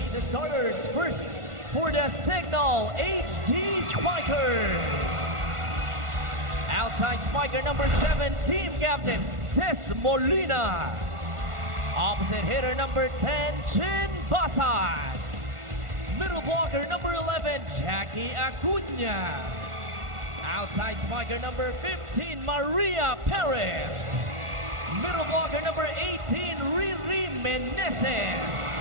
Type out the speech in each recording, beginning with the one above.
meet the starters. First, for the Cignal HD Spikers. Outside spiker number 7, team captain, Cis Molina. Opposite hitter number 10, Chin Basas. Middle blocker number 11, Jackie Acuña. Outside spiker number 15, Maria Perez. Middle blocker number 18, Riri Meneses.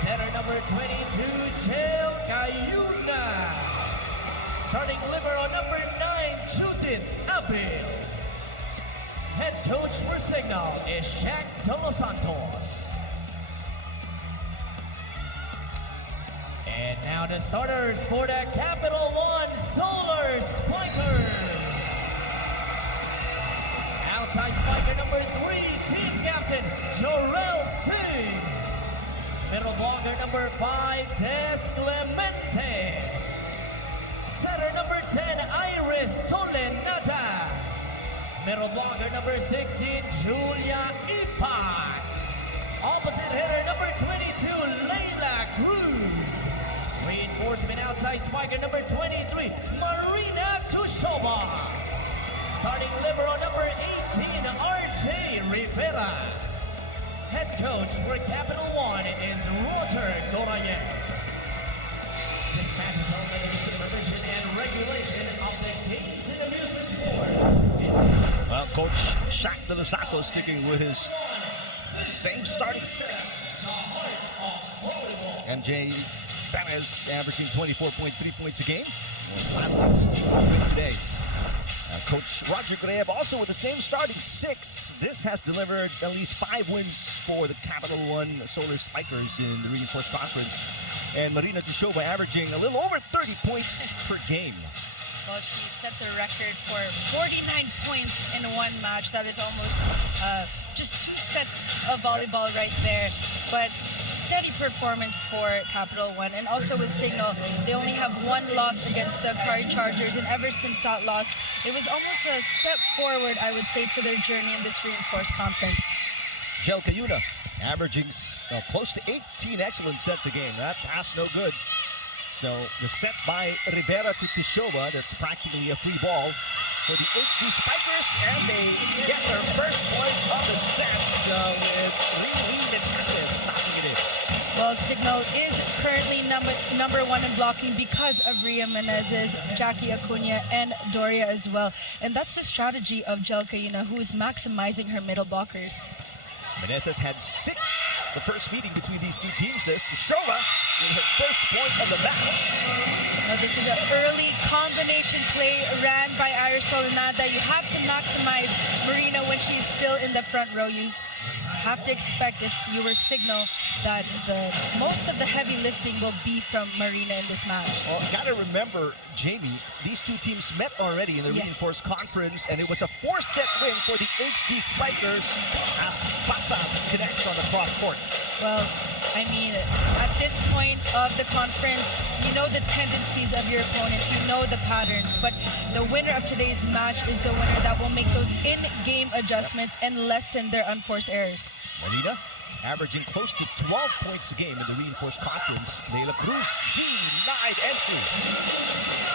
Setter number 22, Chel Cayuna. Starting libero number 9, Judith Abil. Head coach for Cignal is Shaq Dos Santos. And now the starters for the Capital1 Solar Spikers. Outside spiker number 3, team captain Jorel Singh. Middle blocker number 5, Des Clemente. Setter number 10, Iris Tolenata. Middle blocker number 16, Julia Ipak. Opposite hitter number 22, Leila Cruz. Reinforcement outside spiker number 23, Marina Tushova. Starting libero number 18, RJ Rivera. Head coach for Capital1 is Roger Gorayen. This match is held under the supervision and regulation of the Games and Amusement Board. Well, Coach Shaq Dos Santos sticking with his same starting 6. MJ Perez averaging 24.3 points a game. Today. Coach Roger Greb also with the same starting 6. This has delivered at least 5 wins for the Capital1 Solar Spikers in the Reinforced Conference. And Marina Tushova averaging a little over 30 points per game. Well, she set the record for 49 points in one match. That is almost just 2 sets of volleyball right there. But steady performance for Capital1. And also with Cignal, they only have 1 loss against the Card Chargers. And ever since that loss, it was almost a step forward, I would say, to their journey in this Reinforced Conference. Chel Cayuna averaging close to 18 excellent sets a game. That pass no good. So the set by Rivera to Tushova, that's practically a free ball for the HD Spikers, and they get their first point of the set with Riri Meneses knocking it in. Well, Cignal is currently number 1 in blocking because of Ria Menezes, Jackie Acuña, and Doria as well. And that's the strategy of Chel Cayuna, who is maximizing her middle blockers. Meneses had 6 the first meeting between these 2 teams. There's Tushova with her first point of the match. Now, this is an early combination play ran by Iris Tolenada. You have to maximize Marina when she's still in the front row. You have to expect, if you were Cignal, that most of the heavy lifting will be from Marina in this match. Well, gotta remember, Jamie, these 2 teams met already in the Reinforced Conference, and it was a 4-set win for the HD Spikers as Basas connects on the cross court. Well, I mean, at this point of the conference, you know the tendencies of your opponents, you know the patterns, but the winner of today's match is the winner that will make those in-game adjustments and lessen their unforced errors. Marina averaging close to 12 points a game in the Reinforced Conference. Leila Cruz denied entry.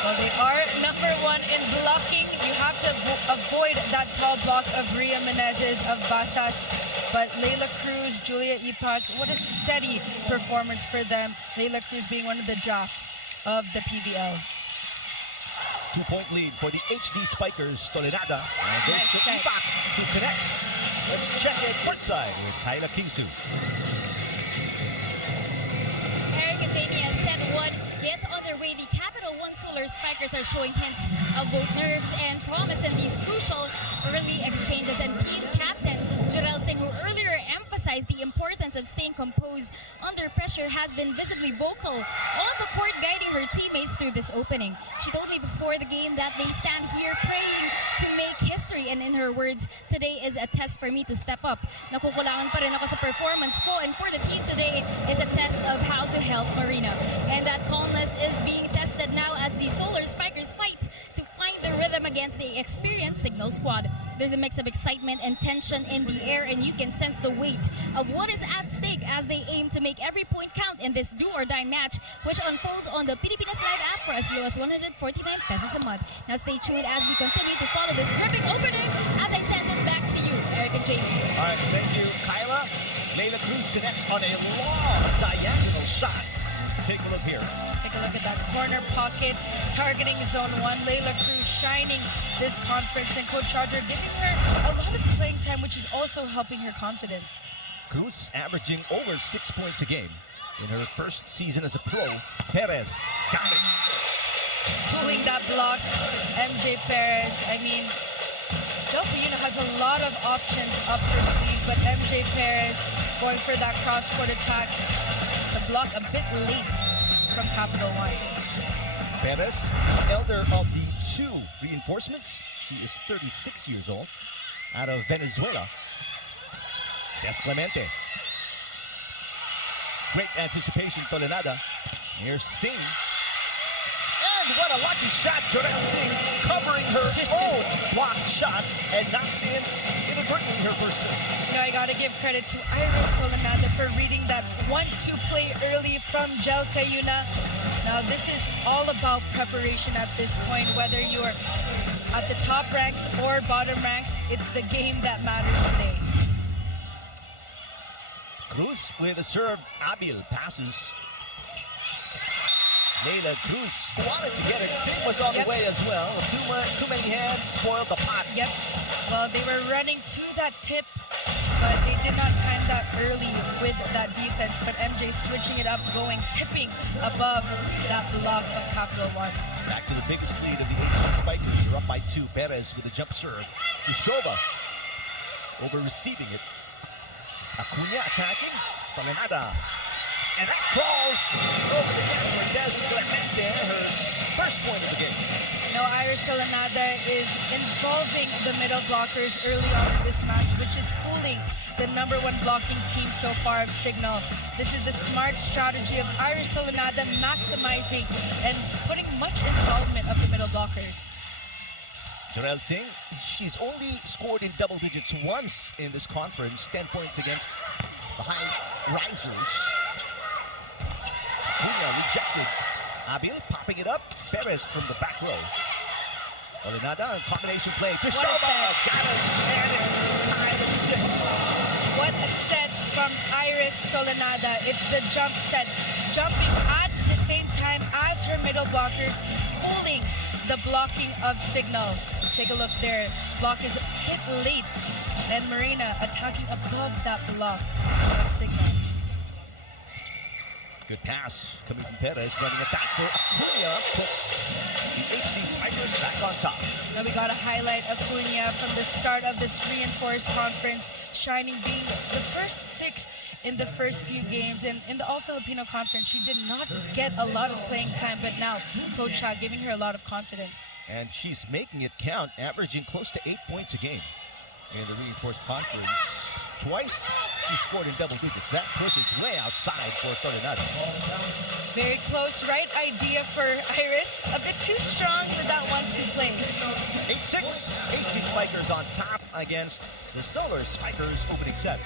Well, they are number 1 in blocking. You have to avoid that tall block of Ria Menezes, of Basas. But Leila Cruz, Julia Ipak, what a steady performance for them. Leila Cruz being one of the drafts of the PVL. 2-point lead for the HD Spikers. Tolenada against the Ipak, who connects. Let's check it courtside with Kyla Kingsu. Erica Jamie has set 1 gets on their way. The Capital1 Solar Spikers are showing hints of both nerves and promise in these crucial early exchanges. And team captain Jorel Singh, who earlier emphasized the importance of staying composed under pressure, has been visibly vocal on the court, guiding her teammates through this opening. She told me before the game that they stand here praying to make history, and in her words, today is a test for me to step up. Nakukulangan pa rin ako sa performance ko, and for the team today is a test of how to help Marina. And that calmness is being tested now as the Solar Spikers fight to find the rhythm them against the experienced Cignal squad. There's a mix of excitement and tension in the air, and you can sense the weight of what is at stake as they aim to make every point count in this do-or-die match, which unfolds on the Pilipinas Live app for as low as 149 pesos a month. Now stay tuned as we continue to follow this gripping opening as I send it back to you, Eric and Jamie. All right, thank you, Kyla. Leila Cruz connects on a long diagonal shot. Let's take a look here. Take a look at that corner pocket, targeting zone 1. Leila Cruz shining this conference, and Coach Roger giving her a lot of playing time, which is also helping her confidence. Cruz is averaging over 6 points a game in her first season as a pro. Perez got it. Tooling that block, MJ Perez. I mean, Del Puyuno has a lot of options up her sleeve, but MJ Perez going for that cross-court attack. The block a bit late from Capital One. Perez, elder of the two reinforcements. She is 36 years old, out of Venezuela. Des Clemente. Great anticipation, Tolenada. Here's Singh. And what a lucky shot, Jorel Singh covering her own blocked shot and knocks in inadvertently her first point. You know, I gotta give credit to Iris Tolenada for reading that 1-2 play early from Jel Cayuna. Now this is all about preparation at this point, whether you're at the top ranks or bottom ranks, it's the game that matters today. Cruz with a serve. Abil passes. Leila Cruz wanted to get it. Singh was on the way as well. Too many hands spoiled the pot. Yep. Well, they were running to that tip, but they did not time that early with that defense. But MJ switching it up, tipping above that block of Capital One. Back to the biggest lead of the HD Spikers. They're up by 2. Perez with a jump serve. Dushova over receiving it. Acuna attacking. Tolenada. And that falls over the net for Des Clemente, her first point of the game. No, Iris Tolenada is involving the middle blockers early on in this match, which is fooling the #1 blocking team so far of Cignal. This is the smart strategy of Iris Tolenada maximizing and putting much involvement of the middle blockers. Jorel Singh, she's only scored in double digits once in this conference, 10 points against the high risers. Acuna rejected. Abil popping it up. Perez from the back row. Tolenada, combination play. Dushova got it, and it's tied at 6. What a set from Iris Tolenada. It's the jump set. Jumping at the same time as her middle blockers, fooling the blocking of Cignal. Take a look there. Block is hit late. And Marina attacking above that block of Cignal. Good pass coming from Perez, running it back for Acuna, puts the HD Spikers back on top. Now we got to highlight Acuna from the start of this reinforced conference, shining, being the first 6 in the first few games. And in the All-Filipino Conference, she did not get a lot of playing time, but now Coach Cha giving her a lot of confidence. And she's making it count, averaging close to 8 points a game in the reinforced conference. Twice she scored in double digits. That pushes way outside for Tolenada. Very close, right idea for Iris. A bit too strong with that 1-2 play. 8-6, HD Spikers on top against the Solar Spikers opening set.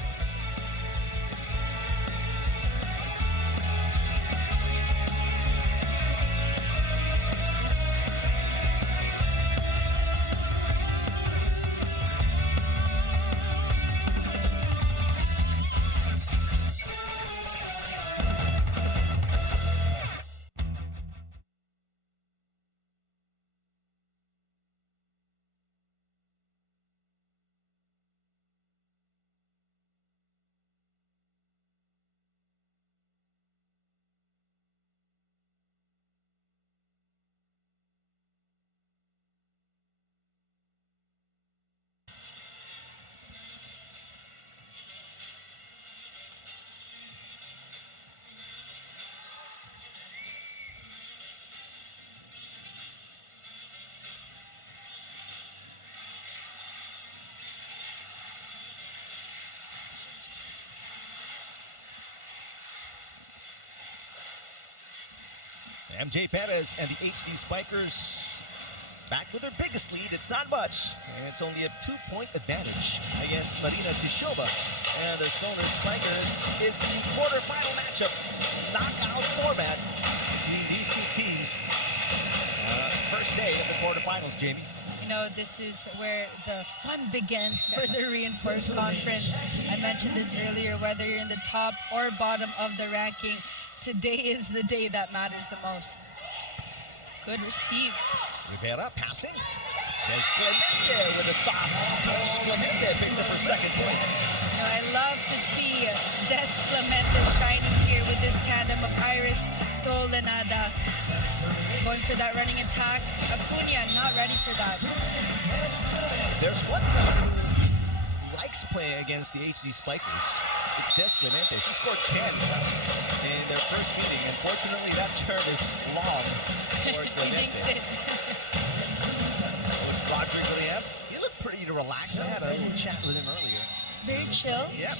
MJ Perez and the HD Spikers back with their biggest lead. It's not much, and it's only a 2-point advantage against Marina Tishova and the Solar Spikers. It's the quarterfinal matchup, knockout format between these two teams. First day of the quarterfinals, Jamie. You know, this is where the fun begins for the reinforced conference. I mentioned this earlier, whether you're in the top or bottom of the ranking, today is the day that matters the most. Good receive. Rivera passing. There's Clemente with a soft touch. Clemente picks up her second point. You know, I love to see Des Clemente shining here with this tandem of Iris Tolenada. Going for that running attack. Acuna not ready for that. There's one player who likes playing against the HD Spikers. It's Des Clemente. She scored 10 in their first meeting. Unfortunately, that serve is long for Clemente. With Roger Graham, you look pretty relaxed. I had a little chat with him earlier. Very chill. Yep.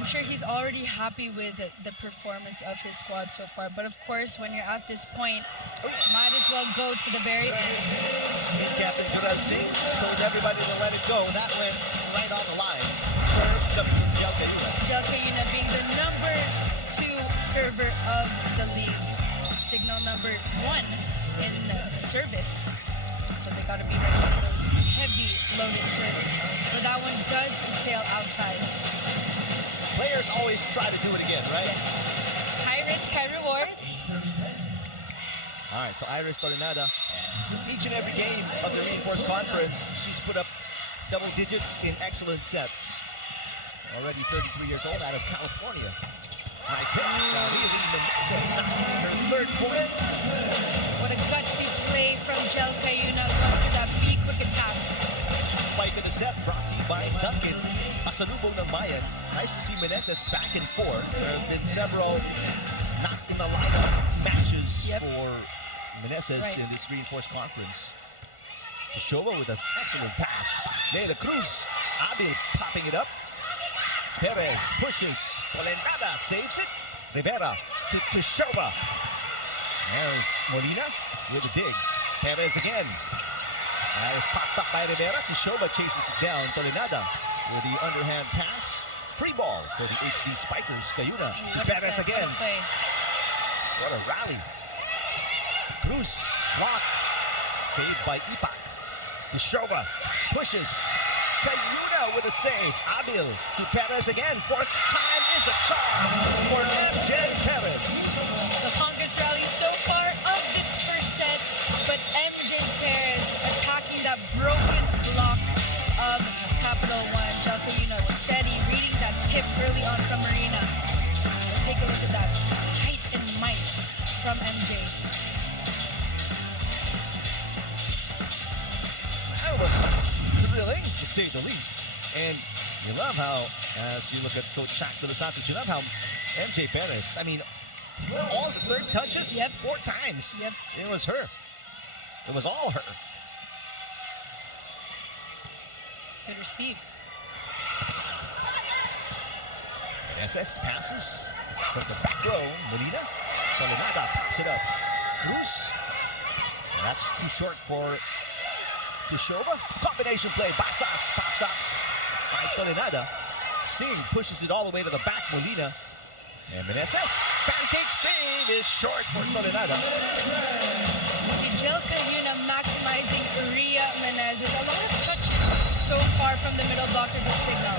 I'm sure he's already happy with the performance of his squad so far. But of course, when you're at this point, might as well go to the very end. And Captain Jorel Singh told everybody to let it go. That went right on the line. Serve coming from Jalcayuna. Jalcayuna being the number 2 server of the league. Cignal number 1 in service. So they got to be ready for those heavy loaded serves. But that one does sail outside. Players always try to do it again, right? Yes. High risk, high reward. All right, so Iris Tolenada, each and every game of the Reinforced Conference, she's put up double digits in excellent sets. Already 33 years old, out of California. Nice hit. Really Menezes knocking her third point. What a gutsy play from Jalcayuna going for that B-quick attack. Spike of the set brought to you by Duncan. Pasalubong ng Bayan. Nice to see Menezes back in 4. There have been several not in the lineup matches for Menezes in this Reinforced Conference. Tishova with an excellent pass. Neila Cruz. Abil popping it up. Perez pushes. Tolenada saves it. Rivera to Tishova. There's Molina with a dig. Perez again. That is popped up by Rivera. Tishova chases it down. Tolenada with the underhand pass. Free ball for the HD Spikers. Cayuna. Perez again. What a rally. Cruz. Block. Saved by Ipak. Tishova pushes. Cayuna with a save. Abil to Perez again. Fourth time is a charm for MJ Perez. The longest rally so far of this first set, but MJ Perez attacking that broken block of Capital 1. Jalcayuna steady, reading that tip early on from Marina. Take a look at that. Height and might from MJ. That was thrilling, to say the least. And you love how, as you look at Coach Shaq de los Santos, you love how MJ Perez, I mean, all third touches, 4 times. Yep. It was her. It was all her. Good receive. SS passes from the back row. Molina. Tolenada pops it up. Cruz. And that's too short for Tishova. Combination play. Basas popped up by Tolenada. Singh pushes it all the way to the back. Molina. And Menezes. Pancake save is short for Tolenada. See Jalcayuna maximizing Ria Menezes. A lot of touches so far from the middle blockers of Cignal.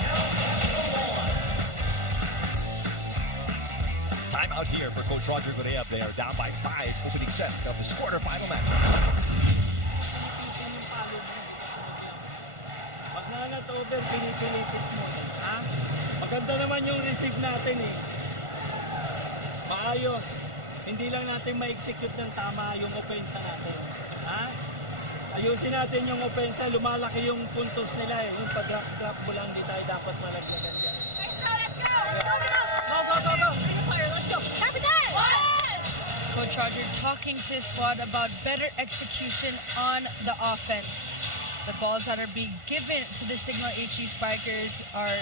Timeout here for Coach Roger Graham. They are down by 5 opening set of this quarterfinal matchup. Pag na-not over, pinipilipit mo. Ha? Maganda naman yung receive natin eh. Maayos. Hindi lang natin ma-execute ng tama yung opensa natin. Ha? Ayusin natin yung opensa. Lumalaki yung puntos nila eh. Yung pa-drop mo lang, hindi tayo dapat malaglagan dyan. Coach Roger talking to his squad about better execution on the offense. The balls that are being given to the Cignal HD Spikers are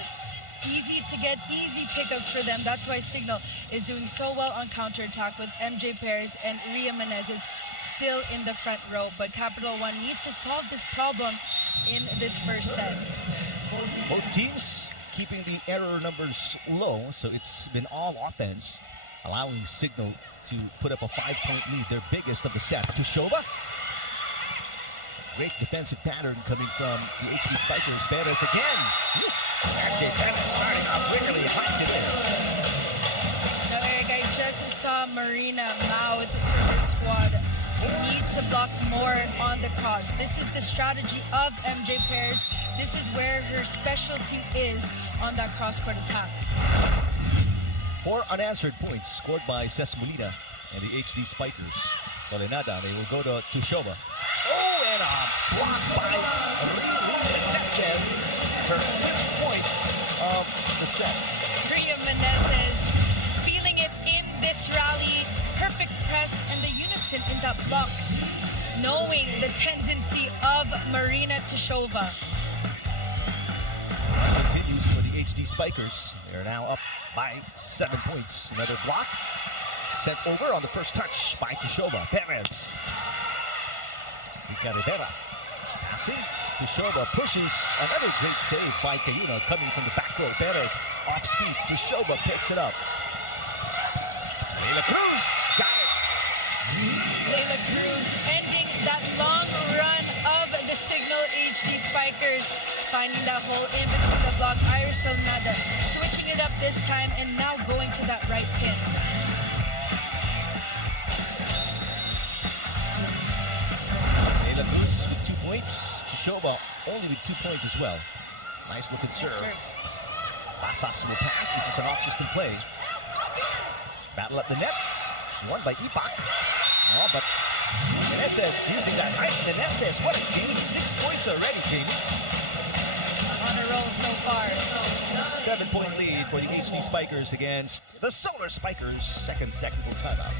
easy to get, easy pickups for them. That's why Cignal is doing so well on counterattack with MJ Perez and Ria Menezes still in the front row, but Capital One needs to solve this problem in this first set. Both teams keeping the error numbers low, so it's been all offense, allowing Cignal to put up a 5-point lead, their biggest of the set. Tushova, great defensive pattern coming from the HD Spikers. Perez again. MJ Perez starting off really hot today. Now, Eric, I just saw Marina mouth to her squad. Needs to block more on the cross. This is the strategy of MJ Perez. This is where her specialty is on that cross-court attack. 4 unanswered points scored by Ces Molina and the HD Spikers. Tolenada, they will go to Tushova. Oh, and a block by Menezes, her 5th point of the set. Ria Menezes feeling it in this rally. Perfect press and the unison in that block. Knowing the tendency of Marina Tushova. Continues for the HD Spikers. They're now up by 7 points. Another block. Sent over on the first touch by Tushova. Perez. Rica Rivera. Passing. Tushova pushes. Another great save by Cayuna coming from the back row. Perez off speed. Tushova picks it up. Leila Cruz got it. Leila Cruz ending that long run of the Cignal HD Spikers. Finding that hole in between the block. Iris Tolenada switching it up this time and now going to that right pin. Leila Cruz with 2 points. Tushova only with 2 points as well. Nice looking serve. Basas will pass. This is an off-system play. Battle at the net. Won by Ipak. Oh, but Menezes using that height. Menezes, what a game. 6 points already, Jamie. On a roll so far. 7-point lead for the HD Spikers against the Solar Spikers. Second technical timeout.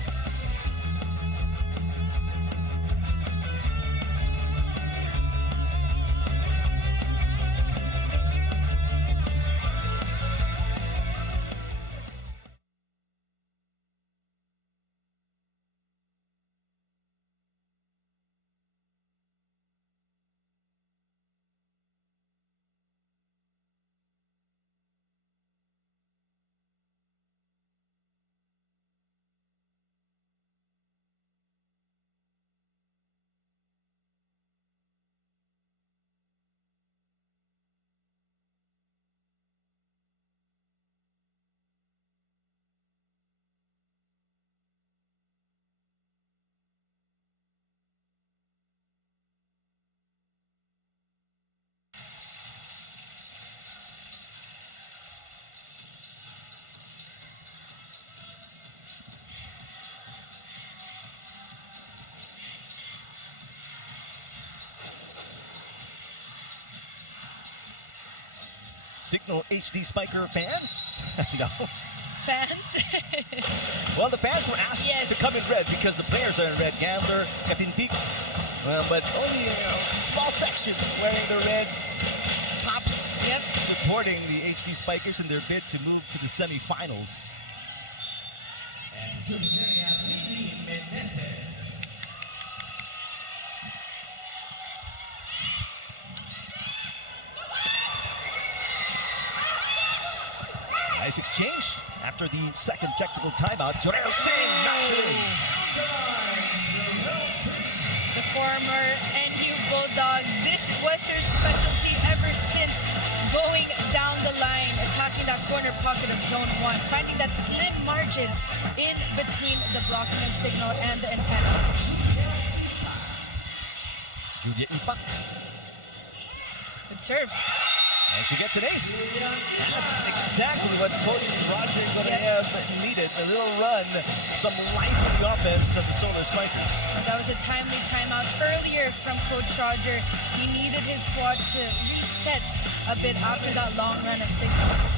Cignal HD Spiker fans? No. Fans? Well, the fans were asked to come in red because the players are in red. Gambler, Katintik, but only a small section wearing the red tops, supporting the HD Spikers in their bid to move to the semifinals. And Suzeria Menezes. Nice exchange after the second technical timeout. Jorel Singh knocks it in. The former NU Bulldog, this was her specialty ever since going down the line, attacking that corner pocket of zone 1, finding that slim margin in between the blocking of Cignal and the antennas. Julia Ipak. Good serve. And she gets an ace. That's exactly what Coach Roger Gorayev needed. A little run, some life in the offense of the Solar Spikers. That was a timely timeout earlier from Coach Roger. He needed his squad to reset a bit after that long run of Cignal.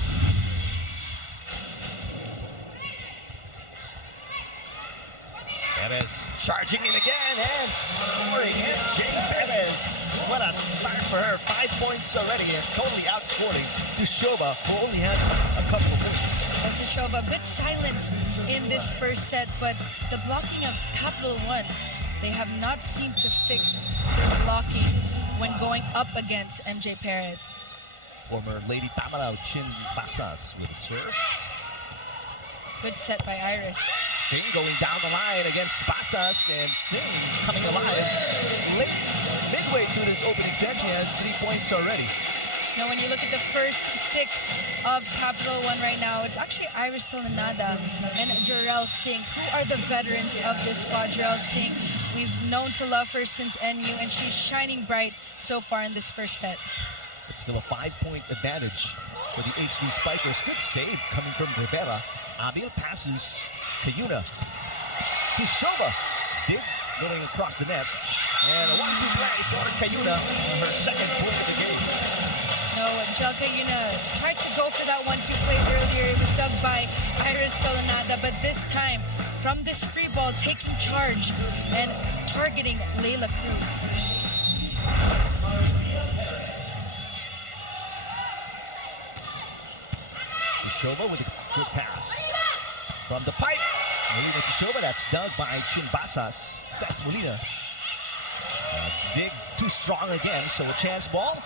Perez charging in again and scoring. MJ Perez. What a start for her. 5 points already and totally outscoring Tushova, who only has a couple of points. And Tushova a bit silenced in this first set, but the blocking of Capital One they have not seemed to fix their blocking when going up against MJ Perez. Former Lady Tamaraw Chin Basas with a serve. Good set by Iris. Singh going down the line against Basas, and Singh coming alive midway through this opening set. She has 3 points already. Now, when you look at the first 6 of Capital One right now, it's actually Iris Tolenada and Jorel Singh, who are the veterans of this squad. Jorel Singh, we've known to love her since NU, and she's shining bright so far in this first set. It's still a 5-point advantage for the HD Spikers. Good save coming from Rivera. Abil passes Kayuna to Shova. Dig going across the net. And a 1-2 play for Kayuna on her second point of the game. No, Angelica Yuna tried to go for that 1-2 play earlier. It was dug by Iris Tolenada, but this time, from this free ball, taking charge and targeting Layla Cruz. Tishova with a good pass from the pipe. Molina Tishova, that's dug by Chin Basas. Ses Molina. Dig too strong again, so a chance ball.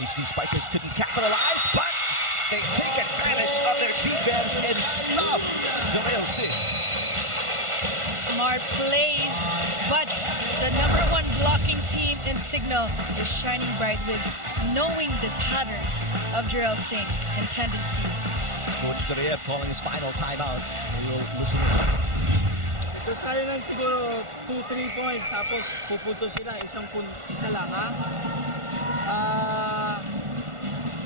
HD Spikers couldn't capitalize, but they take advantage of their defense and stop Jorel Singh. Smart plays, but the #1 blocking team in Cignal is shining bright with knowing the patterns of Jorel Singh and tendencies. Coach Gareev calling his final timeout. We'll listen in. So sayang lang siguro 2-3 points, tapos pupunto sila, isa lang ha.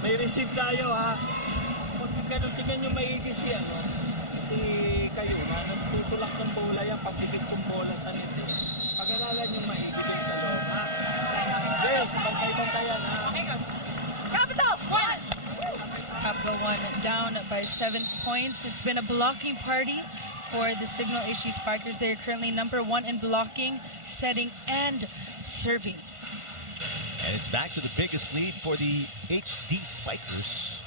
May receive tayo ha. Pag ganun, tignan nyo maigis siya. Si Kayuna, nagtutulak ng bola yan, pagpipit yung bola sa net. Pag-alalan yung maigis sa loob ha. Yes, bantay-bantayan ha. Capital One! Capital One down by 7 points. It's been a blocking party for the Cignal HD Spikers. They are currently #1 in blocking, setting, and serving. And it's back to the biggest lead for the HD Spikers.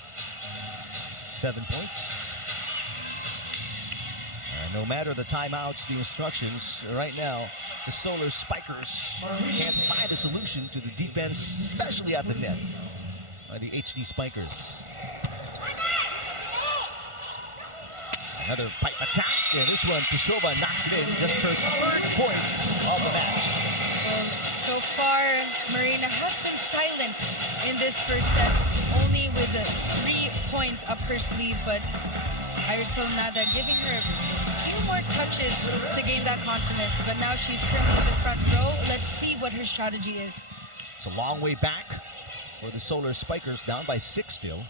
7 points. No matter the timeouts, the instructions, right now, the Solar Spikers can't find a solution to the defense, especially at the net, by the HD Spikers. Another pipe attack, and this one, Tishova knocks it in, just her 3rd point of the match. So far, Marina has been silent in this first set, only with 3 points up her sleeve, but Iris Tolenada giving her a few more touches to gain that confidence, but now she's currently in the front row. Let's see what her strategy is. It's a long way back for the Solar Spikers, down by 6 still.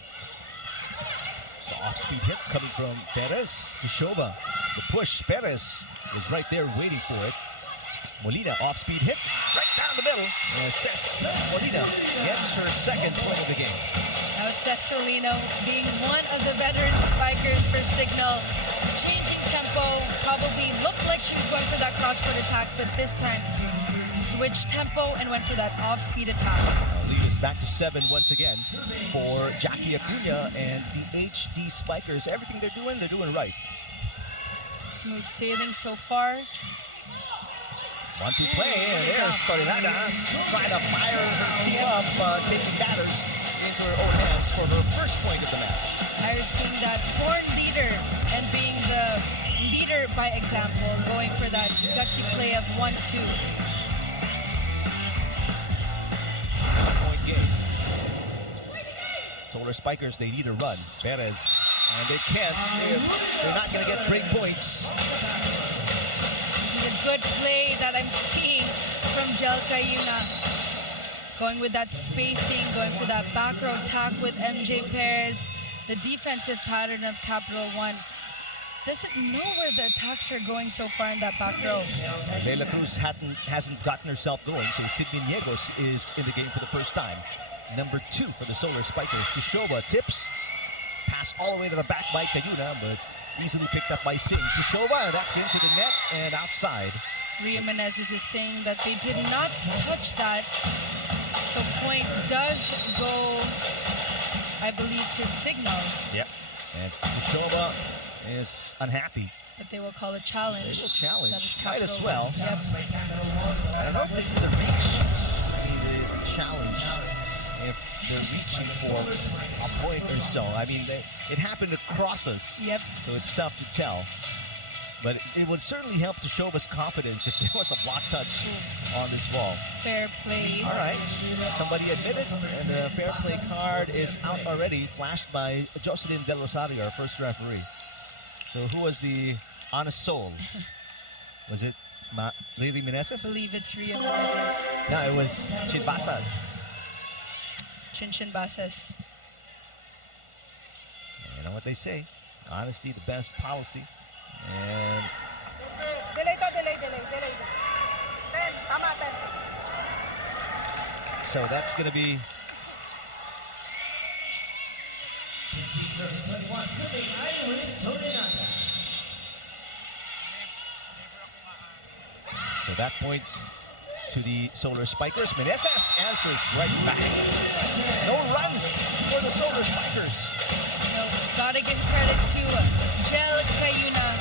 So off-speed hit coming from Perez to Shova. The push, Perez was right there waiting for it. Molina, off-speed hit, right down the middle. And Ces Molina gets her 2nd point of the game. Now Cesolino, being one of the veteran spikers for Cignal, changing tempo, probably looked like she was going for that cross-court attack, but this time switched tempo and went for that off-speed attack. Lead is back to 7 once again for Jackie Acuna and the HD Spikers. Everything they're doing right. Smooth sailing so far. 1-2 play, and there's Tolenada trying to fire her team up, taking batters into her own hands for her 1st point of the match. Iris being that born leader and being the leader by example, going for that gutsy play of 1-2. 6-point game. Solar Spikers, they need a run. Perez, and they can't if they're not going to get break points. This is a good play that I'm seeing from Jelka Yuna. Going with that spacing, going for that back row attack with MJ Perez. The defensive pattern of Capital One doesn't know where the attacks are going so far in that back row. Layla Cruz hasn't gotten herself going, so Sidney Niegos is in the game for the first time. #2 for the Solar Spikers. Tishova tips. Pass all the way to the back by Kayuna, but easily picked up by Singh. Tishova, that's into the net and outside. Rio Menezes is saying that they did not touch that. So point does go, I believe, to Cignal. Yep. And Tishova is unhappy But they will call a challenge. They will challenge. That is Might as Capital well. One. Yep. I don't know if this is a reach. I mean, the challenge, if they're reaching for a point or so. I mean, it happened across us. Yep. So it's tough to tell. But it would certainly help to show us confidence if there was a block touch on this ball. Fair play. All right. Somebody admitted, and the fair play card is out already, flashed by Jocelyn Del Rosario, our first referee. So who was the honest soul? Was it Riri I Meneses? believe it's Ria Meneses. No, it was Chinbasas. Chinchin Basas. You know what they say, honesty the best policy. And Delay. 10, tama 10. so that's going to be 21 serving Iris Solinada. so that point to the Solar Spikers. Meneses answers right back. No runs for the Solar Spikers. No, gotta give credit to Gel Cayuna,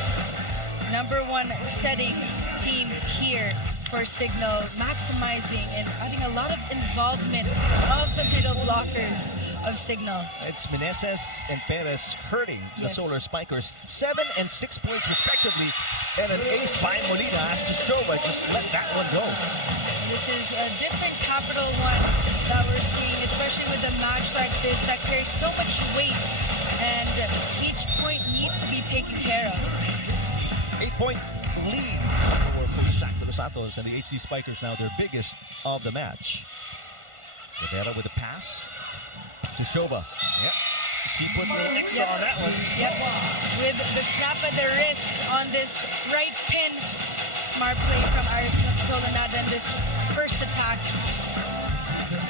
#1 setting team here for Cignal, maximizing and adding a lot of involvement of the middle blockers of Cignal. It's Meneses and Perez hurting the Yes. Solar Spikers. 7 and 6 points respectively. And an ace by Molina as to Shova just let that one go. This is a different Capital One that we're seeing, especially with a match like this that carries so much weight, and each point needs to be taken care of. 8-point lead for Coach Shaq de los Santos and the HD Spikers, now their biggest of the match. Rivera with a pass to Shova. Yep. She put the extra on that one. Yep. With the snap of the wrist on this right pin. Smart play from Iris Solinada in this first attack.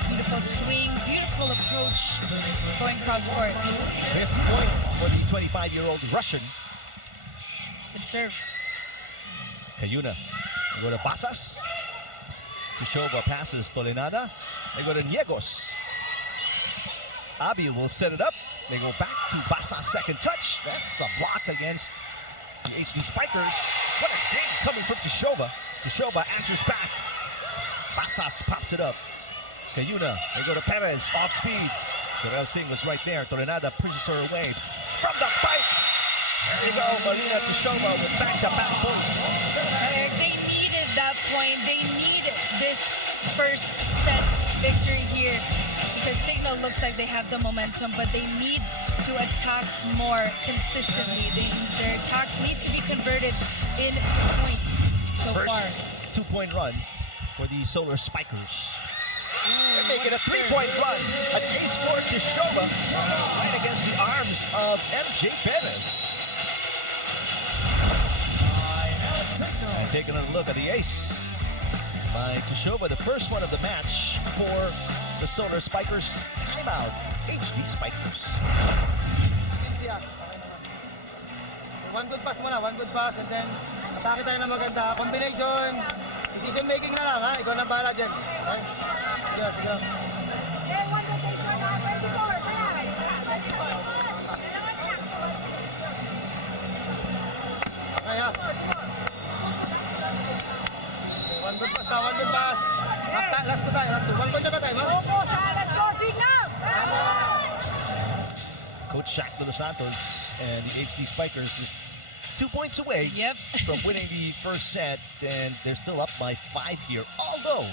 Beautiful swing, beautiful approach going cross court. 5th point for the 25-year-old Russian. Good serve. Cayuna. They go to Basas. To Shova passes Tolenada. They go to Niegos. Abi will set it up. They go back to Basas' second touch. That's a block against the HD Spikers. What a dig coming from Tshova. Tshova answers back. Basas pops it up. Cayuna. They go to Perez. Off speed. Jarrell Singh was right there. Tolenada pushes her away. From the fight. There you go. Marina Tshova with back-to-back points. Eric, they needed that point. They need this first set victory here, because Cignal looks like they have the momentum, but they need to attack more consistently. Their attacks need to be converted into points so First far. 2-point run for the Solar Spikers. They're making a what a 3-point run. An ace for Tshova right against the arms of MJ Perez. And taking a look at the ace by Tshova, the first one of the match for the Solar Spikers. Timeout, HD Spikers. Siya. One good pass muna, one good pass, and then atake tayo na maganda. Combination, decision making na lang ha. Ikaw na bahala dyan. Okay? Sige. Okay ha. One good pass, one good pass. Last to tayo, last to. One point na tayo, ha? Let's go, Cignal! Coach Shaq de los Santos and the HD Spikers is 2 points away Yep. from winning the first set, and they're still up by 5 here. Although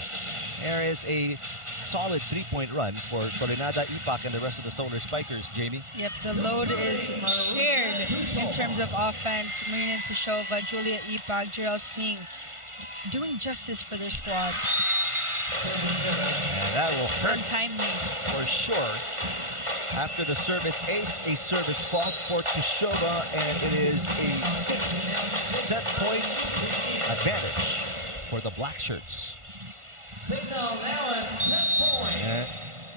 there is a solid 3-point run for Tolenada, Ipak, and the rest of the Solar Spikers, Jamie. Yep, the load is shared in terms of offense. Marina Tshova, Julia Ipak, Jarrell Singh, doing justice for their squad. And that will hurt Untimely. for sure. After the service ace, a service fault for Tshova, and it is a 6-set point advantage for the Black Shirts. Cignal now at set point. And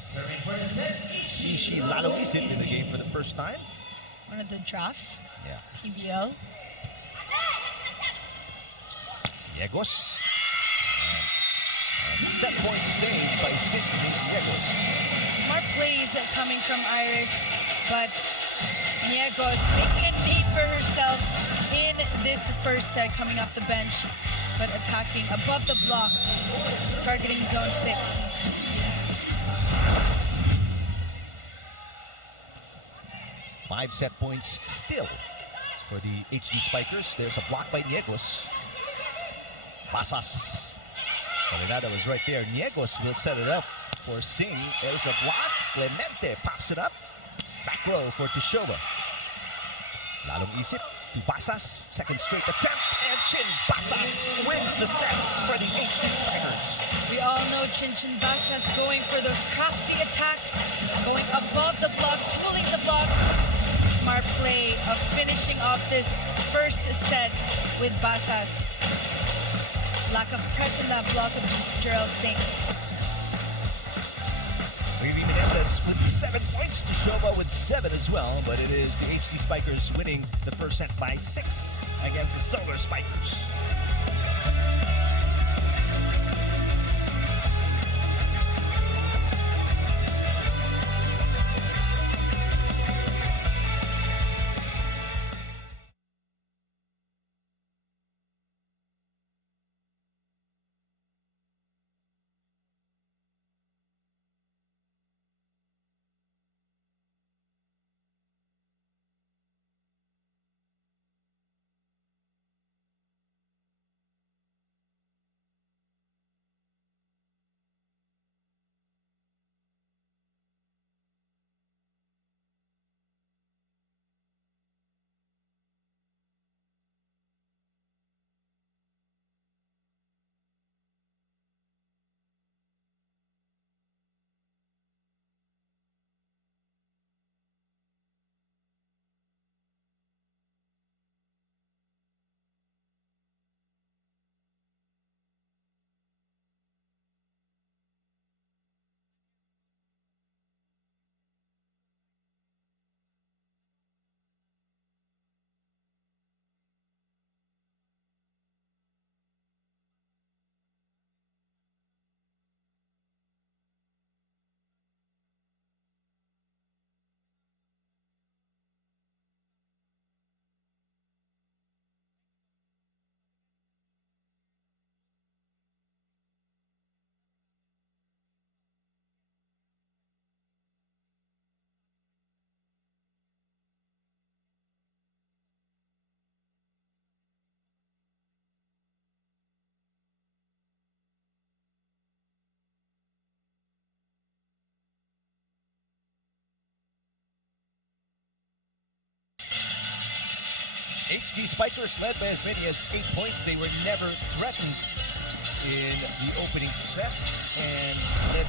Serving for the set, Ishi Laloisit in the game for the first time. One of the drafts, Yeah. PVL. Niegos. And set point saved by Sidney Niegos. Smart plays coming from Iris, but Niegos making a name for herself in this first set coming off the bench, but attacking above the block, targeting zone 6. Five set points still for the HD Spikers. There's a block by Niegos. Basas. Caminada was right there. Niegos will set it up for Singh. There's a block. Clemente pops it up. Back row for Tishoba. Lalong isip to Basas. Second straight attempt. And Chin Basas wins the set for the HD Spikers. We all know Chin Basas going for those crafty attacks, going above the block, tooling the block. Smart play of finishing off this first set with Basas. Lack of press in that block of Jarrell Singh. Riri Menezes with 7 points, Tishoba with 7 as well, but it is the HD Spikers winning the first set by 6 against the Solar Spikers. HD Spikers led by as many as 8 points. They were never threatened in the opening set and led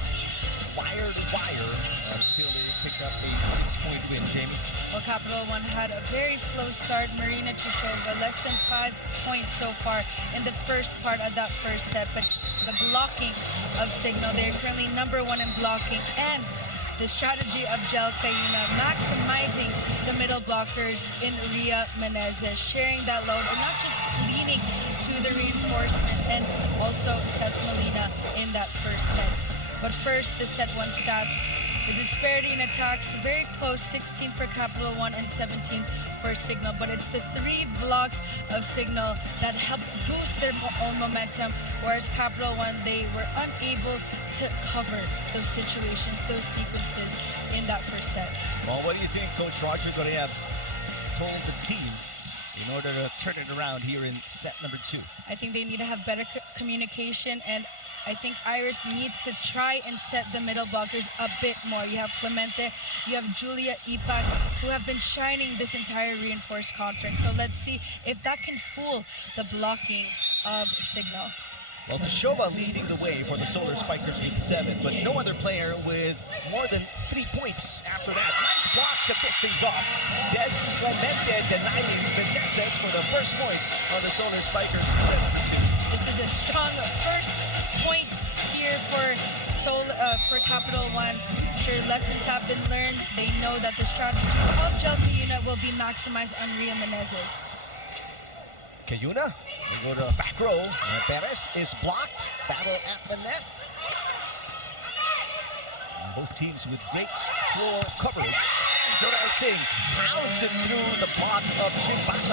wire to wire until they picked up a 6-point win. Jamie? Well, Capital One had a very slow start. Marina Tishoba, less than 5 points so far in the first part of that first set. But the blocking of Cignal, they're currently #1 in blocking, and the strategy of Jel Cayuna, maximizing the middle blockers in Ria Menezes, sharing that load and not just leaning to the reinforcement, and also Cesmalina in that first set. But first, the set 1 stats. The disparity in attacks, very close, 16 for Capital One and 17 for Cignal. But it's the 3 blocks of Cignal that help boost their own momentum, whereas Capital One, they were unable to cover those situations, those sequences in that first set. Well, what do you think Coach Roger Correa told the team in order to turn it around here in set number 2? I think they need to have better communication, and I think Iris needs to try and set the middle blockers a bit more. You have Clemente, you have Julia Ipak, who have been shining this entire reinforced conference. So let's see if that can fool the blocking of Cignal. Well, Tishoba leading the way for the Solar Spikers with 7, but no other player with more than 3 points after that. Nice block to kick things off. Des Clemente denying Menezes for the first point on the Solar Spikers in set number 2. This is a strong first point here for Capital One. I'm sure lessons have been learned. They know that the strategy of Jel Cayuna will be maximized on Ria Menezes. Cayuna will go to back row. Perez is blocked. Battle at the net. And both teams with great floor coverage. Jorel Singh pounds it through the block of Jim Basas.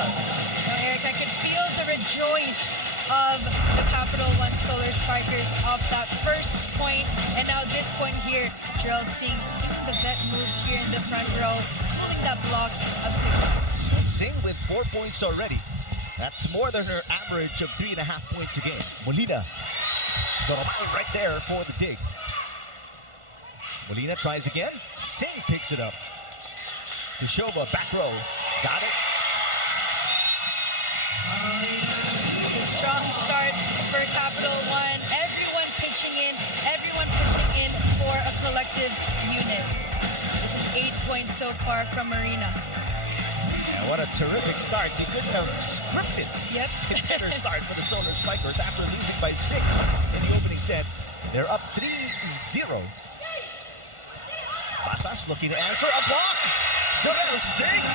Now, Eric, I could feel the rejoice of the Capital1 Solar Spikers off that first point. And now this point here, Jorel Singh doing the vet moves here in the front row, tooling that block of Cignal. Singh with 4 points already. That's more than her average of 3.5 points a game. Molina, right there for the dig. Molina tries again. Singh picks it up. Tishova, back row. Got it. A strong start for Capital1. Everyone pitching in for a collective unit. This is 8 points so far from Marina. And what a terrific start. You couldn't have scripted a better start for the Solar Spikers after losing by 6 in the opening set. They're up 3-0. Basas looking to answer a block. Jorel Singh.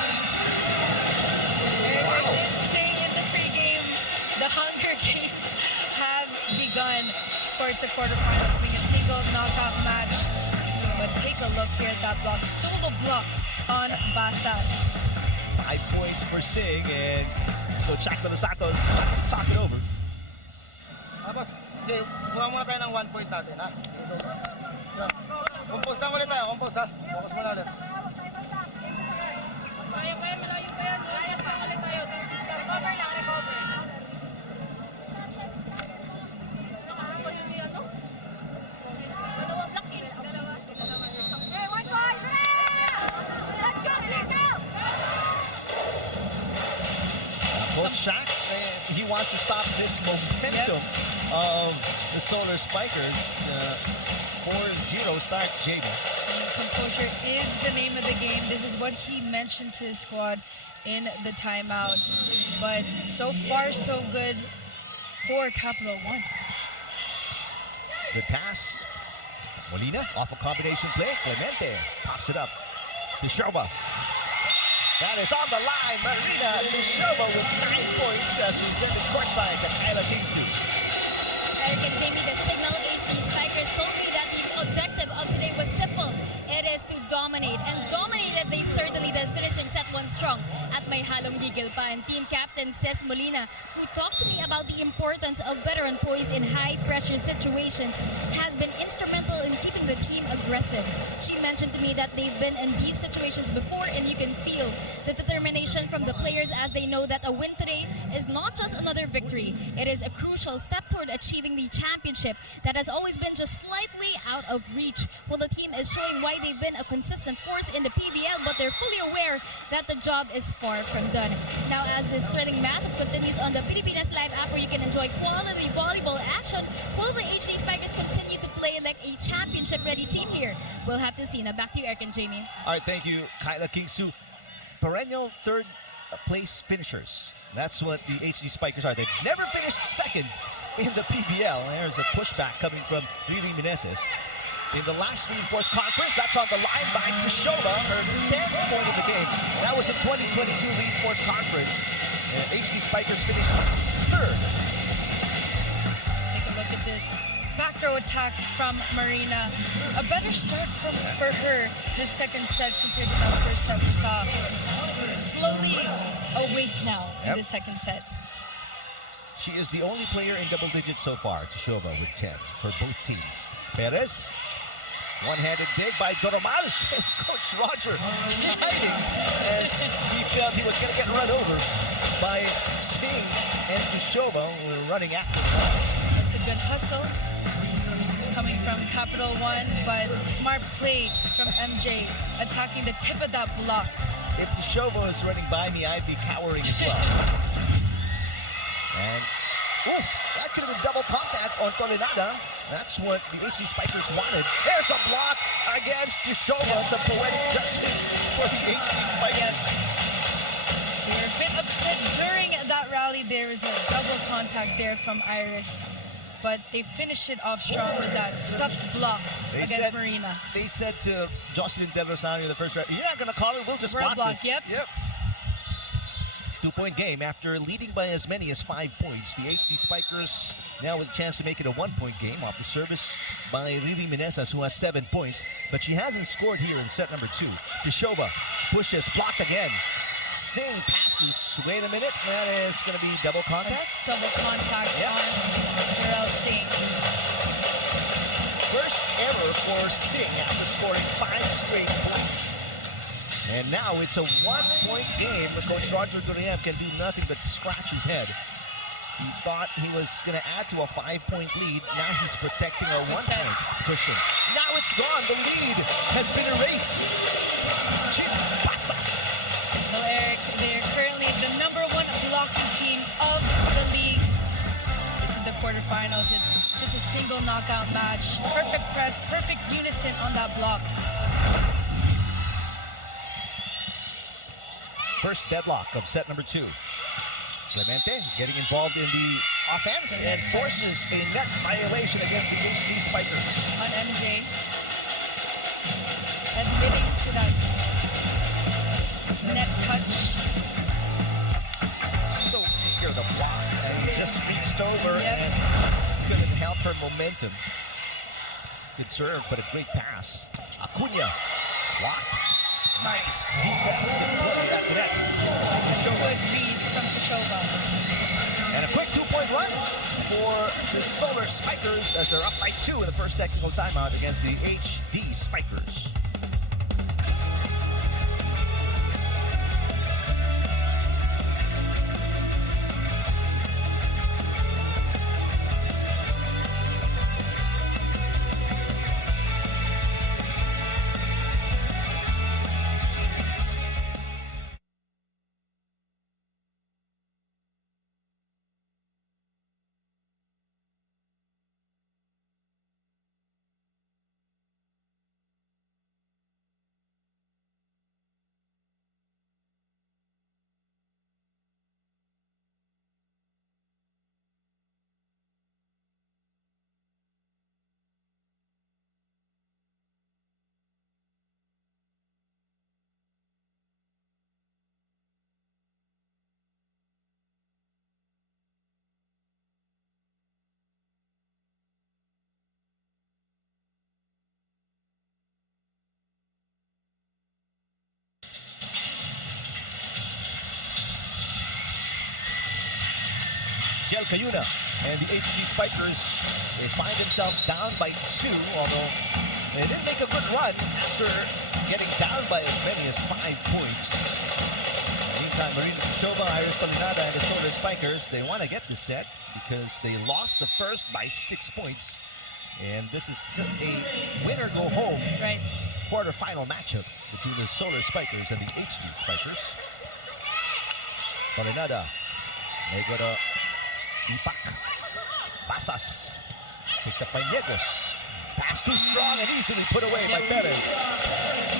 Eric, I did say in the pregame, the Hunger Games have begun. Of course, the quarterfinals being a single knockout match. But take a look here at that block. Solo block on Basas. 5 points for Singh, and Coach Jack de los Santos wants to talk it over. Tapos, sige, kuha muna tayo ng 1 point natin, ha? Compose lang ulit tayo, compose, ha? Focus muna ulit. Kaya pa yan, malayo pa yan. Ayos lang ulit tayo. Recover lang, recover. Nakakapal yun niya, no? Dalawa block in. Okay, 1 point! Let's go, Cignal! Coach Jack, he wants to stop this momentum of the Solar Spikers. 4-0 start, Jamie. Composure is the name of the game. This is what he mentioned to his squad in the timeout. But so far, so good for Capital1. Good pass. Molina off a combination play. Clemente pops it up. Tishova. That is on the line. Marina Tishova with 9 points as we send it courtside to Capital1. Eric and Jamie, the Cignal HD Spikers told me that the objective of today was simple. It is to dominate. And dominated they certainly did, finishing set 1 strong at may halong gigil pa. And team captain Ces Molina, who talked to me about the importance of veteran poise in high-pressure situations, has been instrumental in keeping the team aggressive. She mentioned to me that they've been in these situations before, and you can feel the determination from the players as they know that a win today is not just another victory. It is a crucial step toward achieving the championship that has always been just slightly out of reach. Well, the team is showing why they've been a consistent force in the PVL, but they're fully aware that the job is far from done. Now, as this thrilling matchup continues on the Pilipinas Live app, where you can enjoy quality volleyball action, will the HD Spikers continue to play like a championship-ready team here? We'll have to see. Now, back to you, Eric and Jamie. All right, thank you, Capital1. Perennial third place finishers. That's what the HD Spikers are. They've never finished second in the PVL. There's a pushback coming from Lily Meneses. In the last reinforced conference, that's on the line by Tishova, her 10th point of the game. That was the 2022 reinforced conference. HD Spikers finished third. Take a look at this back row attack from Marina. A better start for her this second set compared to that first set we saw. Slowly awake now in the second set. She is the only player in double digits so far. Tishova with 10 for both teams. Perez, one-handed dig by Doromal. Coach Roger hiding as he felt he was going to get run over by Singh and Tishova. We're running after him. It's a good hustle coming from Capital1, but smart play from MJ attacking the tip of that block. If Tishova was running by me, I'd be cowering as well. And, that could have been double contact on Tolenada. That's what the HD Spikers wanted. There's a block against Tishova. Some poetic justice for the HD Spikers. They were a bit upset during that rally. There was a double contact there from Iris, but they finished it off strong with that stuffed block against Marina. They said to Jocelyn Del Rosario in the first round, "You're not going to call it, we'll just block." this. Yep. 2-point game after leading by as many as 5 points. The HD Spikers now with a chance to make it a 1-point game off the service by Lily Meneses, who has 7 points, but she hasn't scored here in set number 2. Tishova pushes, blocked again. Singh passes. Wait a minute, that is going to be double contact? Double contact on Jarrell Singh. First error for Singh after scoring 5 straight points. And now it's a 1-point game, but Coach Roger Duriam can do nothing but scratch his head. He thought he was going to add to a 5-point lead. Now he's protecting a 1-point cushion. Now it's gone. The lead has been erased. Well, Eric, they're currently the #1 blocking team of the league. This is the quarterfinals. It's just a single knockout match. Perfect press, perfect unison on that block. First deadlock of set number 2. Clemente getting involved in the offense and forces a net violation against the HD Spikers. On MJ. Admitting to that net touch. So eager to block, and he just reached over and couldn't help her momentum. Good serve, but a great pass. Acuna blocked. Nice defense and play at the net. Good read from Tishova. And a quick 2-point run for the Solar Spikers as they're up by 2 in the first technical timeout against the HD Spikers. Jel Cayuna and the HD Spikers, they find themselves down by 2, although they didn't make a good run after getting down by as many as 5 points. Meantime, Marina Tishova, Iris Tolinada, and the Solar Spikers, they want to get this set because they lost the first by 6 points. And this is just a winner-go-home quarterfinal matchup between the Solar Spikers and the HD Spikers. Tolinada, they got a Ipak, Basas, picked up by Niegos. Pass too strong and easily put away by Perez.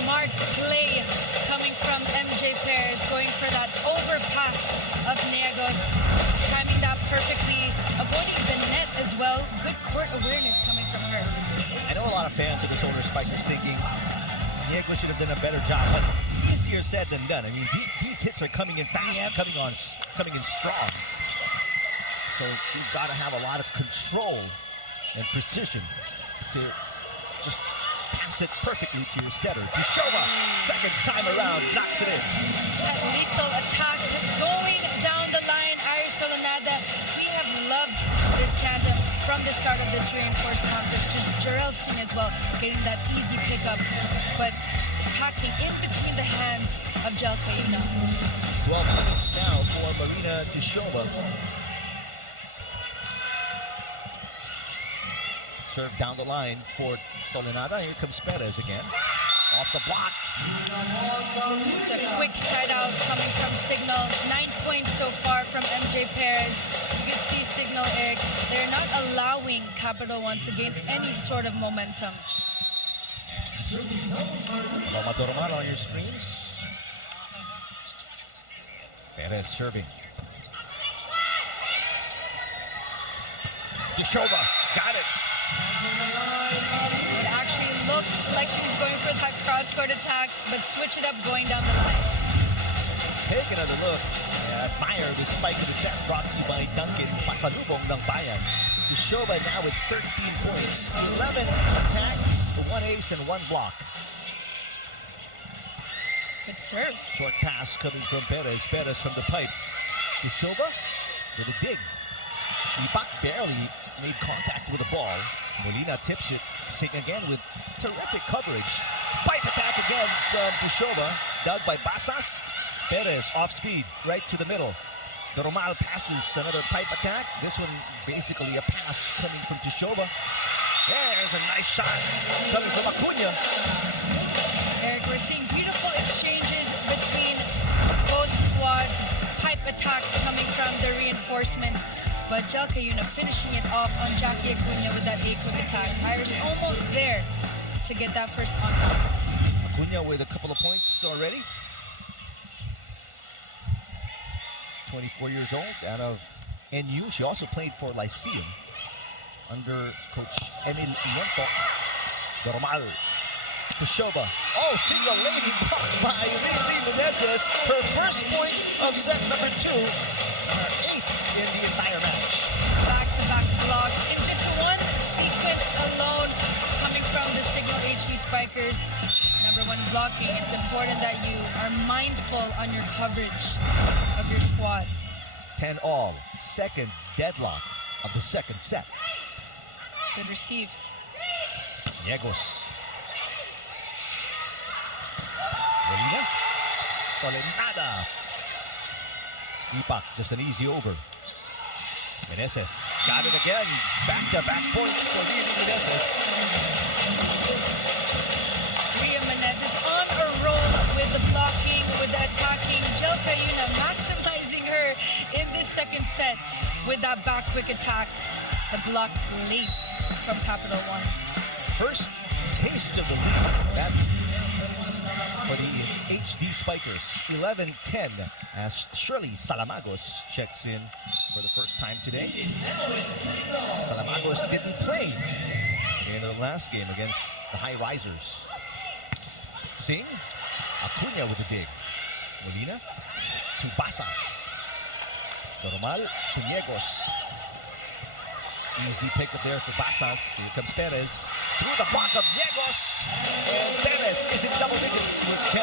Smart play coming from MJ Perez, going for that overpass of Niegos, timing that perfectly, avoiding the net as well. Good court awareness coming from her. I know a lot of fans of the Solar Spikers thinking Niegos should have done a better job, but easier said than done. I mean, these hits are coming in fast and coming in strong. So you've got to have a lot of control and precision to just pass it perfectly to your setter. Tishova, second time around, knocks it in. That lethal attack going down the line. Iris Tolinada, we have loved this tandem from the start of this reinforced conference. Jarrell Singh as well, getting that easy pickup, but attacking in between the hands of Jel Cayuna. 12 minutes now for Marina Tishova. Serve down the line for Tolinada. Here comes Perez again. Off the block. It's a quick side out coming from Cignal. 9 points so far from MJ Perez. You can see Cignal, Eric, they're not allowing Capital One to gain any sort of momentum. Roma Dormal on your screens. Perez serving. Tishova, got it. It actually looked like she was going for that cross-court attack, but switch it up going down the line. Take another look. admire the spike of the set brought to you by Duncan, pasalubong ng bayan. Tushova now with 13 points, 11 attacks, 1 ace and 1 block. Good serve. Short pass coming from Perez. Perez from the pipe. Tushova with a dig. Ipak barely made contact with the ball. Molina tips it. Sing again with terrific coverage. Pipe attack again from Tushova. Dug by Basas. Perez off speed, right to the middle. Doromal passes another pipe attack. This one basically a pass coming from Tushova. There's a nice shot coming from Acuna. Eric, we're seeing beautiful exchanges between both squads. Pipe attacks coming from the reinforcements. But Jelka Yuna finishing it off on Jackie Acuna with that A-quick attack. Irish almost there to get that first contact. Acuna with a couple of points already. 24 years old, out of NU. She also played for Lyceum under Coach Emil Iento. Doromal. Tushova. Oh, single lady blocked by Riri Menezes. Her first point of set number 2. Her 8th in the entire match. Back-to-back blocks in just one sequence alone coming from the Cignal HD Spikers. Number 1 blocking. It's important that you are mindful on your coverage of your squad. 10 all. Second deadlock of the second set. Good receive. Niegos. Molina. Tolenada. Ipak, just an easy over. Menezes got it again. Back-to-back points for Riri Menezes. Ria Menezes on a roll with the blocking, with the attacking. Jelka Yuna maximizing her in this second set with that back quick attack. The block late from Capital 1. First taste of the lead. That's for the HD Spikers. 11-10 as Shirley Salamagos checks in for the first time today. Salamagos didn't play in the last game against the High Risers. Sing. Acuna with a dig. Molina to Basas. Doromal to Niegos. Easy pickup there for Basas. Here comes Perez. Through the block of Niegos. And Perez is in double digits with 10.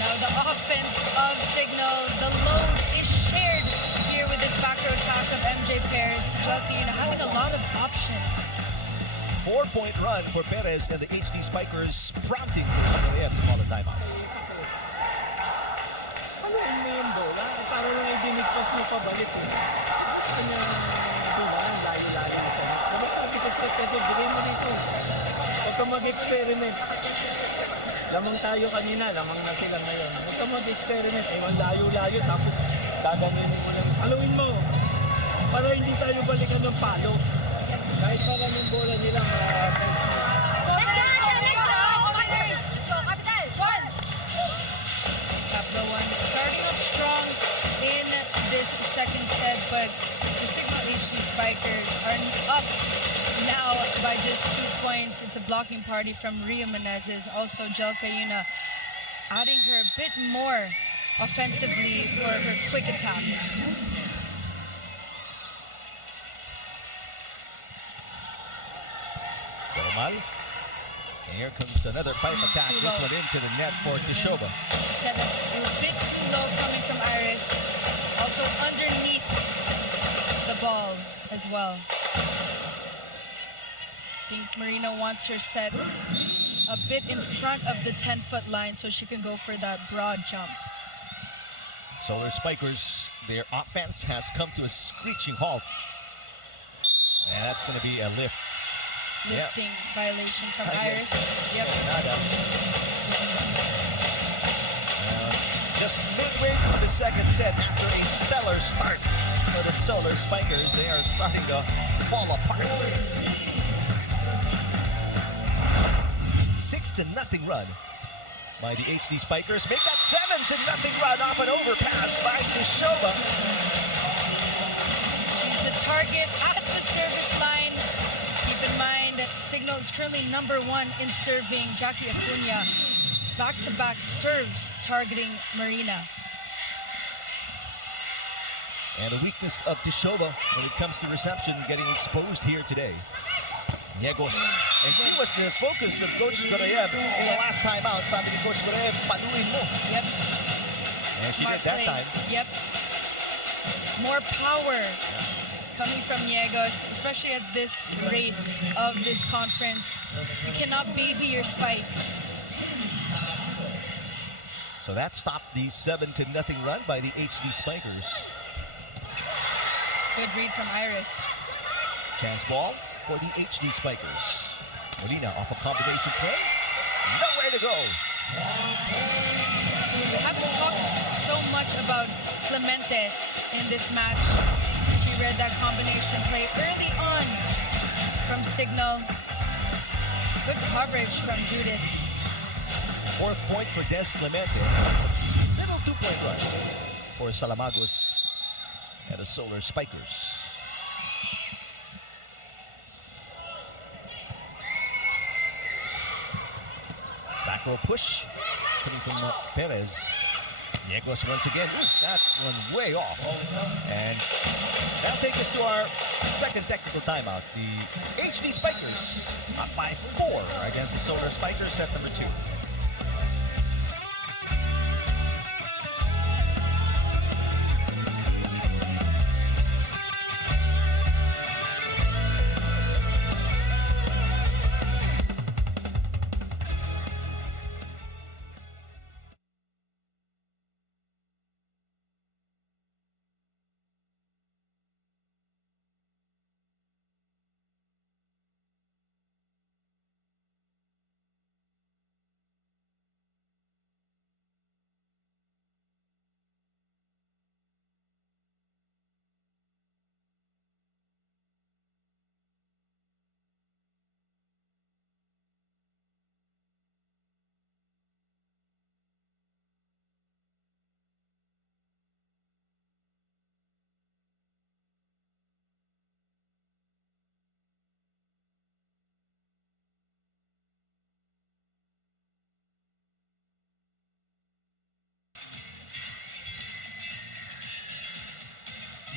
Now the offense of Cignal, the load is shared here with this back row attack of MJ Perez. Jelka Yuna having a lot of options. 4-point run for Perez and the HD Spikers, prompting Coach Graham to call a timeout. Ano yung bola? Para lang ay dinigpas mo pabalik. Kanya doon, layo-layo na siya. Pero sabi ko sa Pedro, bigay mo dito. Huwag ka mag-experiment. Lamang tayo kanina, lamang na sila ngayon. Huwag ka mag-experiment. Eh, layo-layo, tapos gaganunin mo lang. Haluin mo! Para hindi tayo balikan ng palo. Kahit para ng bola nila, ma-fence mo. Capital 1 starting off strong in this second set, but the Cignal HD Spikers are up now by just 2 points. It's a blocking party from Ria Menezes. Also, Jelka Yuna adding her a bit more offensively for her quick attacks. Doromal. And here comes another pipe attack. This one into the net for Tushova. Set a bit too low coming from Iris. Also underneath the ball as well. I think Marina wants her set a bit in front of the 10-foot line so she can go for that broad jump. Solar Spikers, their offense has come to a screeching halt. And that's going to be a lift. Lifting violation from Iris. Yep. Just midway through the second set, after a stellar start for the Solar Spikers, they are starting to fall apart. 6-0 run by the HD Spikers. Make that 7-0 run off an overpass by Tushova. She's the target at the service line. Keep in mind, Cignal is currently #1 in serving. Jackie Acuna back-to-back serves targeting Marina. And the weakness of Tishova when it comes to reception getting exposed here today. Niegos. And she was the focus of Coach Gorayev in the last time out. Sabi ni Coach Gorayev, paluin mo. Yep. And she Smart did that play. time. Yep. More power coming from Niegos, especially at this rate of this conference. You cannot baby your spikes. So that stopped the 7-0 run by the HD Spikers. Good read from Iris. Chance ball for the HD Spikers. Molina off a combination play. Nowhere to go. We haven't talked so much about Clemente in this match. She read that combination play early on from Cignal. Good coverage from Judith. 4th point for Des Clemente. It's a little 2-point run for Salamagos and the Solar Spikers. Back row push coming from Perez. Niegos once again. Ooh, that one way off. And that'll take us to our second technical timeout. The HD Spikers up by 4 against the Solar Spikers, set number 2.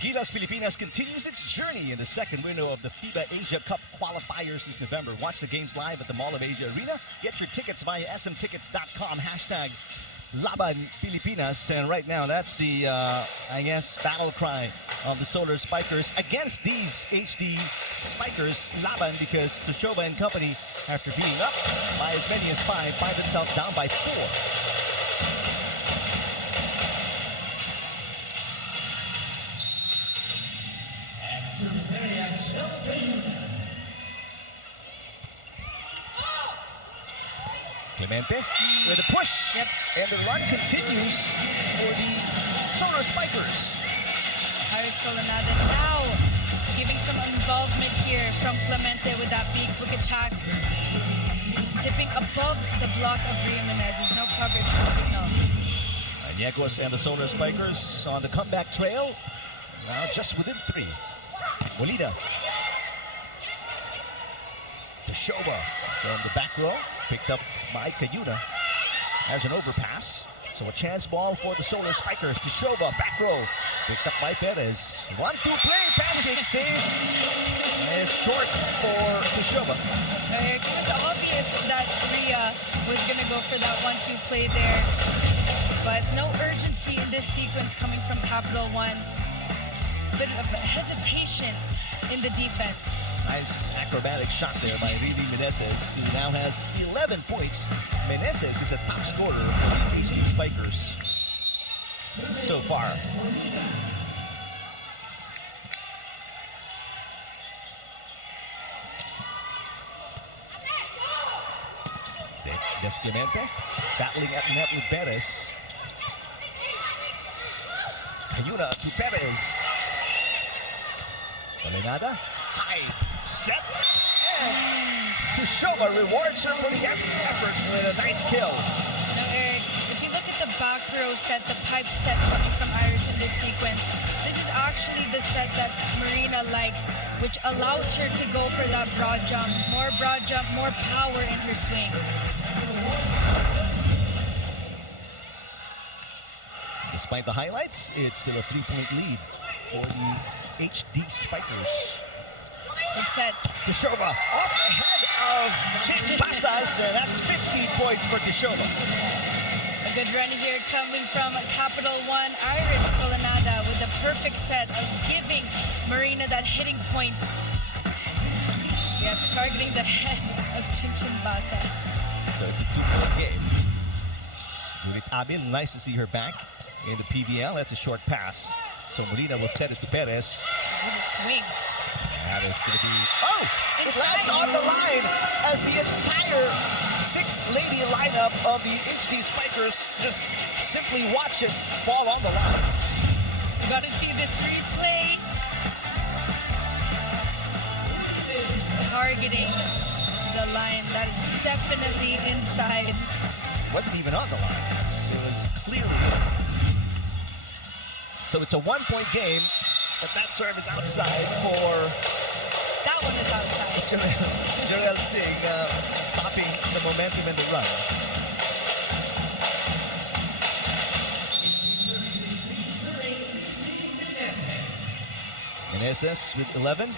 Gilas Pilipinas continues its journey in the second window of the FIBA Asia Cup qualifiers this November. Watch the games live at the Mall of Asia Arena. Get your tickets via smtickets.com, hashtag Laban Pilipinas. And right now, that's the, I guess, battle cry of the Solar Spikers against these HD Spikers, Laban, because Tishova and company, after being up by as many as 5, find themselves down by 4. Clemente with a push. Yep. And the run continues for the Solar Spikers. Iris Colonada now giving some involvement here from Clemente with that big hook attack. Tipping above the block of Ria Menez. There's no coverage for Cignal. Niegos and the Solar Spikers on the comeback trail. Now just within 3. Molina. Tishova from the back row. Picked up by Cayuna. There's an overpass. So a chance ball for the Solar Spikers. Tishova, back row. Picked up by Perez. 1-2 play. Pancake save. And it's short for Tishova. It was obvious that Ria was going to go for that 1-2 play there. But no urgency in this sequence coming from Capital One. Bit of hesitation in the defense. Nice acrobatic shot there by Riri Meneses, who now has 11 points. Meneses is the top scorer for the HD Spikers so far. Des Clemente battling at net with Perez. Cayuna to Perez. Caminada, high, set, and Tishova rewards her for the effort with a nice kill. Now, Eric, if you look at the back row set, the pipe set coming from Iris in this sequence, this is actually the set that Marina likes, which allows her to go for that broad jump, more power in her swing. Despite the highlights, it's still a 3-point lead for the HD Spikers. Good set. Tishova off the head of Jane Basas, and that's 15 points for Tishova. A good run here coming from Capital One. Iris Colanada with the perfect set of giving Marina that hitting point. Yep, targeting the head of Chinchin Basas. So it's a 2-point game. Judith Abil, nice to see her back in the PVL. That's a short pass. So Marina will set it to Perez. With a swing. That is going to be... Oh! It lands on the line as the entire six-lady lineup of the HD Spikers just simply watch it fall on the line. You got to see this replay. Targeting the line. That is definitely inside. It wasn't even on the line. It was clearly in. So it's a 1-point game, but that serve is outside for... That one is outside. Jorel Singh stopping the momentum in the run. Meneses with 11.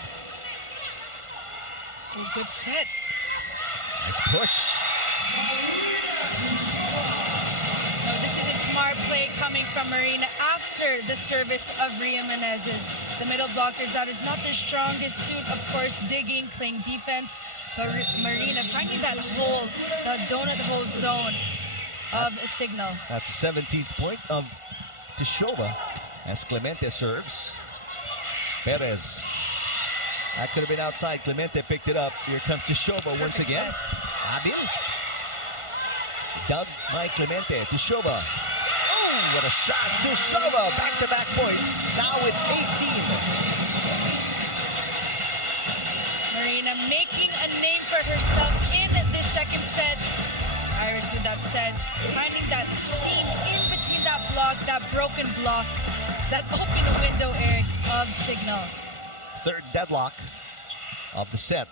Good set. Nice push. So this is a smart play coming from Marina after the service of Ria Menezes. The middle blockers, that is not their strongest suit, of course, digging, playing defense. But Marina finding that hole, the donut hole zone of Cignal. That's the 17th point of Tishova as Clemente serves. Perez. That could have been outside. Clemente picked it up. Here comes Tishova once again. Abil. Dug by Clemente. Tishova. Oh, what a shot. Tishova, back-to-back points. Now with 18. Marina making a name for herself in this second set. Iris with that set. Finding that seam in between that block, that broken block, that open window, Eric, of Cignal. Third deadlock of the set.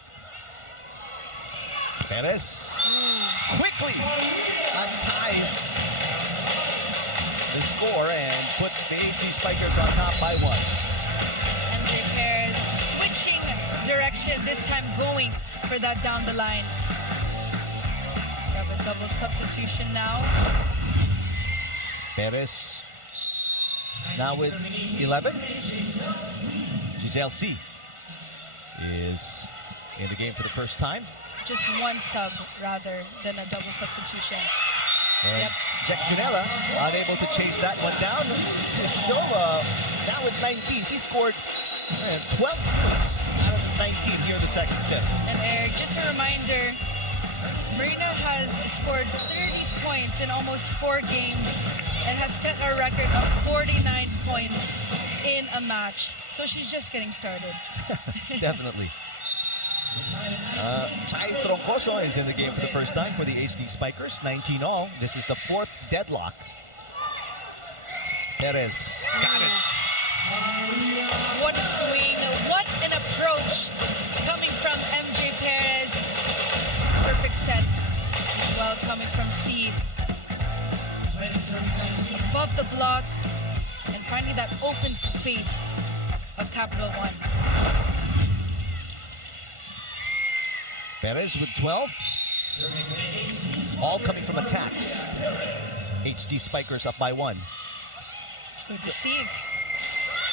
Perez quickly unties the score and puts the HD Spikers on top by 1. MJ Perez switching direction, this time going for that down the line. We have a double substitution now. Perez now with 11. Giselle C is in the game for the first time. Just one sub rather than a double substitution. And Yep. Jack Janela unable to chase that one down. Tishova now with 19. She scored 12 points out of 19 here in the second set. And Eric, just a reminder, Marina has scored 30 points in almost 4 games and has set a record of 49 points in a match. So she's just getting started. Definitely. Chai Troncoso is in the game for the first time for the HD Spikers. 19 all. This is the 4th deadlock. Perez got it. What a swing, what an approach coming from MJ Perez. Perfect set as well coming from Seed. Above the block and finding that open space of Capital One. Perez with 12. All coming from attacks. HD Spikers up by 1. Good receive.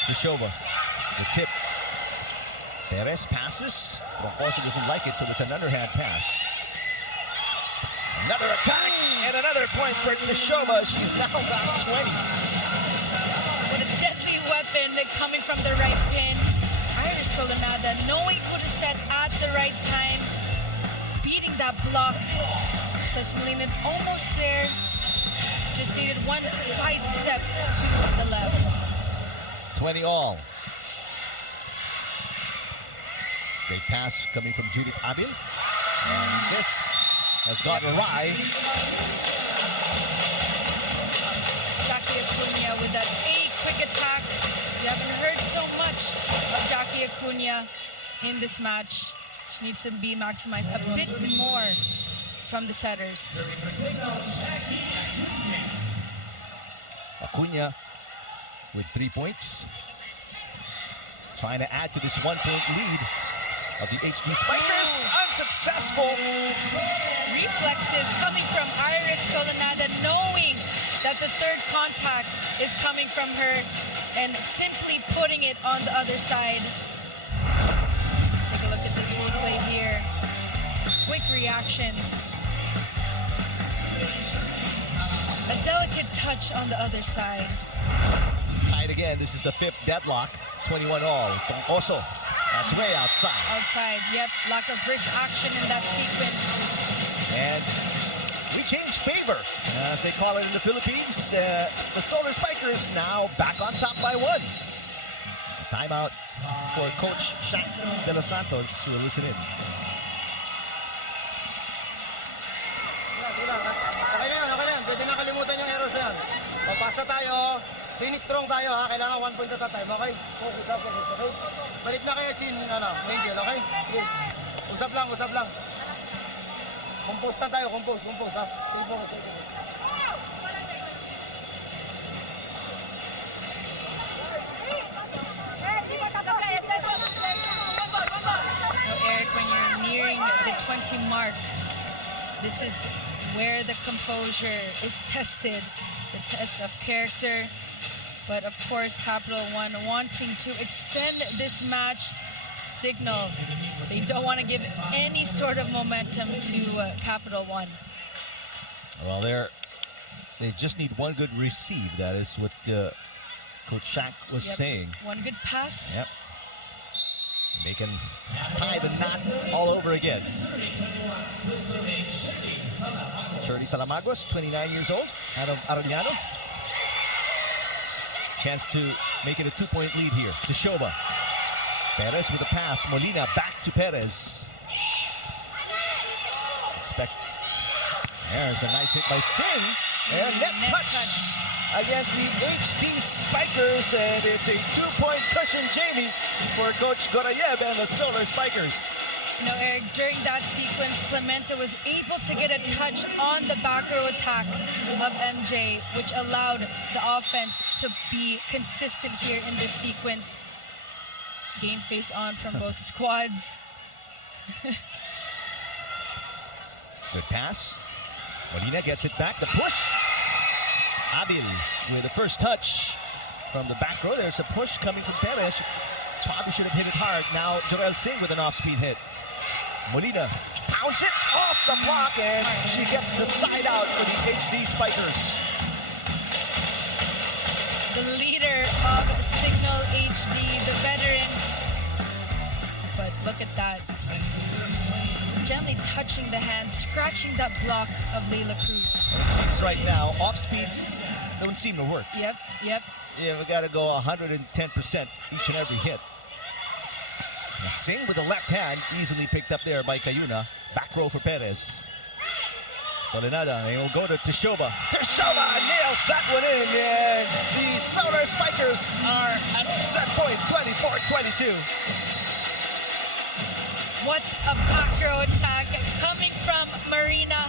Tishova, the tip. Perez passes. Troncoso doesn't like it, so it's an underhand pass. Another attack and another point for Tishova. She's now got 20. What a deadly weapon coming from the right pin. Iris Colanada knowing who to set at the right time. Beating that block. Cesmalina almost there. Just needed one side step to the left. 20 all. Great pass coming from Judith Abil. And this has gone awry. Jackie Acuna with that quick attack. We haven't heard so much of Jackie Acuna in this match. She needs to be maximized a bit more from the setters. Acuna with 3 points. trying to add to this 1-point lead of the HD Spikers. Unsuccessful. Reflexes coming from Iris Colonada, knowing that the third contact is coming from her and simply putting it on the other side. Take a look at this replay here. Quick reactions. A delicate touch on the other side. Tied again. This is the 5th deadlock. 21 all. Also, that's way outside. Outside, yep. Lack of wrist action in that sequence. And we changed favor, as they call it in the Philippines. The Solar Spikers now back on top by 1. Timeout for Coach Shaq De Los Santos. We'll listen in. Okay na yan. Pwede na kalimutan yung errors yan. Papasa tayo. Finish strong tayo ha. Kailangan 1 point at a time, okay? Focus up, okay? Balik na kayo, Chin, Angel, okay? Sige. Usap lang. Compose na tayo, compose ha. Stay focus, stay focus. Now, Eric, when you're nearing the 20 mark, this is where the composure is tested, the test of character. But of course, Capital One wanting to extend this match. Cignal, they don't want to give any sort of momentum to Capital One. Well, they just need one good receive. That is what Coach Shaq was saying. One good pass. Yep. They can tie the knot all over again. Shirley Salamagos, 29 years old, out of Arellano. Chance to make it a 2-point lead here. To Shoba. Perez with a pass. Molina back to Perez. There's a nice hit by Singh. And net touch against the HD Spikers. And it's a 2-point cushion, Jamie, for Coach Gorayev and the Solar Spikers. You know, Eric, during that sequence, Clemente was able to get a touch on the back row attack of MJ, which allowed the offense to be consistent here in this sequence. Game face on from both squads. Good pass. Molina gets it back. The push. Abil with the first touch from the back row. There's a push coming from Perez. Probably should have hit it hard. Now Jorel Singh with an off-speed hit. Molina pounds it off the block, and she gets the side out for the HD Spikers. The leader of Cignal HD, the veteran. But look at that. Gently touching the hand, scratching that block of Leila Cruz. It seems right now, off-speeds don't seem to work. Yep. Yeah, we got to go 110% each and every hit. Singh with the left hand, easily picked up there by Cayuna. Back row for Perez. Colinada, he will go to Tishoba. Tishoba nails that one in, and the Solar Spikers are at set point 24-22. What a back row attack coming from Marina.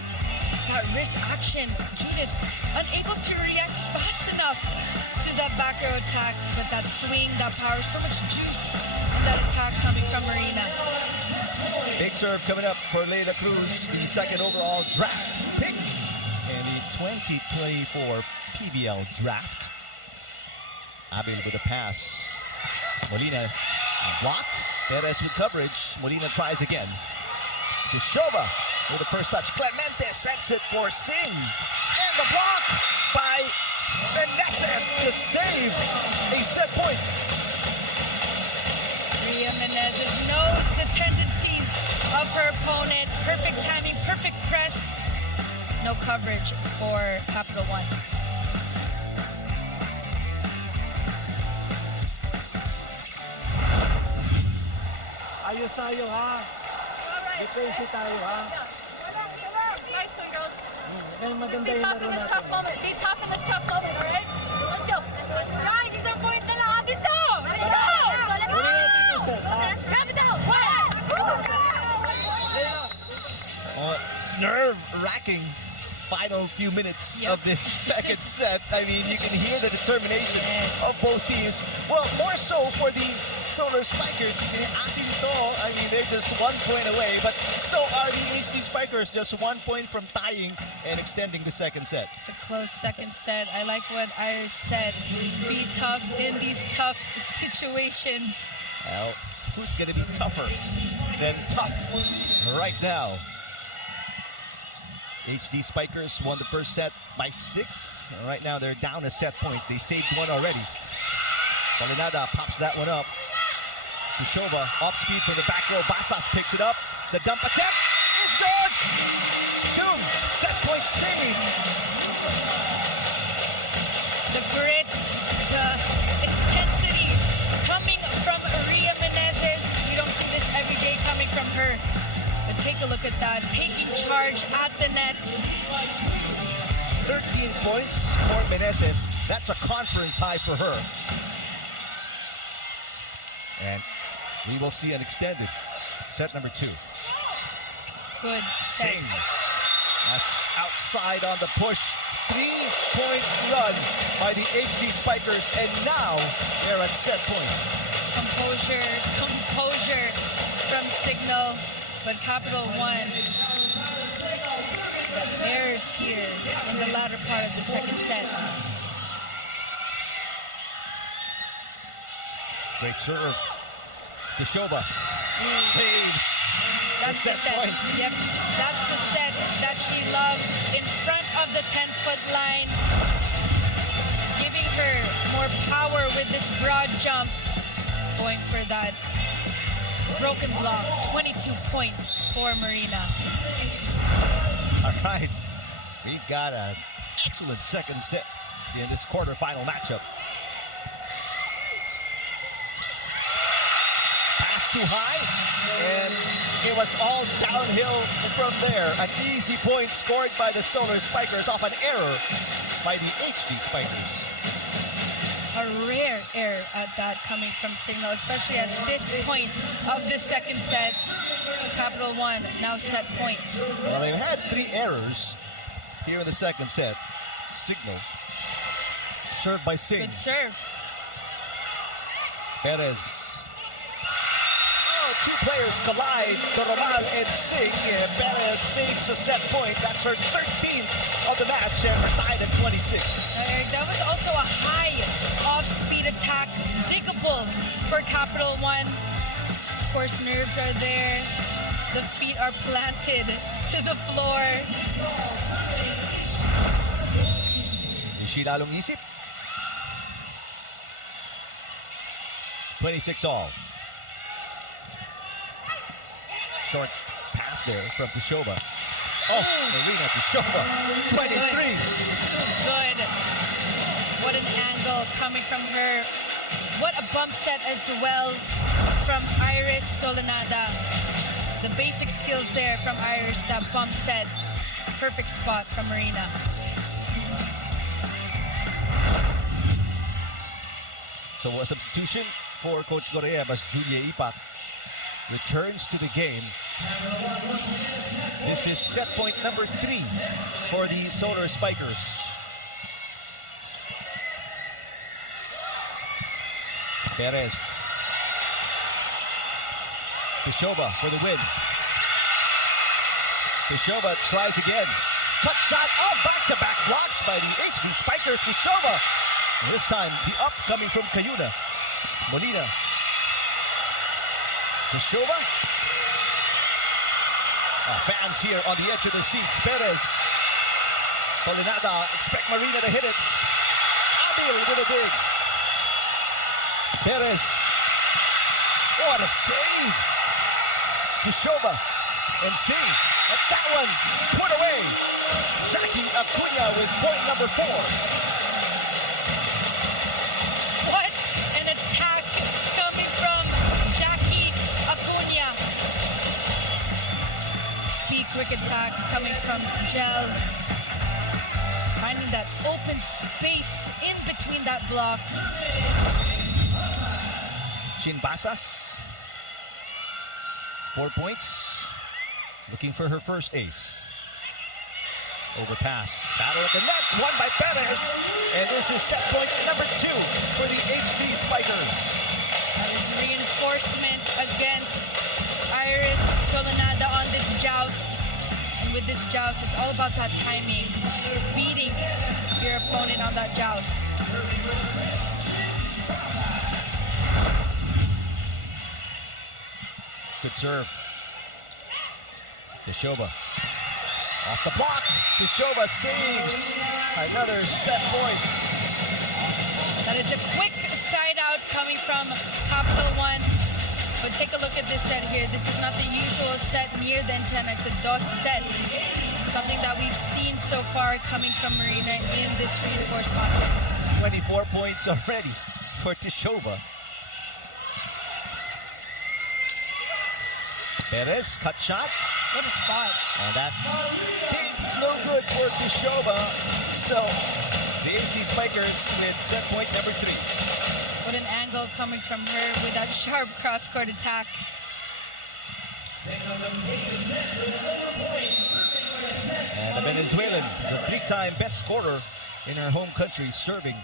That wrist action. Judith unable to react fast enough to that back row attack, but that swing, that power, so much juice in that attack coming from Marina. Big serve coming up for Leila Cruz, the 2nd overall draft pick in the 2024 PVL draft. Abil with a pass. Molina blocked. Perez with coverage. Molina tries again. Tishoba with the first touch. Clemente sets it for Singh. And the block by Meneses to save a set point. Ria Menezes knows the tendencies of her opponent. Perfect timing, perfect press. No coverage for Capital One. Ayos tayo ha. Defensive tayo ha. Nice one, girls. Maganda Just be yung tough laro in this natin. tough moment. Be tough in this tough moment, all right? Let's go. Guys, isang point na lang atin to. Let's go. Wala natin ito, sir. Capital, Nerve-wracking final few minutes of this second set. I mean, you can hear the determination of both teams. Well, more so for the Solar Spikers. I mean, they're just 1 point away, but so are the HD Spikers, just 1 point from tying and extending the second set. It's a close second set. I like what Iris said. Be tough in these tough situations. Well, who's going to be tougher than tough right now? HD Spikers won the first set by 6. Right now they're down a set point. They saved one already. Polinada pops that one up. Kushova off speed from the back row. Basas picks it up. The dump attempt is good. Doom, set point saved. The grit, the intensity coming from Ria Menezes. We don't see this every day coming from her. But take a look at that, taking charge at the net. 13 points for Menezes. That's a conference high for her. And we will see an extended set number 2. Good set. Singh. That's outside on the push. 3-point run by the HD Spikers, and now they're at set point. Composure from Cignal. But Capital 1, the errors here in the latter part of the second set. Great serve. Kushova saves. That's the set. Point. Yep, that's the set that she loves. In front of the 10-foot line, giving her more power with this broad jump. Going for that broken block, 22 points for Marina. All right, we've got an excellent second set in this quarterfinal matchup. Pass too high, and it was all downhill from there. An easy point scored by the Solar Spikers off an error by the HD Spikers. A rare error at that coming from Cignal, especially at this point of the second set. Capital 1 now set points. Well, they've had 3 errors here in the second set. Cignal. Served by Singh. Good serve. Perez. Oh, 2 players collide. Doromal and Singh. Perez saves a set point. That's her 13th of the match, and we're tied at 26. That was also a high off-speed attack, diggable for Capital 1. Of course, nerves are there. The feet are planted to the floor. Ishii lalong isip. 26 all. Short pass there from Kushova. Oh, Marina Kushova, 23. Good. What an angle coming from her. What a bump set as well from Iris Tolenada. The basic skills there from Iris, that bump set. Perfect spot from Marina. So a substitution for Coach Goreb as Julia Ipak returns to the game. This is set point number 3 for the Solar Spikers. Perez. Kushova for the win. Kushova tries again. Cut shot. Oh, back-to-back blocks by the HD Spikers. Kushova. This time, the up coming from Cayuna. Molina. Kushova. Fans here on the edge of their seats. Perez. Polinada. Expect Marina to hit it. Adil with a dig. Perez. What a save. Kushova. And see. And that one put away. Jackie Acuna with point number 4. What an attack coming from Jackie Acuna. Big quick attack coming from Gel. Finding that open space in between that block. Basas, 4 points, looking for her first ace. Overpass. Battle at the net. Won by Perez. And this is set point number 2 for the HD Spikers. That is reinforcement against Iris Tolanada on this joust. And with this joust, it's all about that timing. Beating your opponent on that joust. Good serve. Deshova. Off the block. Deshova saves another set point. That is a quick side out coming from Capital 1. But take a look at this set here. This is not the usual set near the antenna. It's a DOS set. Something that we've seen so far coming from Marina in this reinforced conference. 24 points already for Deshova. Perez, cut shot. What a spot. And that deep, no good for Deshova. So the HD Spikers with set point number 3. What an angle coming from her with that sharp cross-court attack. And the Venezuelan, the 3-time best scorer in her home country, serving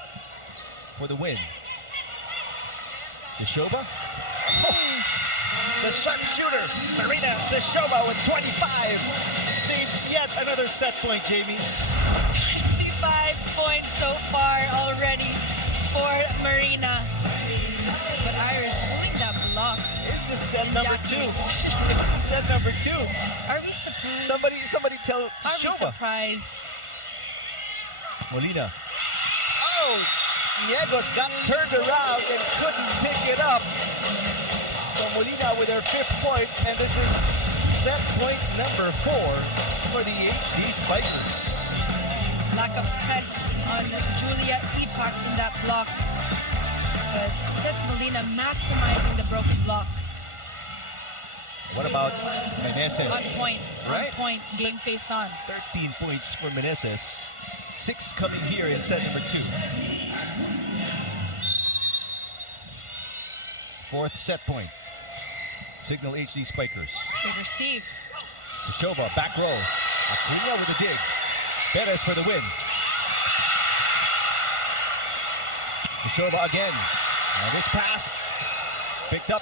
for the win. Deshova. The sharpshooter, Marina Deshova with 25, saves yet another set point, Jamie. 25 points so far already for Marina. But Iris holding that block. It's just set number 2. It's just set number 2. Are we surprised? Somebody tell Are we Deshova. surprised? Molina. Oh! Niegos got turned around and couldn't pick it up. So Molina with her 5th point, and this is set point number 4 for the HD Spikers. Lack of press on Julia Ipak in that block. But Cesc Molina maximizing the broken block. What about Meneses? On point, Right? on point, game face on. 13 points for Meneses. 6 coming here in set number 2. 4th set point. Cignal HD Spikers. Good receive. Deshova, back row. Acuna with a dig. Perez for the win. Deshova again. And this pass picked up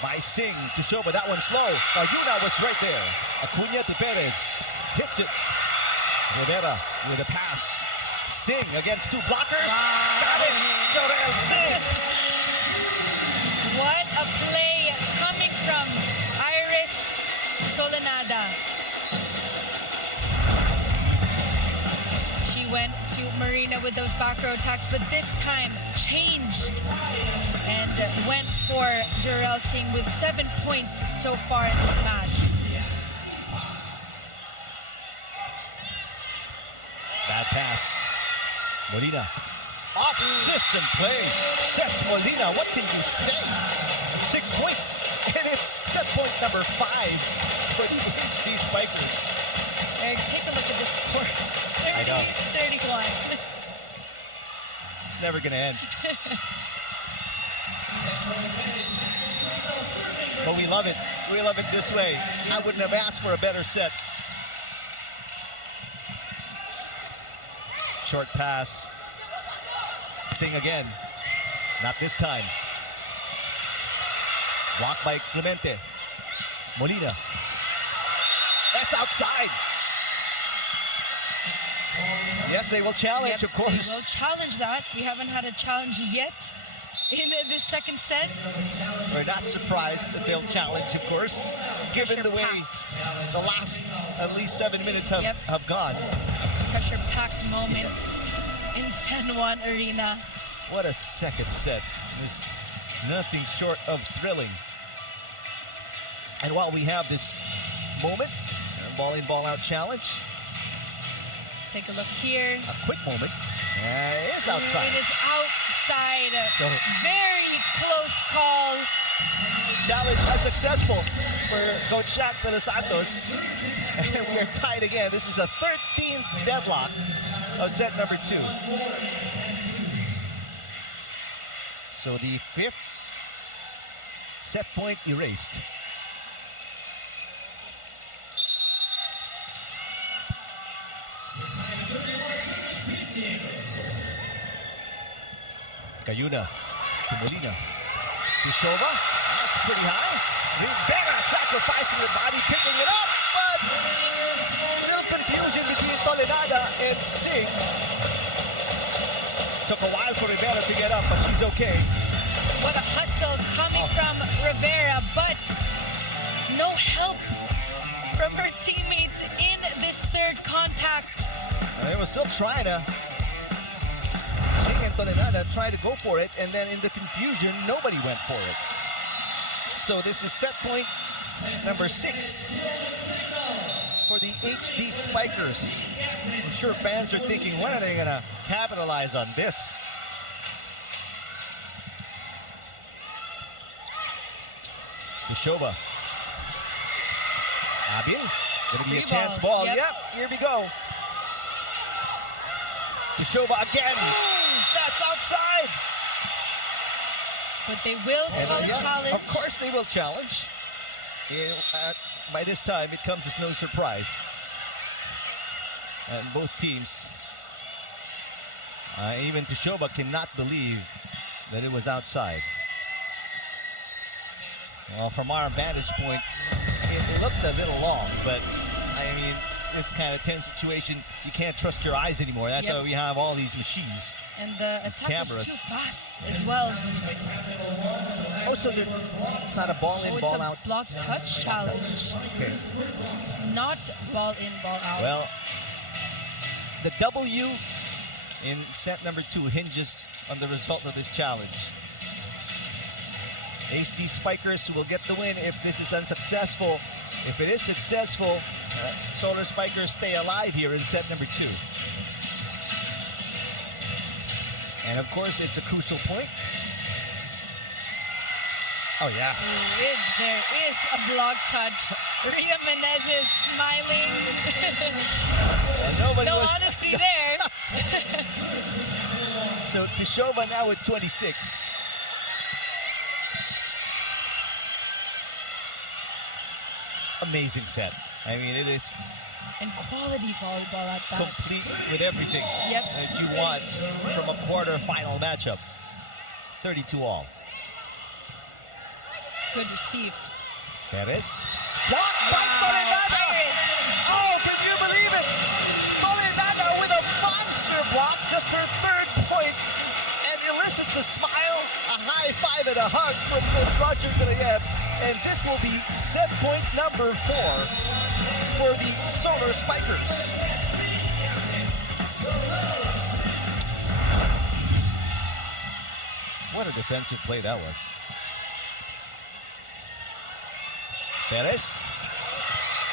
by Singh. Deshova, that one slow. Acuna was right there. Acuna to Perez. Hits it. Rivera with a pass. Singh against 2 blockers. Got it. Jorel Singh. What a play coming from Iris Tolanada. She went to Marina with those back row attacks, but this time changed and went for Jorel Singh with 7 points so far in this match. Bad pass. Molina. Off-system play. Cesc Molina, what can you say? 6 points, and it's set point number 5 for the HD Spikers. Eric, take a look at this score. I know. 31. It's never going to end. But we love it. We love it this way. I wouldn't have asked for a better set. Short pass. Sing again. Not this time. Blocked by Clemente. Molina. That's outside. Yes, they will challenge, of course. We'll challenge that. We haven't had a challenge yet in this second set. We're not surprised that they'll challenge, of course, given the way the last at least 7 minutes have gone. Pressure-packed moments in San Juan Arena. What a second set. It was nothing short of thrilling. And while we have this moment, ball in, ball out challenge. Take a look here. A quick moment. It is outside. It is outside. So, very close call. challenge unsuccessful for Coach Shaq de los Santos. And we are tied again. This is the 13th deadlock of set number 2. So the 5th set point erased. Cayuna to Molina. Pishova, that's pretty high. Rivera sacrificing her body, picking it up, but a little confusion between Tolenada and Sig. Took a while for Rivera to get up, but she's okay. What a hustle coming from Rivera, but no help from her teammates in this third contact. They were still trying to. Sig and Tolenada tried to go for it, and then in the confusion, nobody went for it. So this is set point number 6 for the HD Spikers. I'm sure fans are thinking, when are they going to capitalize on this? Pishova. Abil, going to be a chance ball. Yep, here we go. Pishova again. That's outside. But they will call a challenge. Of course they will challenge. By this time, it comes as no surprise. And both teams, even Pishova cannot believe that it was outside. Well, from our vantage point, it looked a little long, but I mean, this kind of tense situation, you can't trust your eyes anymore. That's why we have all these machines. And the attack cameras. was too fast as well. Oh, so it's not a ball in, ball out? It's a block touch challenge. Okay. Not ball in, ball out. Well, the W in set number 2 hinges on the result of this challenge. HD Spikers will get the win if this is unsuccessful. If it is successful, Solar Spikers stay alive here in set number 2. And of course, it's a crucial point. Oh, yeah. There is a block touch. Ria Menezes smiling. Well, no honesty there. So Pishova now with 26. Amazing set. I mean, it is And quality volleyball at that. complete with everything that you want from a quarterfinal matchup. 32-all. Good receive. Perez. Blocked by Toledada! Oh, can you believe it? Toledada with a monster block, just her 3rd point, and elicits a smile, a high five, and a hug from Coach Roger Graeb. And this will be set point number 4 for the Solar Spikers. What a defensive play that was. Perez.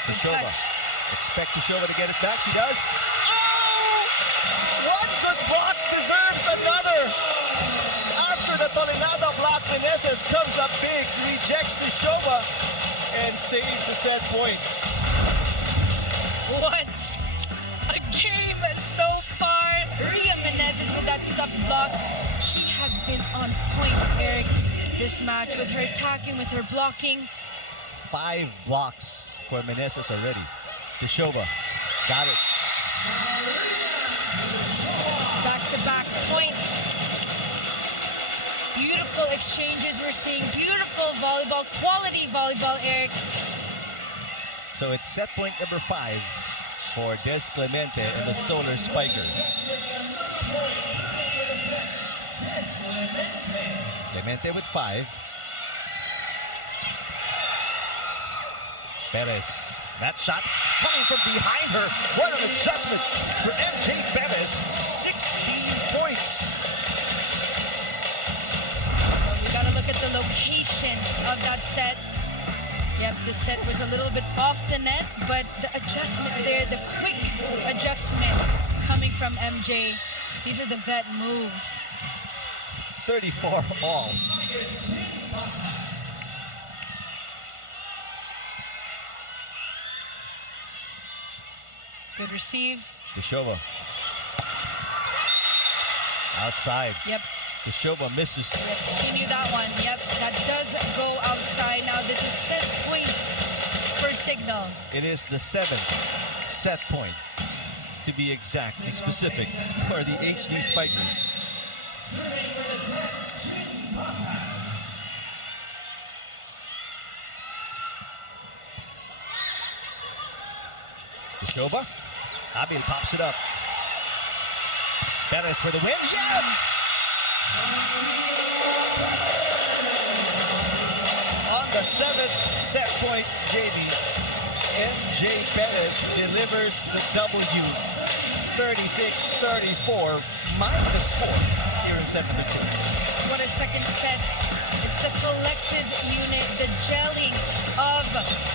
Pishova. Expect Pishova to get it back. She does. Oh! One good block deserves another. After the Tolenada block, Menezes comes up big, rejects Pishova, and saves a set point. What a game so far. Ria Menezes with that stuffed block. She has been on point, Eric, this match with her attacking, with her blocking. 5 blocks for Menezes already. Pishova got it. Back-to-back points. Beautiful exchanges we're seeing. Beautiful volleyball, quality volleyball, Eric. So it's set point number 5 for Des Clemente and the Solar Spikers. Clemente with 5. Perez. That shot coming from behind her. What an adjustment for MJ Perez. 16 points. We gotta look at the location of that set. Yep, the set was a little bit off the net, but the adjustment there, the quick adjustment coming from MJ. These are the vet moves. 34 all. Good receive. Pishova. Outside. Yep. Pishova misses. Yep, she knew that one. Yep, that does go outside. Now this is set point for Cignal. It is the 7th set point. to be exactly specific for the HD Spikers. Shoba. Abil pops it up. Perez for the win. Yes! On the 7th set point, JB, MJ Perez delivers the W. 36-34. Mind the score here in set number 2. What a second set. It's the collective unit, the gelling of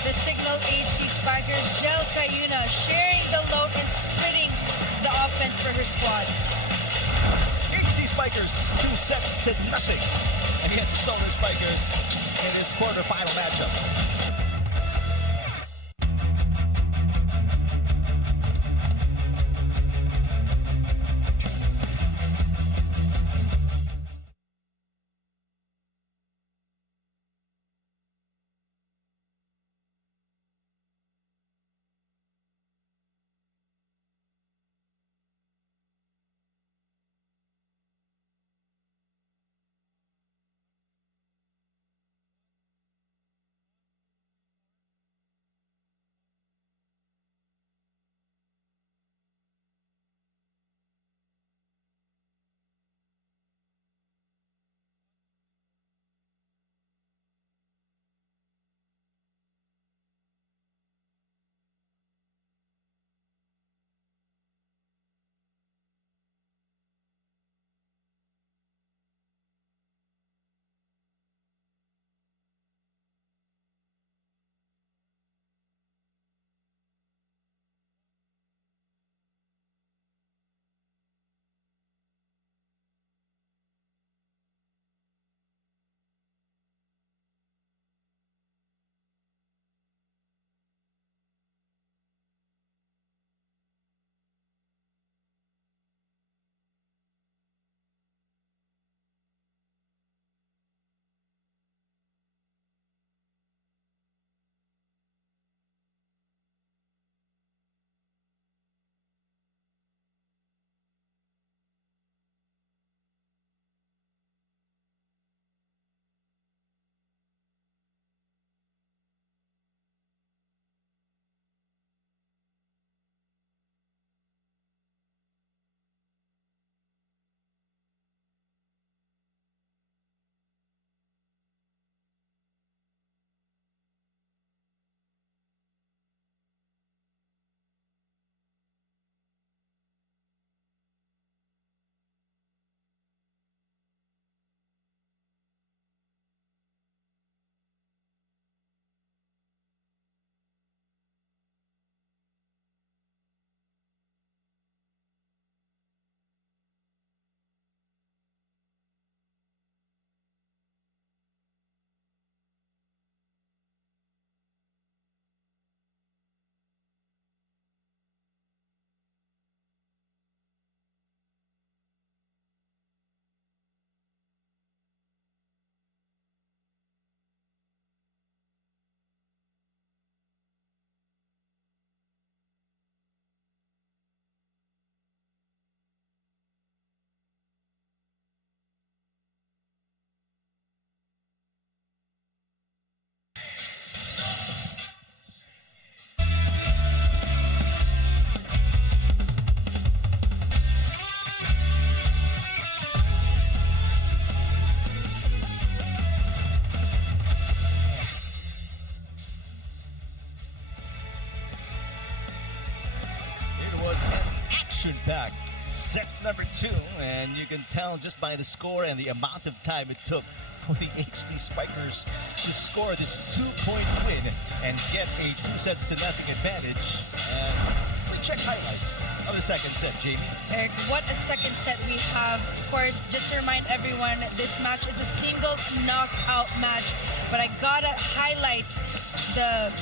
the Cignal HD Spikers. Gel Cayuna sharing the load and splitting the offense for her squad. HD Spikers 2-0 against Solar Spikers in this quarterfinal matchup. Action-packed set number 2, and you can tell just by the score and the amount of time it took for the HD Spikers to score this 2-point win and get a 2-0 advantage. And we check highlights of the second set, Jamie. Eric, what a second set we have. Of course, just to remind everyone, this match is a single knockout match, but I gotta highlight the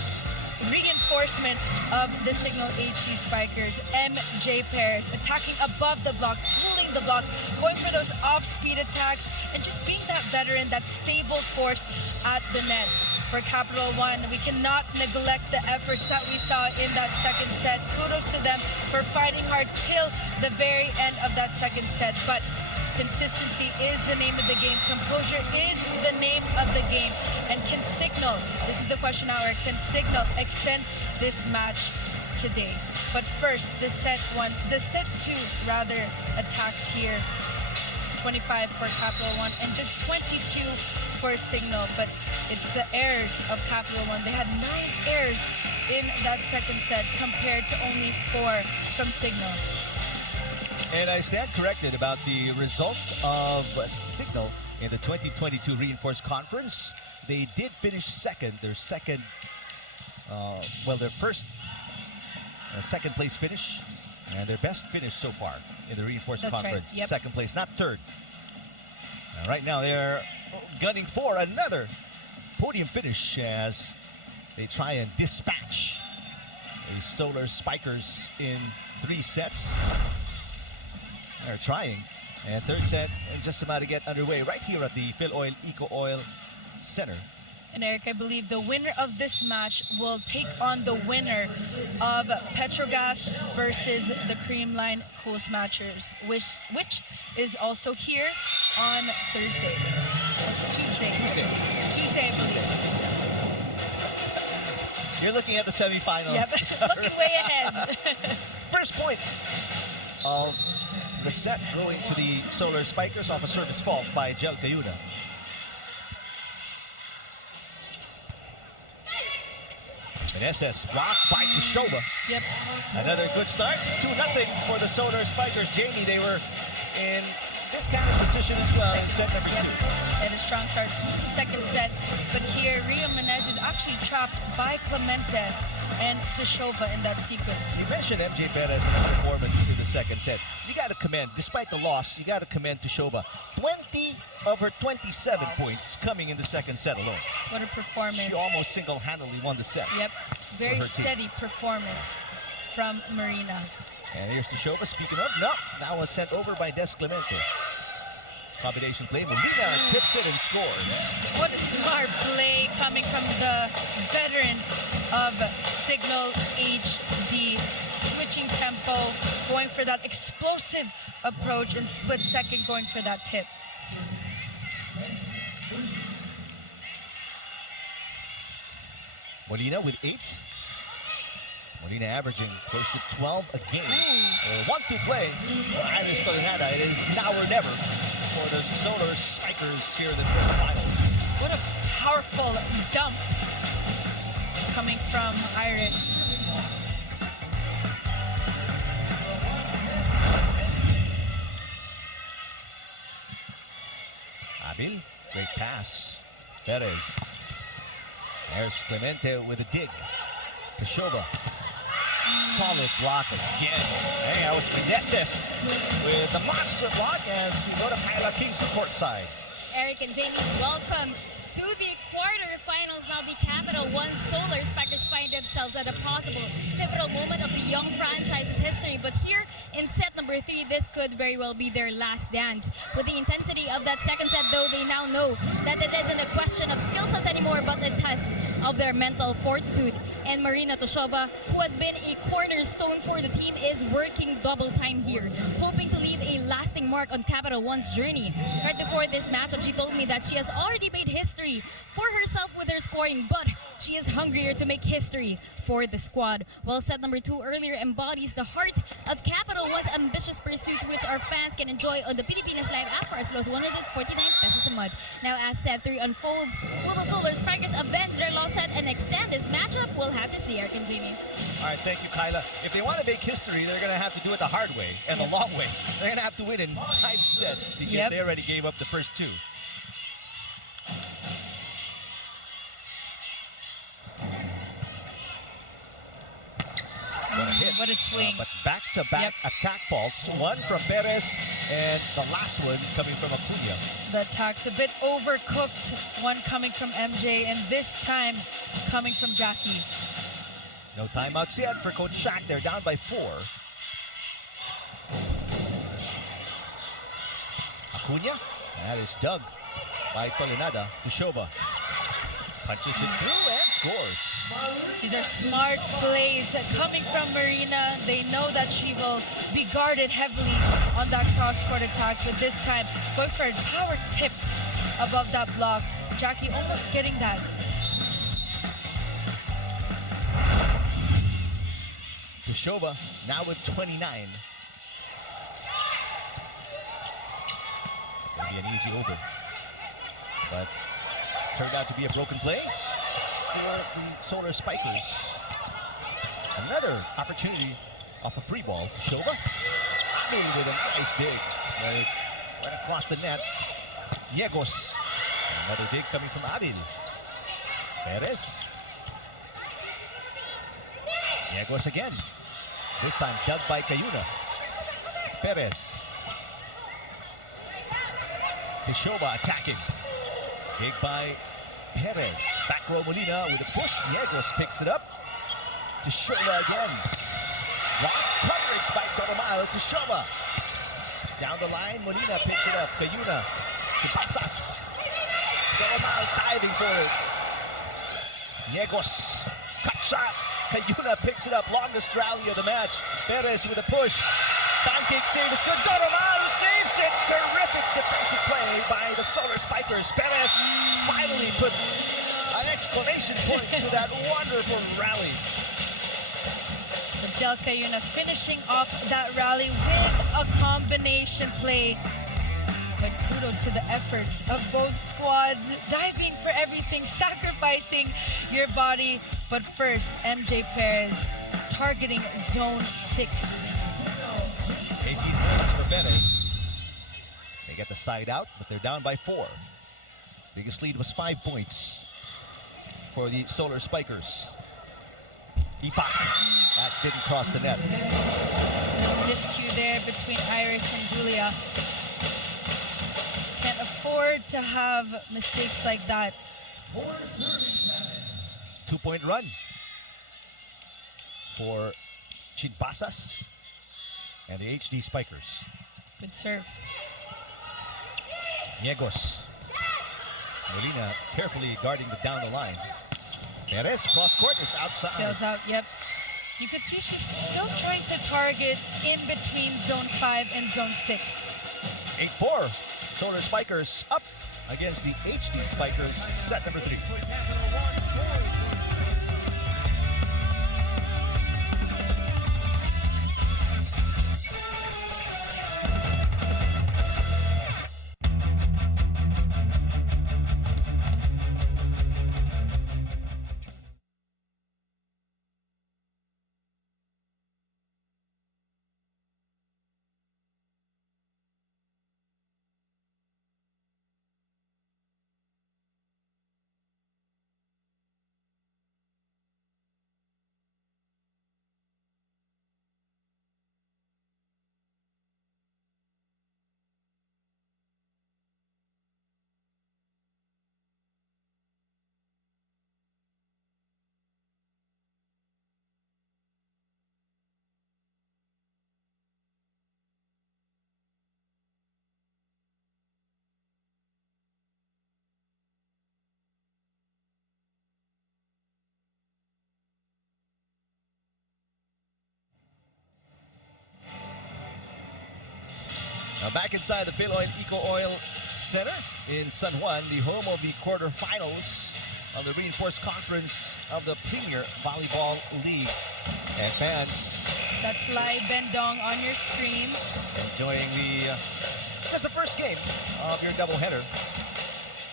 reinforcement of the Cignal HD Spikers. MJ Perez attacking above the block, tooling the block, going for those off-speed attacks, and just being that veteran, that stable force at the net. for Capital One. We cannot neglect the efforts that we saw in that second set. Kudos to them for fighting hard till the very end of that second set. But consistency is the name of the game. Composure is the name of the game. And can Cignal, this is the question hour, can Cignal extend this match today? But first, the set two attacks here. 25 for Capital One and just 22 for Cignal. But it's the errors of Capital One. They had 9 errors in that second set compared to only 4 from Cignal. And I stand corrected about the results of Cignal in the 2022 Reinforced Conference. They did finish second. Their second, their first second place finish, and their best finish so far in the Reinforced Conference. Right. Yep. Second place, not third. Right now they're gunning for another podium finish as they try and dispatch the Solar Spikers in 3 sets. They're trying, and third set just about to get underway right here at the Phil Oil Eco Oil Center. And Eric, I believe the winner of this match will take on the winner of Petrogas versus the Creamline Cool Smashers, which is also here on Thursday. Or Tuesday, I believe. You're looking at the semifinals. Yep, looking way ahead. First point of the set going to the Solar Spikers off a service fault by Jel Cayuna. An SS block by Tshova. Yep. Another good start. 2-0 for the Solar Spikers. Jamie, they were in this kind of position as well in set number 2. And a strong start second set. But here, Rio Menez is actually trapped by Clemente and Tshova in that sequence. You mentioned MJ Perez and her performance in the second set. You got to commend, despite the loss, you got to commend Tshova. 20 of her 27 points coming in the second set alone. What a performance. She almost single-handedly won the set. Yep, very steady performance from Marina. And here's Tshova, speaking of, no, that was sent over by Des Clemente. Combination play, Molina tips it and scores. What a smart play coming from the veteran of Cignal HD. Switching tempo, going for that explosive approach, and split second going for that tip. Molina with 8. Molina averaging close to 12 a game. 1-2 play. It is now or never for the Solar Spikers here in the quarterfinals. What a powerful dump coming from Iris. Abil, great pass. Perez. There's Clemente with a dig. Tshova. Solid block again. Hey, that was Meneses with the monster block as we go to Kyla Kingston courtside. Eric and Jamie, welcome to the quarterfinals. Now the Capital1 Solar Spikers find themselves at a possible pivotal moment of the young franchise's history. But here in set number 3, this could very well be their last dance. With the intensity of that second set, though, they now know that it isn't a question of skill sets anymore, but a test of their mental fortitude. And Marina Tshova, who has been a cornerstone for the team, is working double time here, hoping to leave a lasting mark on Capital One's journey. Right before this matchup, she told me that she has already made history for herself with her scoring, but she is hungrier to make history for the squad. While set number 2 earlier embodies the heart of Capital One's ambitious pursuit, which our fans can enjoy on the Pilipinas Live app for as low as 149 pesos a month. Now, as set 3 unfolds, will the Solar Spikers avenge their lost set and extend this matchup? We'll have to see, Eric and Jamie. All right, thank you, Kyla. If they want to make history, they're going to have to do it the hard way and the long way. They're going to have to win in 5 sets because they already gave up the first 2. What a swing. But back-to-back attack faults. One from Perez and the last one coming from Acuna. The attack's a bit overcooked. One coming from MJ and this time coming from Jackie. No timeouts yet for Coach Shaq. They're down by 4. Acuna. That is dug by Colinada. Tshova. Punches it through and scores. These are smart plays coming from Marina. They know that she will be guarded heavily on that cross-court attack, but this time going for a power tip above that block. Jackie almost getting that. Tushova now with 29. Gonna be an easy over, but turned out to be a broken play for the Solar Spikers. Another opportunity off a free ball. Tushova, Abil with a nice dig right across the net. Yegos, another dig coming from Abil. Perez. Yegos again. This time dug by Cayuna. Perez. Tushova attacking. Dig by Perez. Back row Molina with a push. Yegos picks it up. Tushova again. Block coverage by Toromal. Tushova. Down the line, Molina picks it up. Cayuna to Basas. Toromal diving for it. Yegos. Cut shot. Cayuna picks it up. Longest rally of the match. Perez with a push. Pancake save is good. Toromal saves it. Terrific defensive play by the Solar Spikers. Perez finally puts an exclamation point to that wonderful rally. Miguel Cayuna finishing off that rally with a combination play. But kudos to the efforts of both squads, diving for everything, sacrificing your body. But first, MJ Perez targeting zone 6. 18 points for Perez. They get the side out, but they're down by 4. Biggest lead was 5 points for the Solar Spikers. Ipak, that didn't cross the net. Miscue there between Iris and Julia. Can't afford to have mistakes like that. 2-point run for Chigbasas and the HD Spikers. Good serve. Yegos. Molina carefully guarding down the line. Perez, cross court is outside. Sails out, yep. You can see she's still trying to target in between zone 5 and zone 6. 8-4. Solar Spikers up against the HD Spikers, set number 3. Now back inside the Paloy Eco Oil Center in San Juan, the home of the quarterfinals of the reinforced conference of the Premier Volleyball League. And fans, That's Lai Bendong on your screens. enjoying the just the first game of your doubleheader.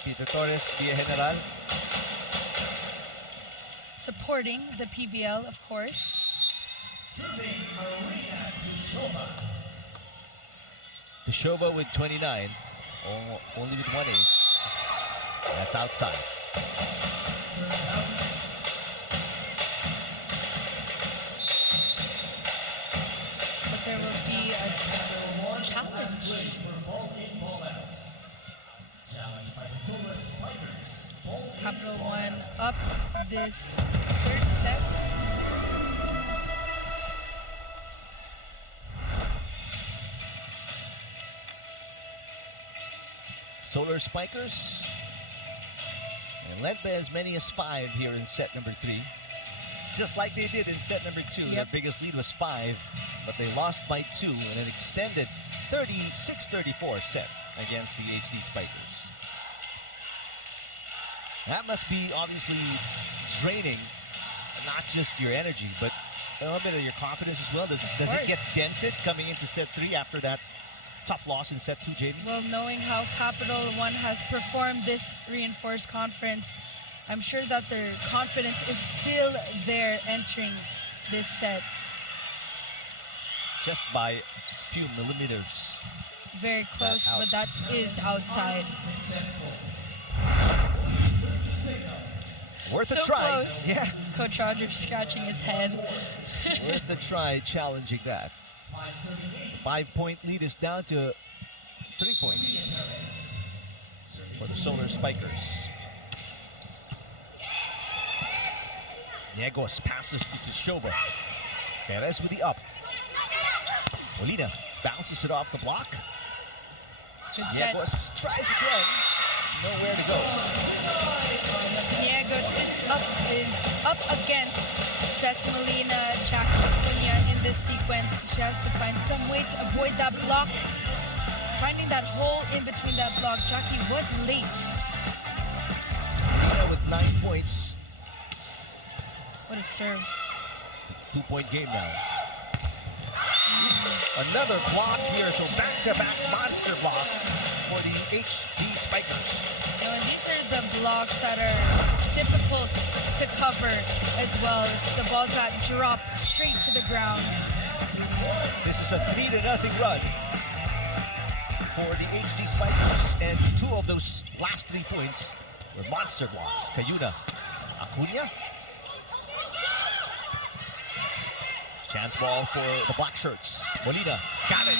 Peter Torres, Via General. Supporting the PVL, of course. Tushova with 29, only with 1 ace. That's outside. But there will be a challenge. Capital One up this third set. Solar Spikers. And led by as many as 5 here in set number 3. Just like they did in set number 2. Their biggest lead was 5, but they lost by 2 in an extended 36-34 set against the HD Spikers. That must be obviously draining, not just your energy, but a little bit of your confidence as well. Does it get dented coming into set 3 after that tough loss in set 2, Jamie? Well, knowing how Capital One has performed this reinforced conference, I'm sure that their confidence is still there entering this set. Just by a few millimeters. Very close, but that is outside. Worth a So try. close. Yeah. Coach Roger scratching his head. Worth a try challenging that. 5-point lead is down to 3 points for the Solar Spikers. Diegos passes to Tishova. Perez with the up. Molina bounces it off the block. Good set. Diegos tries again. Nowhere to go. Diegos is up against Ceci Molina, Jackie Cunha in this sequence. She has to find some way to avoid that block. Finding that hole in between that block. Jackie was late. Molina with 9 points. What a serve. 2-point game now. Another block here, so back-to-back monster blocks for the HD Spikers. You know, and these are the blocks that are difficult to cover as well. It's the balls that drop straight to the ground. This is a 3-0 run for the HD Spikers, and 2 of those last 3 points were monster blocks. Cayuna, Acuna. Chance ball for the black shirts. Molina got it.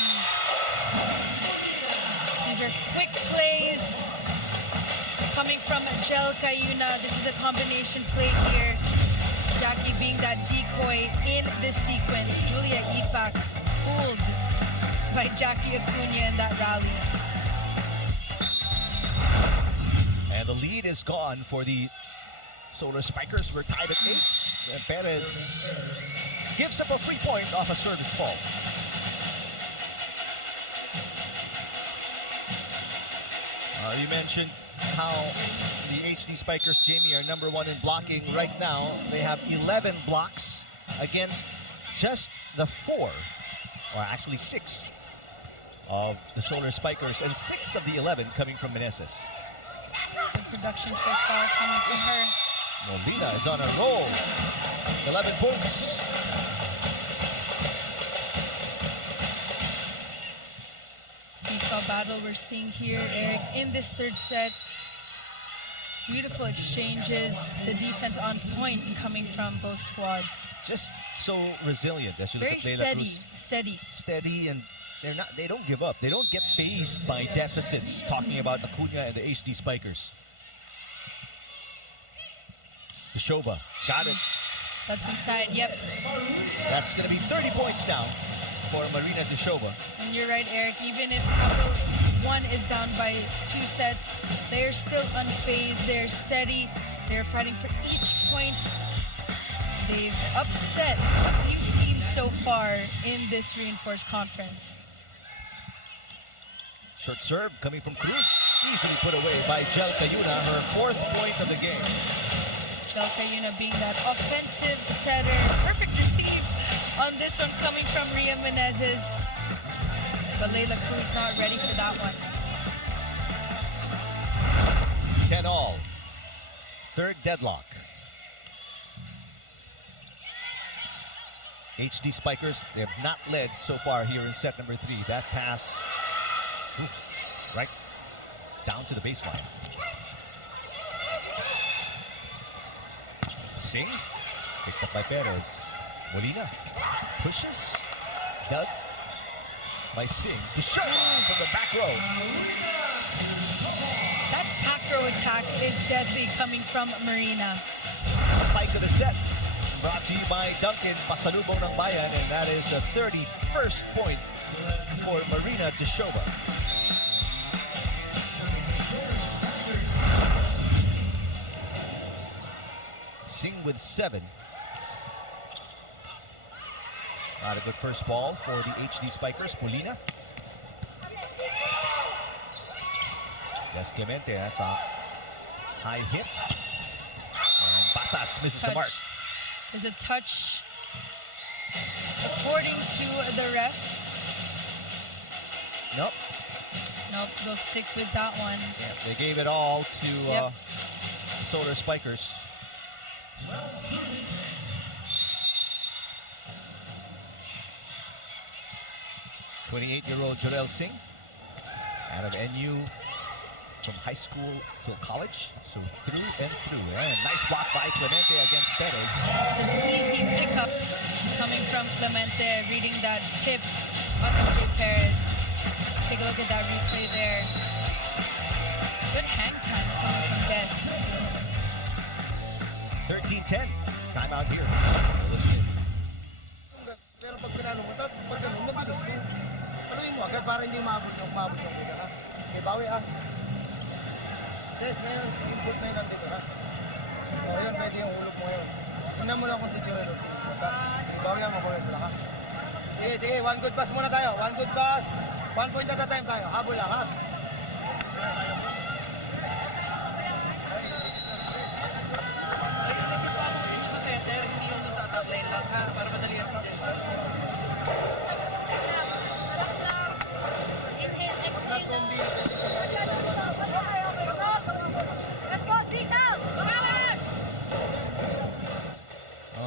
These are quick plays coming from Jel Cayuna. This is a combination play here. Jackie being that decoy in this sequence. Julia Ipak fooled by Jackie Acuna in that rally. And the lead is gone for the Solar Spikers. We're tied at 8. And Perez gives up a free point off a service fault. You mentioned how the HD Spikers, Jamie, are number 1 in blocking right now. They have 11 blocks against just the 4, or actually 6 of the Solar Spikers, and 6 of the 11 coming from Meneses. Good production so far coming from her. Molina is on a roll. 11 points. Seesaw battle we're seeing here, Eric, in this third set. Beautiful exchanges. The defense on point coming from both squads. Just so resilient. As you look Very at Leila steady, Cruz. steady. And they don't give up. They don't get fazed by deficits. Talking about Acuna and the HD Spikers. Tishova got it. That's inside, yep. That's going to be 30 points now for Marina Tishova. And you're right, Eric. Even if Capital One is down by 2 sets, they're still unfazed. They're steady. They're fighting for each point. They've upset a few teams so far in this reinforced conference. Short serve coming from Cruz. Easily put away by Jel Cayuna, her 4th point of the game. Jel Cayuna being that offensive setter. Perfect receive on this one coming from Ria Menezes. But Leila Cruz not ready for that one. 10-all. 3rd deadlock. HD Spikers, they have not led so far here in set number 3. That pass, right down to the baseline. Singh, picked up by Perez. Molina pushes, dug by Singh. To show from the back row. That back row attack is deadly coming from Marina. Spike of the set. Brought to you by Duncan, pasalubong ng bayan, and that is the 31st point for Marina Tishova. Sing with 7. Not a good first ball for the HD Spikers. Molina. Yes, Clemente, that's a high hit. And Basas misses the mark. There's a touch. According to the ref. Nope. Nope, they'll stick with that one. Yeah, they gave it all to the Solar Spikers. 28-year-old Jorel Singh out of NU from high school till college, so through and through. And nice block by Clemente against Perez. It's an easy pickup coming from Clemente, reading that tip on MJ Perez. Take a look at that replay there. Good hang time coming from Des. 13-10. Timeout here. Listen. Pero pag pinalo mo, pag ganun, mabilis mo. Paluin mo agad para hindi maabot yung kita na. Okay, bawi ah. Ses, ngayon, input na yun nandito na. O, yun, pwede yung hulog mo ngayon. Tingnan mo lang kung si Jorel o si Jota. Bawi ang makulit sila ka. Sige, sige, one good pass muna tayo. One good pass. 1 point at a time tayo. Habol lang ha.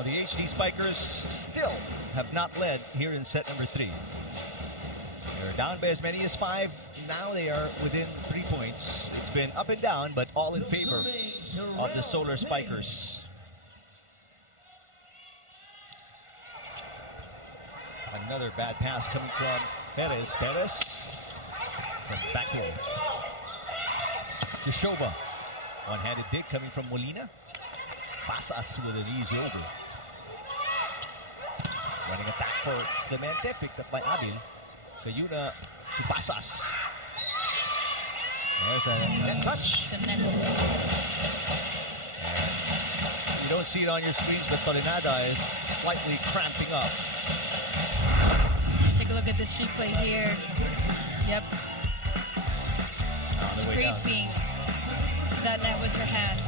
The HD Spikers still have not led here in set number 3. They're down by as many as 5. Now they are within 3 points. It's been up and down, but all in favor of the Solar Spikers. Another bad pass coming from Perez. Perez from back row. Deshova. One-handed dig coming from Molina. Pasas with an easy over. Running attack for Clemente, picked up by Abil. Cayuna to Pasas. There's a net touch. You don't see it on your screens, but Tolinada is slightly cramping up. Take a look at this replay here. Yep. Scraping that net with her hand.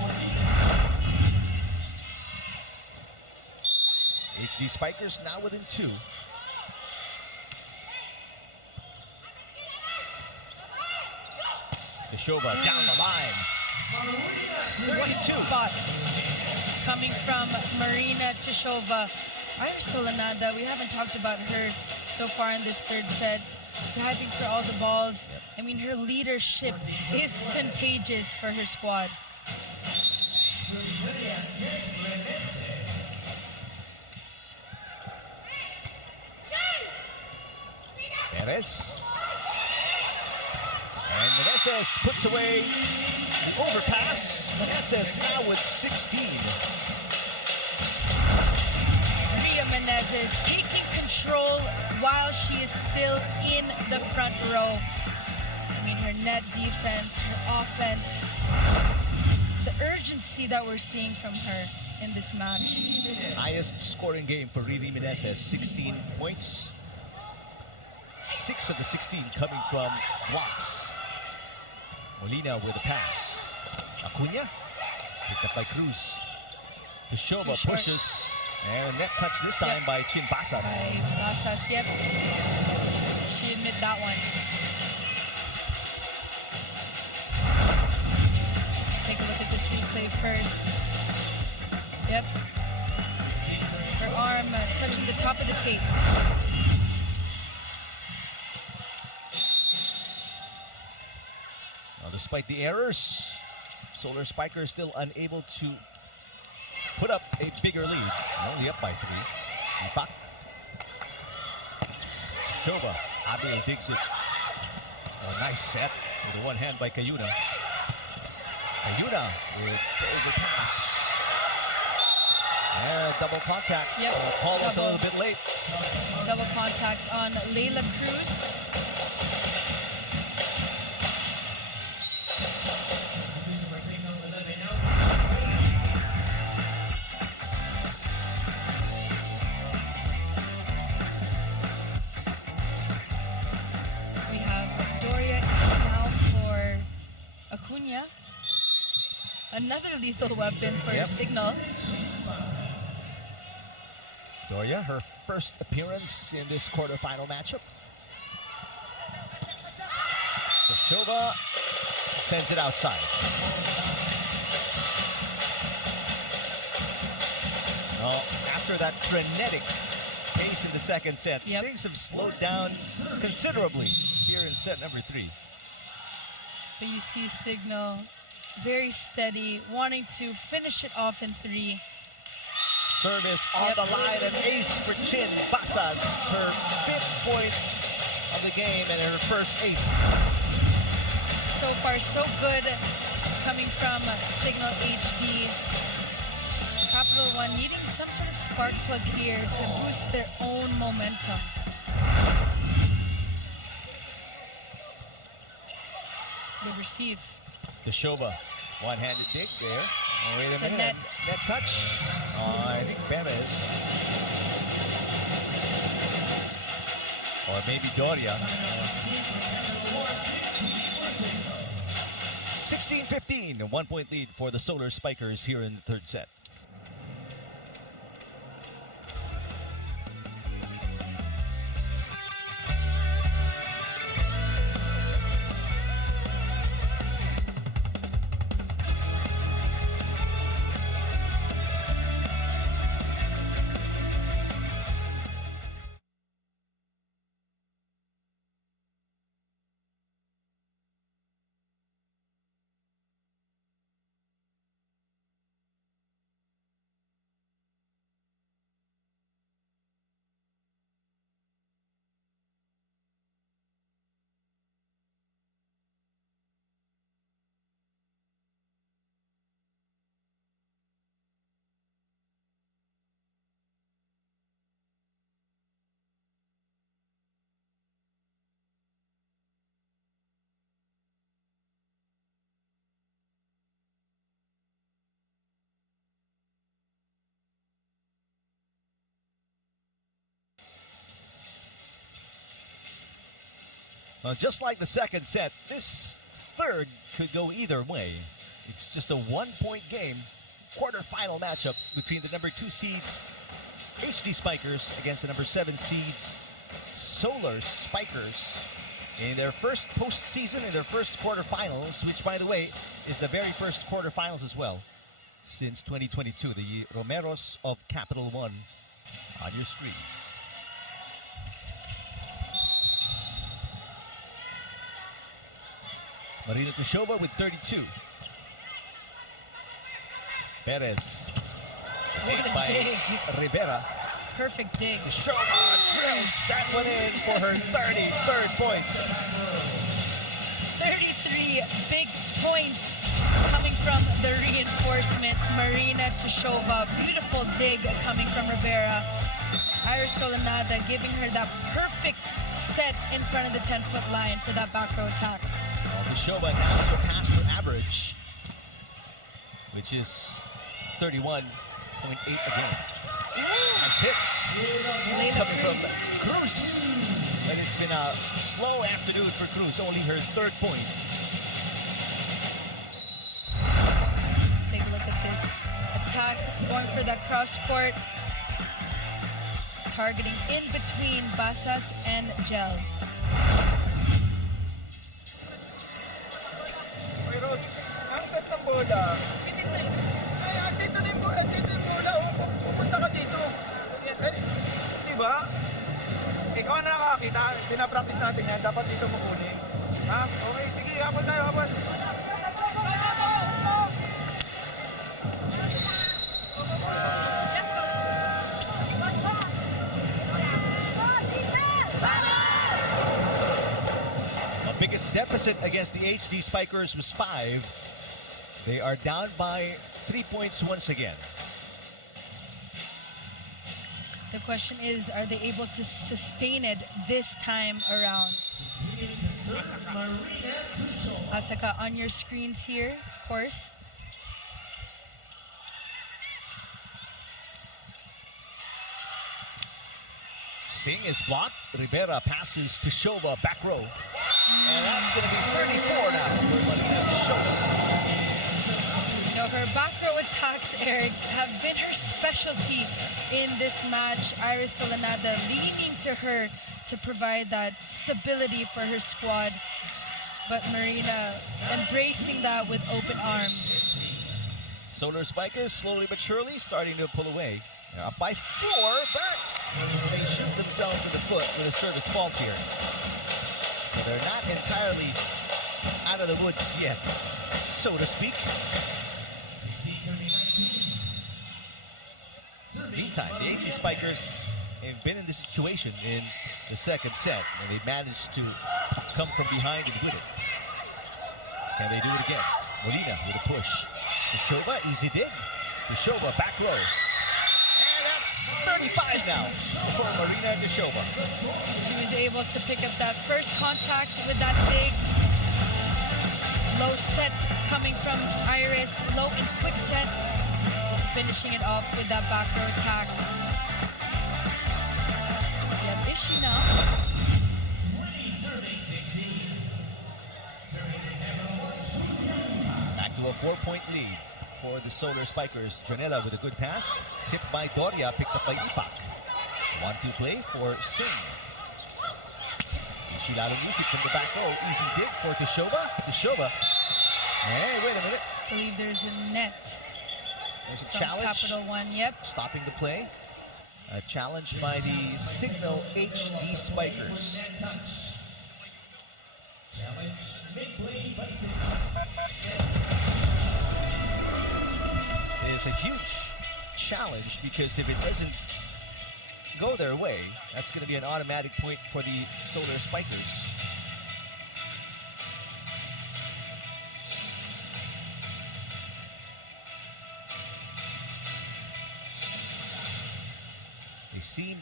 HD Spikers now within 2. Deshova down the line. 22. Spot coming from Marina Deshova. Iris Tolinada, we haven't talked about her so far in this third set. Diving for all the balls. I mean, her leadership is contagious for her squad. Perez. And Meneses puts away the overpass. Meneses now with 16. Ria Menezes taking control while she is still in the front row. I mean, her net defense, her offense, the urgency that we're seeing from her in this match. Highest scoring game for Riri Meneses, 16 points. 6 of the 16 coming from blocks. Molina with a pass. Acuna, picked up by Cruz. Deshova pushes, and net touch this time by Chin Basas. By Basas, yep. She admit that one. Take a look at this replay first. Yep. Her arm touching the top of the tape. Despite the errors, Solar Spikers still unable to put up a bigger lead. Only up by 3. Ipak. Deshova. Abil digs it. A nice set with the one hand by Cayuna. Cayuna with the overpass. And double contact. Yep. Paul was a little bit late. Double contact on Layla Cruz. yeah. Another lethal weapon for Yep. Cignal. Doria, her first appearance in this quarterfinal matchup. Shova sends it outside. Well, after that frenetic pace in the second set, things have slowed down considerably here in set number 3. But you see Cignal very steady, wanting to finish it off in 3. Service on the line, an ace for Chin Basas, her 5th point of the game and her first ace. So far, so good coming from Cignal HD. Capital One needing some sort of spark plug here to boost their own momentum. Good receive. Deshova, one-handed dig there. Oh, wait a It's a minute. net. Net touch. I think Perez. Or maybe Doria. 16-15, a 1-point lead for the Solar Spikers here in the third set. Well, just like the second set, this third could go either way. It's just a 1-point game, quarterfinal matchup between the number 2 seeds, HD Spikers, against the number 7 seeds, Solar Spikers, in their first postseason, in their first quarterfinals, which, by the way, is the very first quarterfinals as well since 2022. The Romeros of Capital One on your screens. Marina Teshova with 32. Perez. Dig by Rivera. Perfect dig. Teshova drills that one in for her 33rd point. 33 big points coming from the reinforcement. Marina Teshova. Beautiful dig coming from Rivera. Iris Colonada giving her that perfect set in front of the 10-foot line for that back row attack. Teshova now surpassed her average, which is 31.8 a game. Nice hit coming from Cruz. But it's been a slow afternoon for Cruz, only her 3rd point. Take a look at this attack, going for that cross court, targeting in between Basas and Gel. Ang set ng bola. Ay, andito na yung bola. Andito yung bola. Pupunta ka dito. Di ba? Ikaw na nakakita. Pinapractice natin yan. Dapat dito mo kunin. Ha? Okay, sige. Habol tayo. Habol. Biggest deficit against the HD Spikers was 5. They are down by 3 points once again. The question is, are they able to sustain it this time around? Asaka on your screens here, of course. Singh is blocked. Rivera passes to Teshova, back row. And that's going to be 34 now for Marina Teshova. Her back row attacks, Eric, have been her specialty in this match. Iris Tolenada leaning to her to provide that stability for her squad. But Marina embracing that with open arms. Solar Spikers slowly but surely starting to pull away. They're up by 4, but they shoot themselves in the foot with a service fault here. So they're not entirely out of the woods yet, so to speak. Meantime, the HD Spikers have been in this situation in the second set, and they managed to come from behind and win it. Can they do it again? Molina with a push. Deshova, easy dig. Deshova, back row. And that's 35 now for Marina Deshova. She was able to pick up that first contact with that dig. Low set coming from Iris, low and quick set. Finishing it off with that back row attack. We have issue now. Back to a 4-point lead for the Solar Spikers. Jonella with a good pass. Tipped by Doria, picked up by Ipak. 1-2 play for Singh. Sheila Lunisip from the back row. Easy dig for Deshova. Deshova. Hey, wait a minute. I believe there's a net. There's a From challenge. Capital One, yep. Stopping the play. A challenge by the Cignal HD Spikers. It is a huge challenge because if it doesn't go their way, that's going to be an automatic point for the Solar Spikers. They seem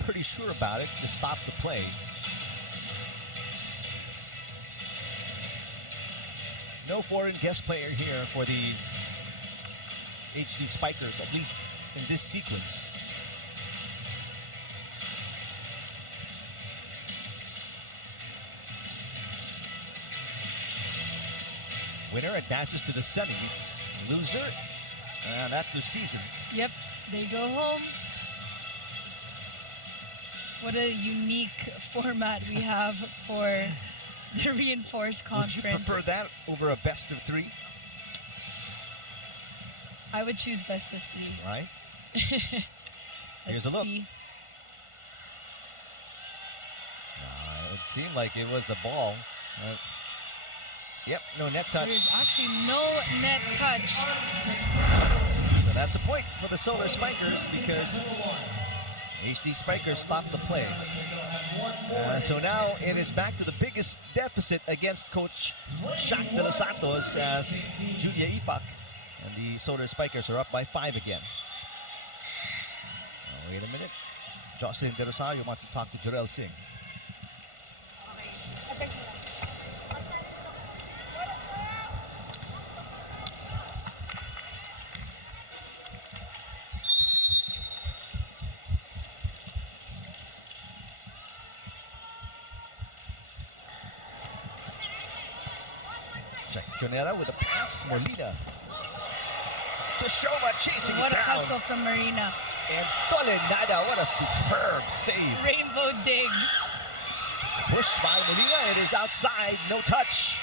pretty sure about it to stop the play. No foreign guest player here for the HD Spikers, at least in this sequence. Winner advances to the semis. Loser, that's their season. Yep, they go home. What a unique format we have for the reinforced conference. Would you prefer that over a best of 3? I would choose best of 3. Right? Here's a look. See. It seemed like it was a ball. Yep, no net touch. There's actually no net touch. So that's a point for the Solar Spikers because HD Spikers stopped the play. So now it is back to the biggest deficit against Coach Shaq de los Santos as Julia Ipak. And the Solar Spikers are up by 5 again. Wait a minute. Jocelyn De Rosario wants to talk to Jarrell Singh. Jonera with a pass. Molina. Deshova chasing What it a down. hustle from Marina. And Tolenada, what a superb save. Rainbow dig. Push by Molina, it is outside, no touch.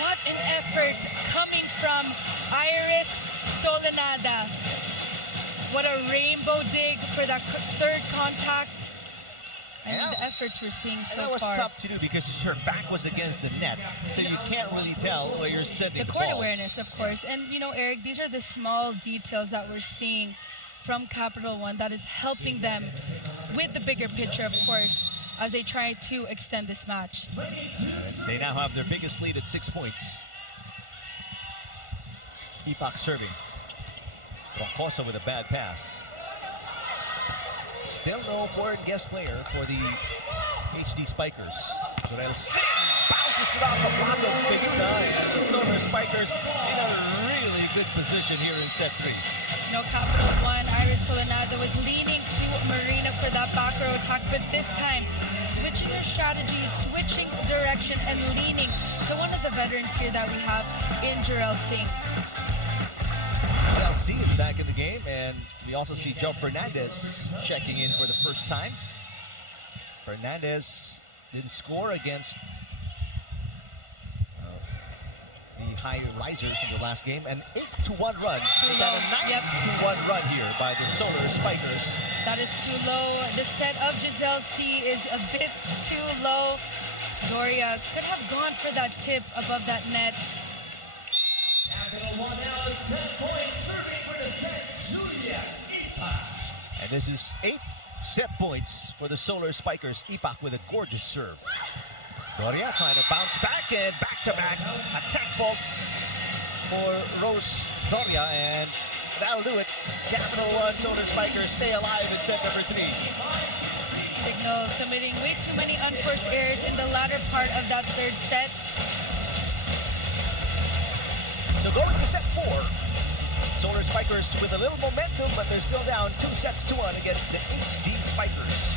What an effort coming from Iris Tolenada. What a rainbow dig for that third contact. And the efforts we're seeing so far. And that was tough to do because her back was against the net, so you can't really tell where you're sending the court ball. awareness, of course. And, you know, Eric, these are the small details that we're seeing from Capital One that is helping them with the bigger picture, of course, as they try to extend this match. They now have their biggest lead at 6 points. Ipak serving. Roncosa with a bad pass. Still no foreign guest player for the HD Spikers. Jarrell Singh bounces it off a block of Fayuna, and the Solar Spikers in a really good position here in set 3. No, Capital One, Iris Tolenada was leaning to Marina for that back row attack, but this time switching her strategy, switching direction, and leaning to one of the veterans here that we have in Jarrell Singh. JLC is back in the game, and we also see Joe Fernandez checking in for the first time. Fernandez didn't score against the high risers in the last game. An 8-1 run. Too Got low. a Yep. 9-1 run here by the Solar Spikers. That is too low. The set of Giselle C is a bit too low. Doria could have gone for that tip above that net. Capital One now is 7 points, serving for the set, Julia Ipa. And this is 8 set points for the Solar Spikers. Ipak with a gorgeous serve. Doria trying to bounce back, and back-to-back attack faults for Rose Doria, and that'll do it. Capital One Solar Spikers stay alive in set number 3. Cignal committing way too many unforced errors in the latter part of that third set. So going to set 4. Solar Spikers with a little momentum, but they're still down 2-1 against the HD Spikers.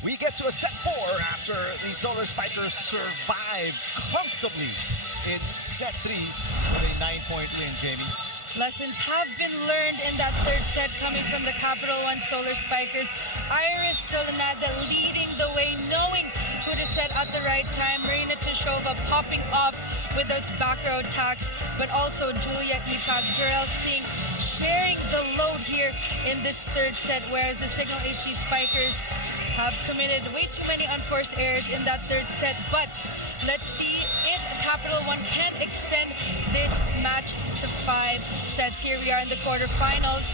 We get to a set 4 after the Solar Spikers survive comfortably in set 3 with a 9-point win, Jamie. Lessons have been learned in that third set coming from the Capital One Solar Spikers. Iris Stolinada leading the way, knowing who to set at the right time. Marina Tishova popping off with those back row attacks, but also Julia Ipak, Jarell Singh sharing the load here in this third set, whereas the Cignal HD Spikers have committed way too many unforced errors in that third set. But let's see if Capital One can extend this match to 5 sets. Here we are in the quarterfinals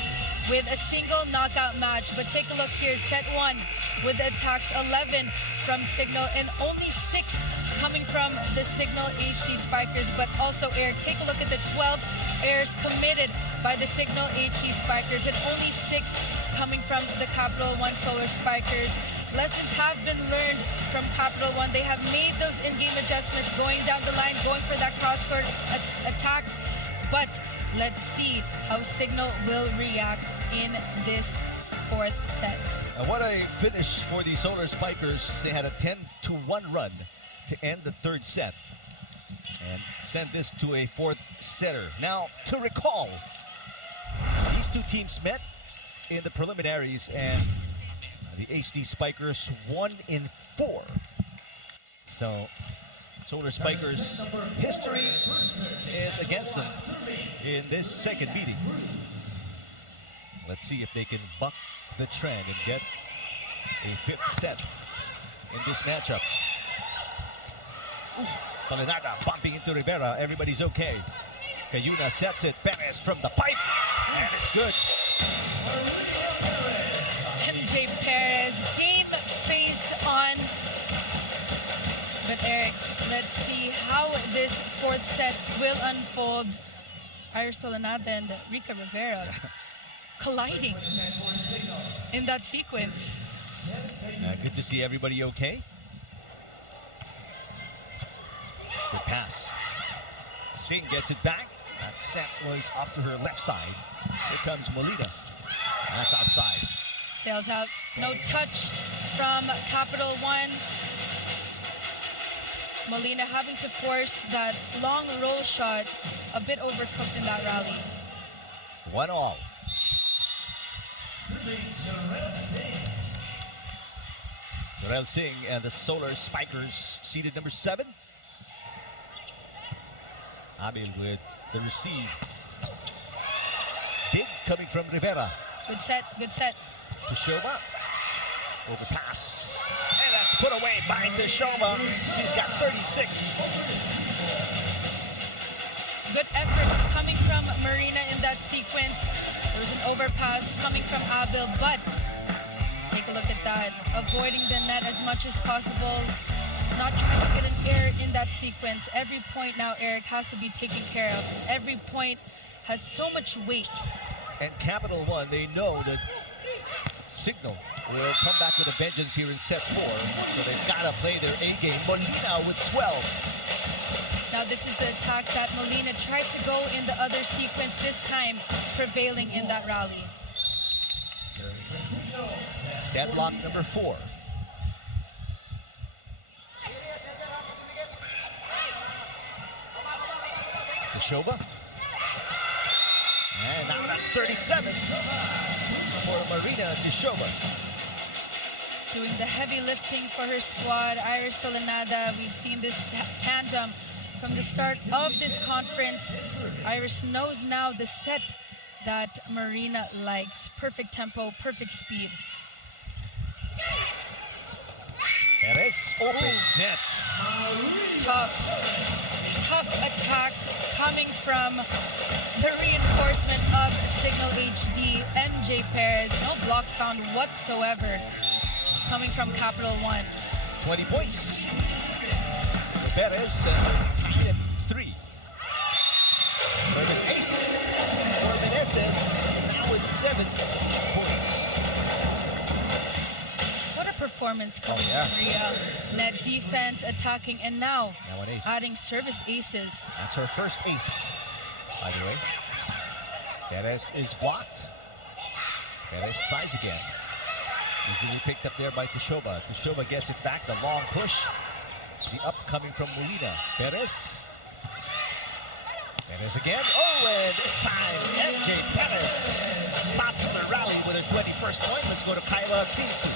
with a single knockout match. But take a look here, set 1 with attacks 11 from Cignal and only 6 coming from the Cignal HD Spikers, but also air. Take a look at the 12 errors committed by the Cignal HD Spikers and only 6 coming from the Capital One Solar Spikers. Lessons have been learned from Capital One. They have made those in-game adjustments, going down the line, going for that cross-court attacks. But let's see how Cignal will react in this 4th set. And what a finish for the Solar Spikers. They had a 10-1 run to end the third set and send this to a 4th setter. Now, to recall, these two teams met in the preliminaries, and the HD Spikers won in 4. So, Solar Spikers' history is against them in this second meeting. Let's see if they can buck the trend and get a 5th set in this matchup. Toledada bumping into Rivera. Everybody's okay. Cayuna sets it. Perez from the pipe. And it's good. MJ there. Let's see how this fourth set will unfold. Iris Tolenada and Rica Rivera colliding in that sequence. Good to see everybody okay. Good pass. Singh gets it back. That set was off to her left side. Here comes Molina. That's outside. Sails out. No touch from Capital One. Molina having to force that long roll shot, a bit overcooked in that rally. 1-all. Jarrell Singh and the Solar Spikers seated number 7. Abil with the receive. Big coming from Rivera. Good set, good set. Tashova. Overpass. And that's put away by Tashova. She's got 36. Good efforts coming from Marina in that sequence. There was an overpass coming from Abil, but take a look at that. Avoiding the net as much as possible. Not trying to get an error in that sequence. Every point now, Eric, has to be taken care of. Every point has so much weight. And Capital One, they know that Cignal will come back with a vengeance here in set 4. So they've got to play their A game. Molina with 12. Now this is the attack that Molina tried to go in the other sequence, this time prevailing in that rally. Deadlock number 4. Tashova. And now that's 37 for Marina Tashova. Doing the heavy lifting for her squad, Iris Tolenada. We've seen this tandem from the start of this conference. Iris knows now the set that Marina likes. Perfect tempo, perfect speed. Perez open net. Tough attack coming from the reinforcement of Cignal HD. MJ Perez, no block found whatsoever coming from Capital One. 20 points for Perez, and tied at 3. Service ace for Meneses, now with 17 points. What a performance coming Oh, yeah. from Ria. Net defense, attacking, and now Now an ace. adding service aces. That's her first ace, by the way. Perez is blocked. Perez tries again. Easily picked up there by Tashova. Tashova gets it back, the long push. The up coming from Molina. Perez. Perez again. Oh, and this time, MJ Perez stops the rally with her 21st point. Let's go to Kyla Kinsu.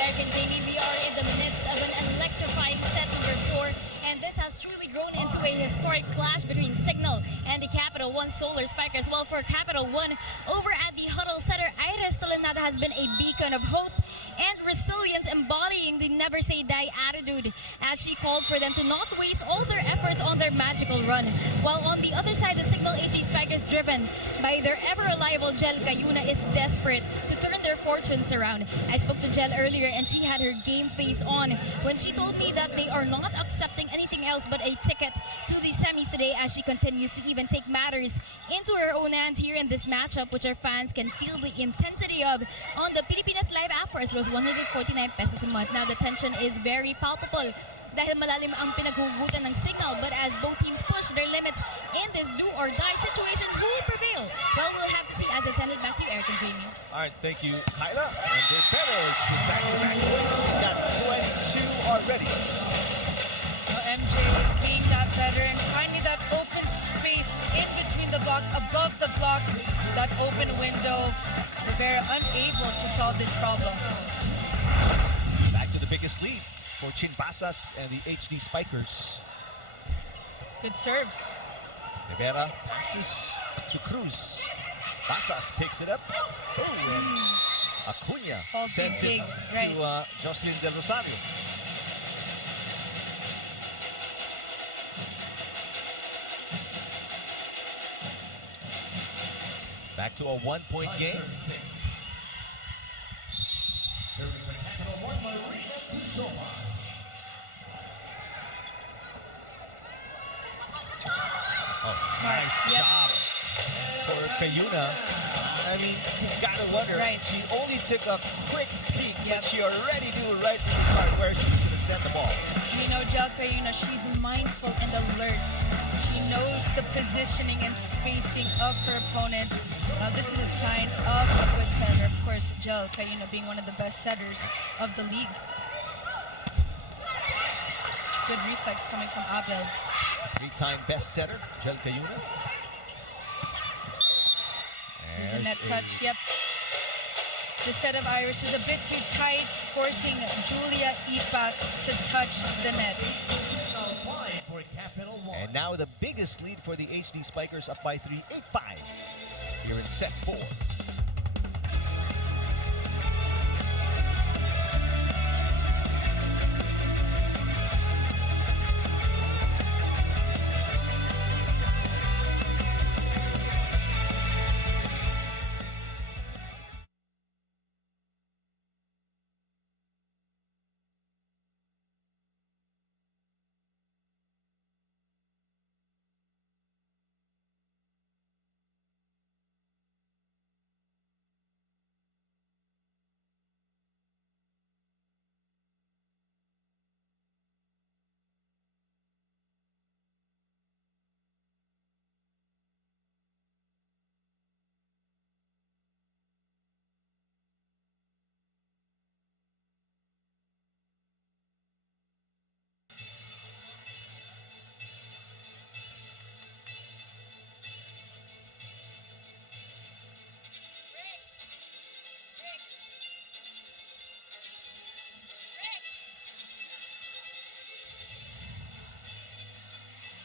Eric and Jamie, we are in the midst of an electrifying set number 4, and this has truly grown into a historic clash between Cignal and the Capital 1 Solar Spikers. Well, for Capital 1, over at the huddle center, Iris Tolenada has been a beacon of hope and resilience, embodying the never say die attitude as she called for them to not waste all their efforts on their magical run. While on the other side, the Cignal HD Spikers, driven by their ever-reliable Jel Cayuna, is desperate to turn their fortunes around. I spoke to Jel earlier and she had her game face on when she told me that they are not accepting anything else but a ticket to the semis today, as she continues to even take matters into her own hands here in this matchup, which our fans can feel the intensity of on the Pilipinas Live app for as low as 149 pesos a month. Now the tension is very palpable dahil malalim ang pinaghugutan ng Cignal, but as both teams push their limits in this do or die situation, who will prevail? Well, we'll have to see as I send it back to you, Eric and Jamie. All right, thank you, Kyla. And Perez with back-to-back points. She's got 22 already. Well, MJ being that veteran, finding that open space in between the block, above the block, that open window. Rivera unable to solve this problem. Back to the biggest lead for Chinbasas and the HD Spikers. Good serve. Rivera passes to Cruz. Basas picks it up. Oh, and Acuna Faulty sends it dig, right. to Jocelyn Del Rosario. Back to a one-point game. Smart. Nice Yep. job for Cayuna. I mean, you gotta wonder. Right. She only took a quick peek, Yep. but she already knew right from the start where she's gonna send the ball. You know, Jel Cayuna, she's mindful and alert. She knows the positioning and spacing of her opponents. This is a sign of a good setter. Of course, Jel Cayuna being one of the best setters of the league. Good reflex coming from Abel. Three-time best setter, Jel Cayuna. There's a net touch, yep. The set of Iris is a bit too tight, forcing Julia Ipak to touch the net. Signal point for Capital 1. And now the biggest lead for the HD Spikers, up by 3, 8-5 here in set 4.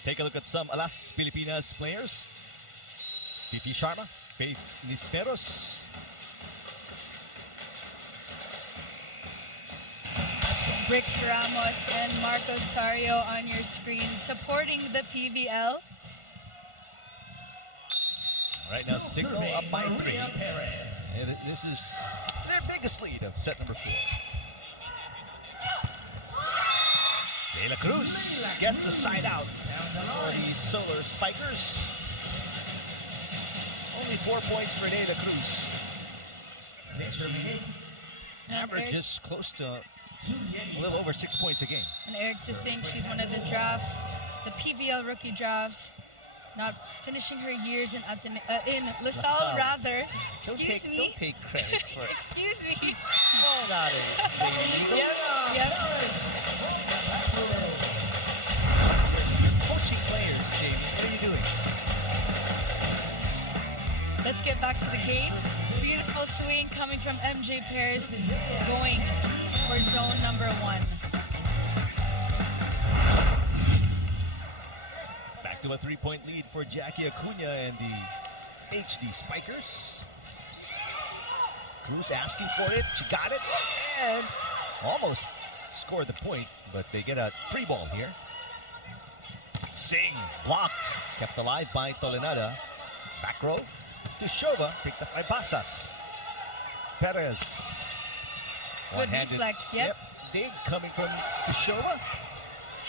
Take a look at some Alas Pilipinas players. Fifi Sharma, Faith Nisperos. Brix Ramos and Marco Sario on your screen supporting the PVL. Right now, Cignal up by 3. Maria Perez. And this is their biggest lead of set number 4. De La Cruz gets a side out for the Solar Spikers. Only 4 points for De La Cruz. 6-8. Averages close to a little over 6 points a game. And Eric, to think she's one of the drafts, the PVL rookie drafts, not finishing her years in LaSalle rather. Excuse me. Don't take credit for it. Excuse me. She's not a lady. Yep. Coaching players, Jamie. What are you doing? Let's get back to the game. Beautiful swing coming from MJ Perez, going for zone number 1. Back to a 3-point lead for Jackie Acuna and the HD Spikers. Cruz asking for it. She got it and almost scored the point, but they get a free ball here. Singh blocked, kept alive by Tolenada. Back row to Shova, picked up by Basas. Perez. Good reflex, yep. Dig coming from Shova.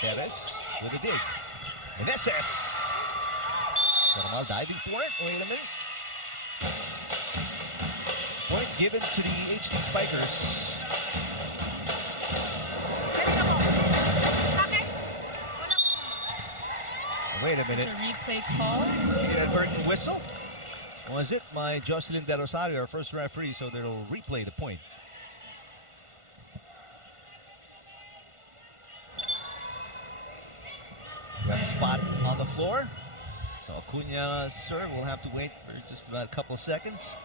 Perez with a dig. Meneses. Normal diving for it. Wait a minute. Point given to the HD Spikers. Wait a minute. It's a replay call. Inadvertent whistle. Was it my Jocelyn De Rosario, our first referee, so they'll replay the point. Got spot on the floor. So Acuna's serve will have to wait for just about a couple of seconds.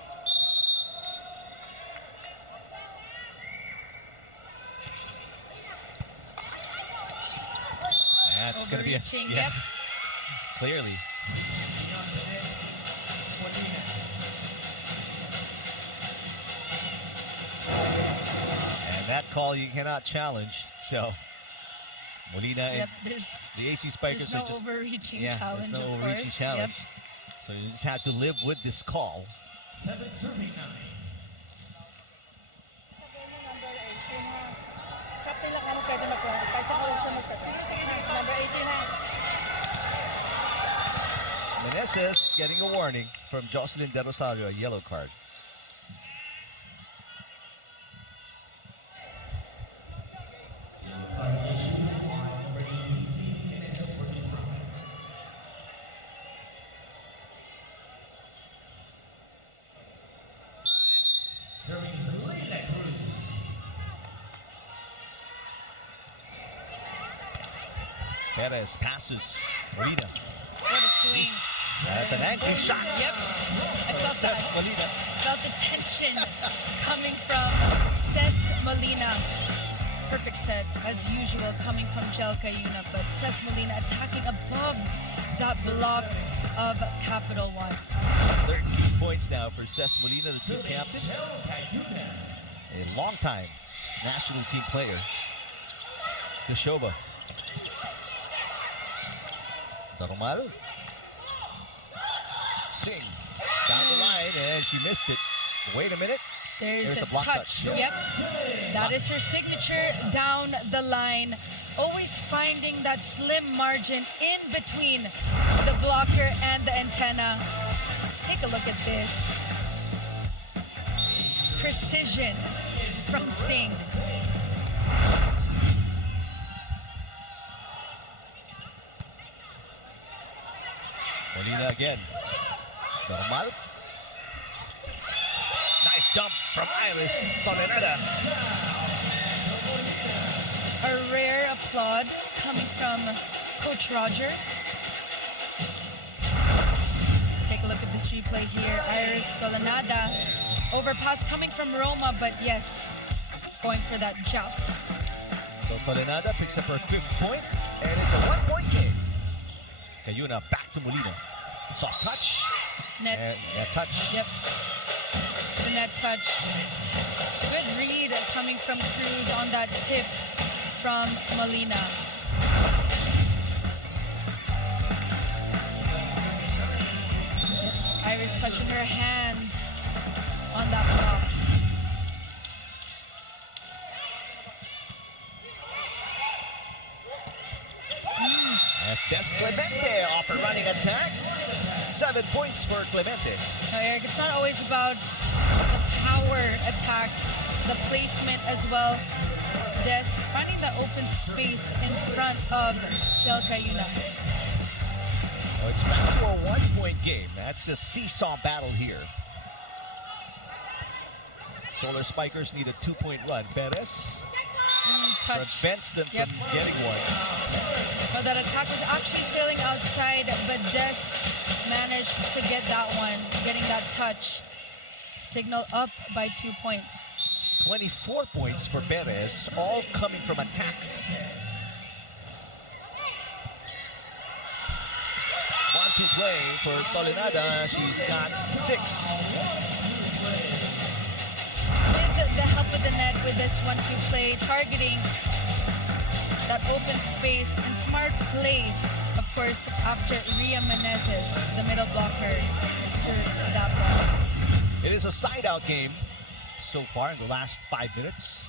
That's going to be a... Yep. Clearly. And that call you cannot challenge, so Molina and the HD Spikers there's no are just... overreaching Yeah, challenge, there's no of overreaching course. challenge. Yep. So you just have to live with this call. 7-39. Meneses getting a warning from Jocelyn De Rosario, a yellow card. Yellow card issued by number 18, Meneses for this round. Serving Leila Cruz. Perez passes. Molina. What a swing. That's an angry shot. Yep. I felt Seth that. Molina. Felt the tension coming from Cesc Molina. Perfect set, as usual, coming from Jel Cayuna, but Cesc Molina attacking above that block of Capital One. 13 points now for Cesc Molina, the team captain. A long-time national team player. Deshova. Normal. Singh down the line, and she missed it. Wait a minute. There's a a block touch. touch. Yep. That is her signature down the line. Always finding that slim margin in between the blocker and the antenna. Take a look at this. Precision from Singh. Molina again. Normal. Nice dump from Iris Tolenada. A rare applaud coming from Coach Roger. Take a look at this replay here. Iris Tolenada. Overpass coming from Roma, but yes, going for that joust. So Tolenada picks up her 5th point, and it's a 1-point game. Cayuna back to Molina. Soft touch. Net. And that touch. Yep. The net touch. Good read coming from Cruz on that tip from Molina. Yep. Iris touching her hand on that block. That's Des Clemente off a running attack. 7 points for Clemente. Now, Eric, it's not always about the power attacks, the placement as well. Des finding that open space in front of Jel Cayuna. Oh, it's back to a 1-point game. That's a seesaw battle here. Solar Spikers need a 2-point run. Perez Touch. prevents them Yep. from getting one. So that attack was actually sailing outside, but Des managed to get that one, getting that touch. Cignal up by 2 points. 24 points for Perez, all coming from attacks. 1-2 play for Tolenada. She's got 6. With the help of the net with this 1-2 play, targeting that open space and smart play, of course, after Ria Menezes, the middle blocker, served that ball. It is a side-out game so far in the last 5 minutes.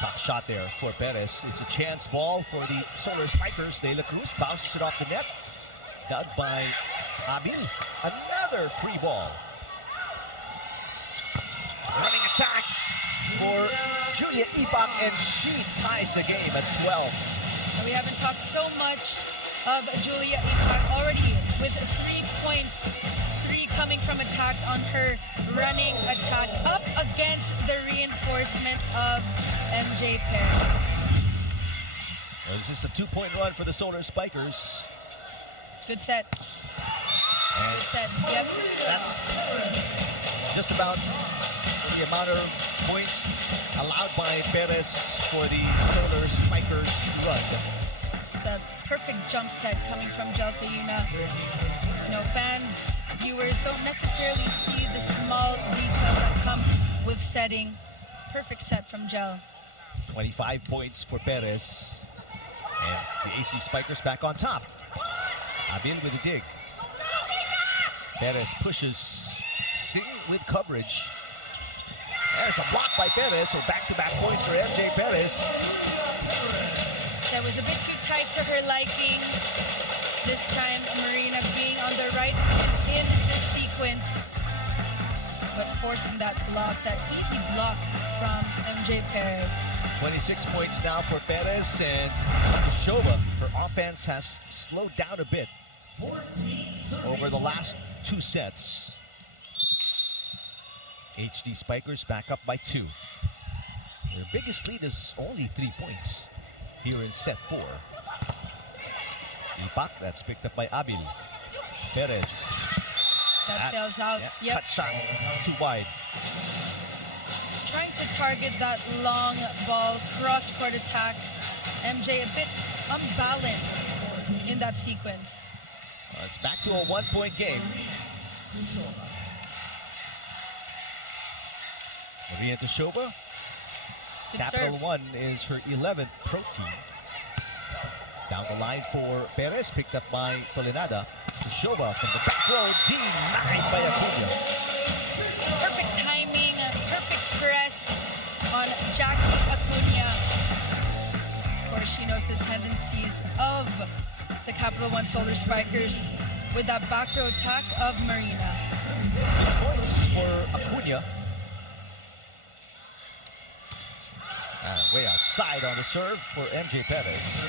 Tough shot there for Perez. It's a chance ball for the Solar Spikers. De La Cruz bounces it off the net. Dug by Abil. Another free ball. Running attack for Julia Ibach, and she ties the game at 12. We haven't talked so much of Julia Ibach already with 3 points, 3 coming from attacks on her running attack up against the reinforcement of MJ Perez. Well, this is a 2-point run for the Solar Spikers. Good set. And Good set. Yep. that's just about the amount of points allowed by Perez for the Solar Spikers run. It's the perfect jump set coming from Jel Cayuna. You know, fans, viewers don't necessarily see the small details that come with setting. Perfect set from Jel. 25 points for Perez. And the HD Spikers back on top. Abil with a dig. Perez pushes. Singh with coverage. There's a block by Perez, so back-to-back points for MJ Perez. That was a bit too tight to her liking. This time, Marina being on the right in the sequence, but forcing that block, that easy block from MJ Perez. 26 points now for Perez, and Shova, her offense has slowed down a bit over the last 2 sets. HD Spikers back up by 2. Their biggest lead is only 3 points here in set 4. Ipak, that's picked up by Abil. Perez. That sails out. Yeah, Yep. cut shot, too wide. Trying to target that long ball, cross-court attack. MJ a bit unbalanced in that sequence. It's back to a 1-point game. Maria Tushova. Good Capital serve. 1 is her 11th pro team. Down the line for Perez, picked up by Tolenada. Tushova from the back row, denied by Acuna. Perfect timing, perfect press on Jackie Acuna. Of course, she knows the tendencies of the Capital 1 Solar Spikers with that back row attack of Marina. 6 points for Acuna. Way outside on the serve for MJ Perez.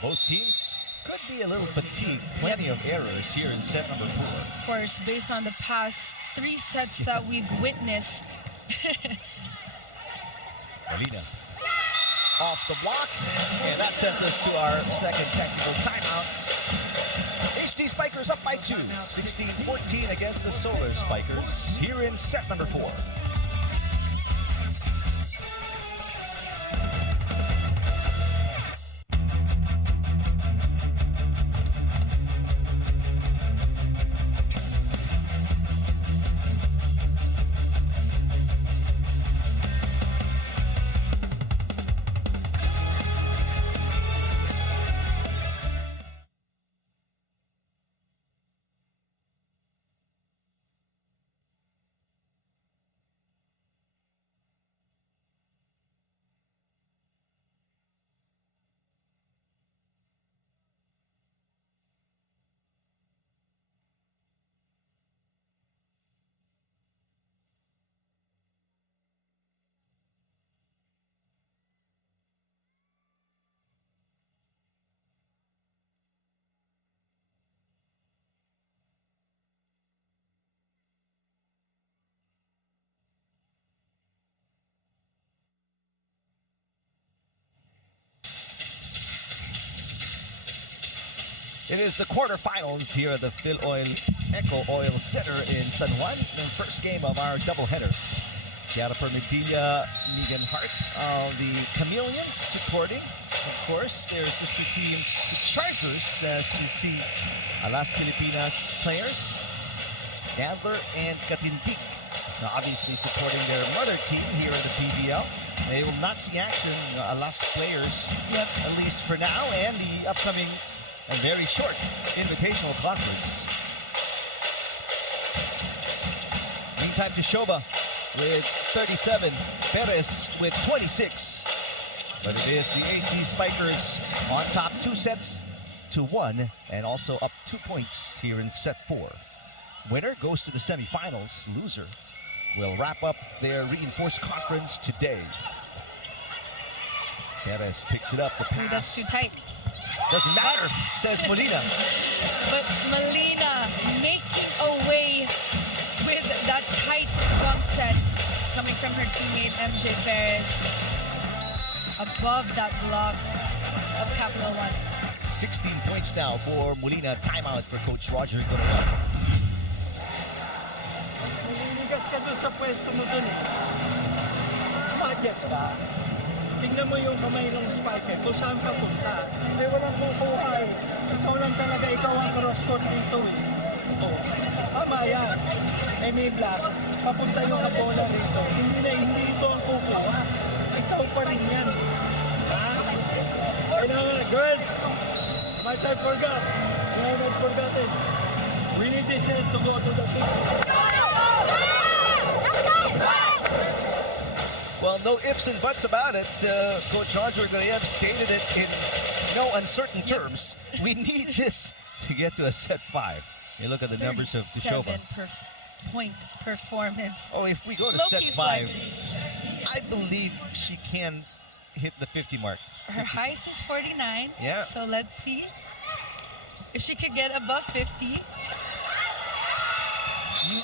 Both teams could be a little fatigued. Plenty of errors here in set number 4. Of course, based on the past 3 sets that we've witnessed. Molina off the block, and that sends us to our second technical timeout. HD Spikers up by 2, 16-14 against the Solar Spikers here in set number 4. It is the quarterfinals here at the Phil Oil Eco Oil Center in San Juan. The first game of our doubleheader. Chiara Permedilla, Megan Hart of the Chameleons supporting, of course, their sister team, the Chargers, as you see, Alas Pilipinas players, Gambler and Katindig. Now, obviously supporting their mother team here at the PVL. They will not see action, Alas players, at least for now, and the upcoming and very short invitational conference. Meantime, Tushova with 37, Perez with 26. But it is the HD Spikers on top 2 sets to 1, and also up 2 points here in set 4. Winner goes to the semifinals. Loser will wrap up their reinforced conference today. Perez picks it up, the pass. That's too tight. Doesn't matter, says Molina. But Molina making away with that tight bump set coming from her teammate MJ Perez. Above that block of Capital 1. 16 points now for Molina. Timeout for Coach Roger Gonoel. Maninigas ka doon sa pwesto mo doon eh. Mag-adjust ka. Tingnan mo yung kamay ng spiker kung saan ka punta. Eh, walang kukuha eh. Ikaw lang talaga, ikaw ang cross-court dito eh. Oh, tama yan. Eh, may black. Papunta yung bola rito. Hindi ito ang kukuha. Ikaw pa rin yan. Ha? Kailangan, girls! My time forgot. Kailangan forgot eh. We need this set to go to the fifth. Well, no ifs and buts about it. Coach Roger Goyev stated it in no uncertain terms. We need this to get to a set 5. You look at the numbers of Tushova. Point performance. Oh, if we go to set 5, I believe she can hit the 50 mark. Her highest is 49. Yeah. So let's see if she could get above 50. You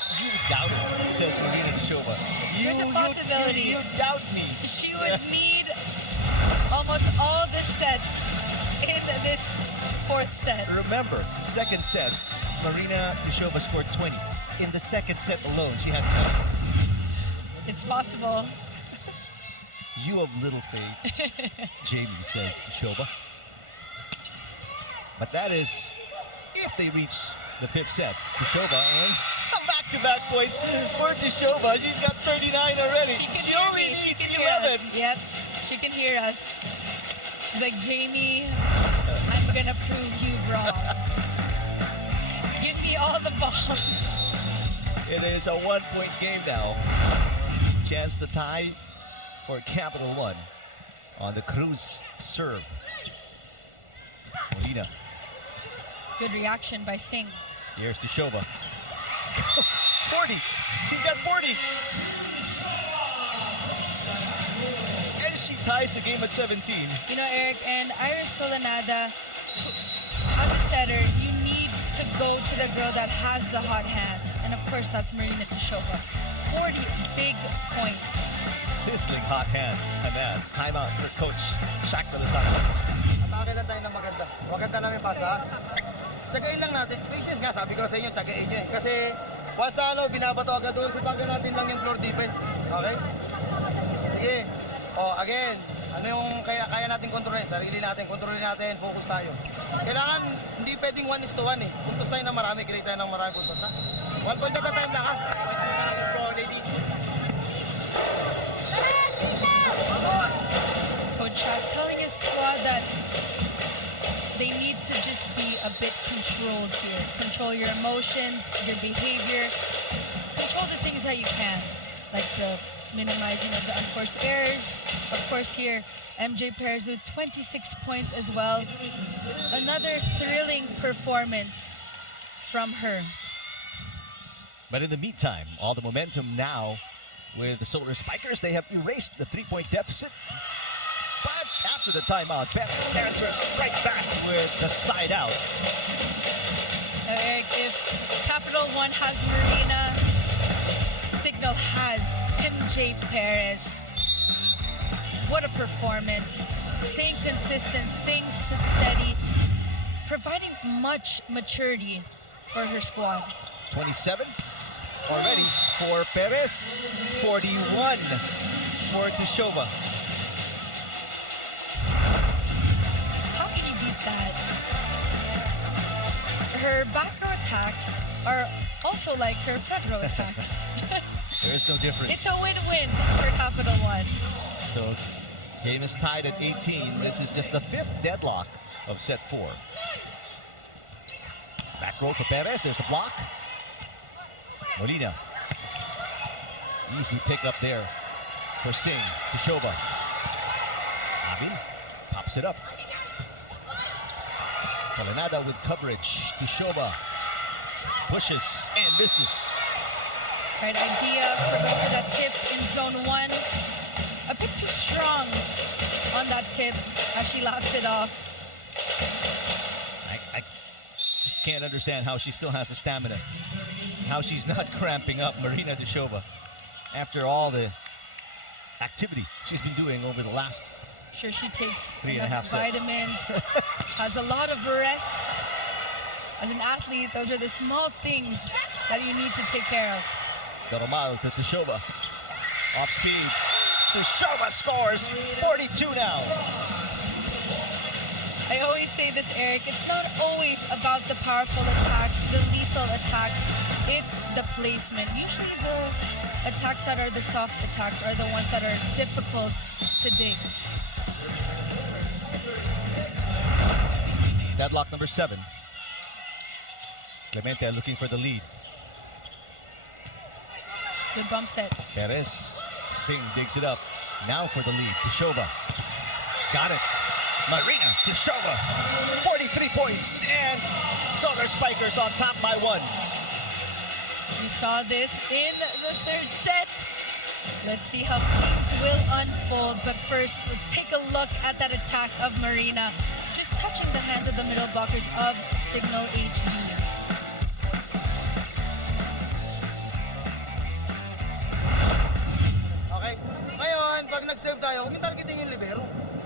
doubt it, says Marina Tushova. There's a possibility. You doubt me. She would need almost all the sets in this 4th set. Remember, second set, Marina Tushova scored 20. In the second set alone, she had 20. It's possible. You have little faith, Jamie says Tushova. But that is if they reach the 5th set. Tushova and back-to-back points for Tushova. She's got 39 already. She only needs 11. Yep, she can hear us. She's like, Jamie, I'm gonna prove you wrong. Give me all the balls. It is a 1-point game now. Chance to tie for Capital One on the Cruz serve. Molina. Good reaction by Singh. Here's Tushova. 40. She got 40. And she ties the game at 17. You know, Eric, and Iris Tolanada, as a setter, you need to go to the girl that has the hot hands. And of course, that's Marina Tushova. 40 big points. Sizzling hot hand. Ayan. Timeout for Coach Shaq de los Santos. Atake lang tayo ng maganda. Maganda namin pasa. Tsagain lang natin. Patience nga, sabi ko sa inyo, tsagain nyo eh. Kasi once na binabato agad doon, sipagan natin lang yung floor defense. Okay? Sige. Again, ano yung kaya natin kontrolin? Sarili natin, kontrolin natin, focus tayo. Kailangan, hindi pwedeng 1:1 eh. Puntos tayo ng marami, create tayo ng marami puntos ha. 1 point at a time lang ha. Let's go, lady. Coach Shaq telling his squad that they need to just be a bit controlled here. Control your emotions, your behavior. Control the things that you can, like the minimizing of the unforced errors. Of course here, MJ Perez with 26 points as well. Another thrilling performance from her. But in the meantime, all the momentum now with the Solar Spikers. They have erased the 3-point deficit. But after the timeout, Perez answers right back with the side out. Eric, if Capital One has Marina, Cignal has MJ Perez. What a performance. Staying consistent, staying steady, providing much maturity for her squad. 27 already for Perez, 41 for Tushova. How can you beat that? Her back row attacks are also like her front row attacks. There is no difference. It's a win-win for Capital One. So, game is tied at 18. This is just the 5th deadlock of set 4. Back row for Perez. There's a block. Molina. Easy pick up there for Singh. Tushova. Abin pops it up. Tolanada with coverage. Tushova pushes and misses. Right idea for going for that tip in zone 1. A bit too strong on that tip as she laughs it off. I just can't understand how she still has the stamina. How she's not cramping up, Marina Tushova, after all the activity she's been doing over the last Sure, she takes 3.5 sets. vitamins, has a lot of rest. As an athlete, those are the small things that you need to take care of. Garomal to Tushova. Off speed. Tushova scores 42 now. I always say this, Eric, it's not always about the powerful attacks, the lethal attacks. It's the placement. Usually the attacks that are the soft attacks are the ones that are difficult to ding. Deadlock number 7. Clemente looking for the lead. Good bump set. Perez. Singh digs it up. Now for the lead. Tishova. Got it. Marina Tishova. 43 points. And Solar Spikers on top by 1. We saw this in the third set. Let's see how things will unfold. But first, let's take a look at that attack of Marina. Just touching the hands of the middle blockers of Cignal HD. Okay. Ngayon, pag nag-serve tayo, huwag yung targetin yung libero.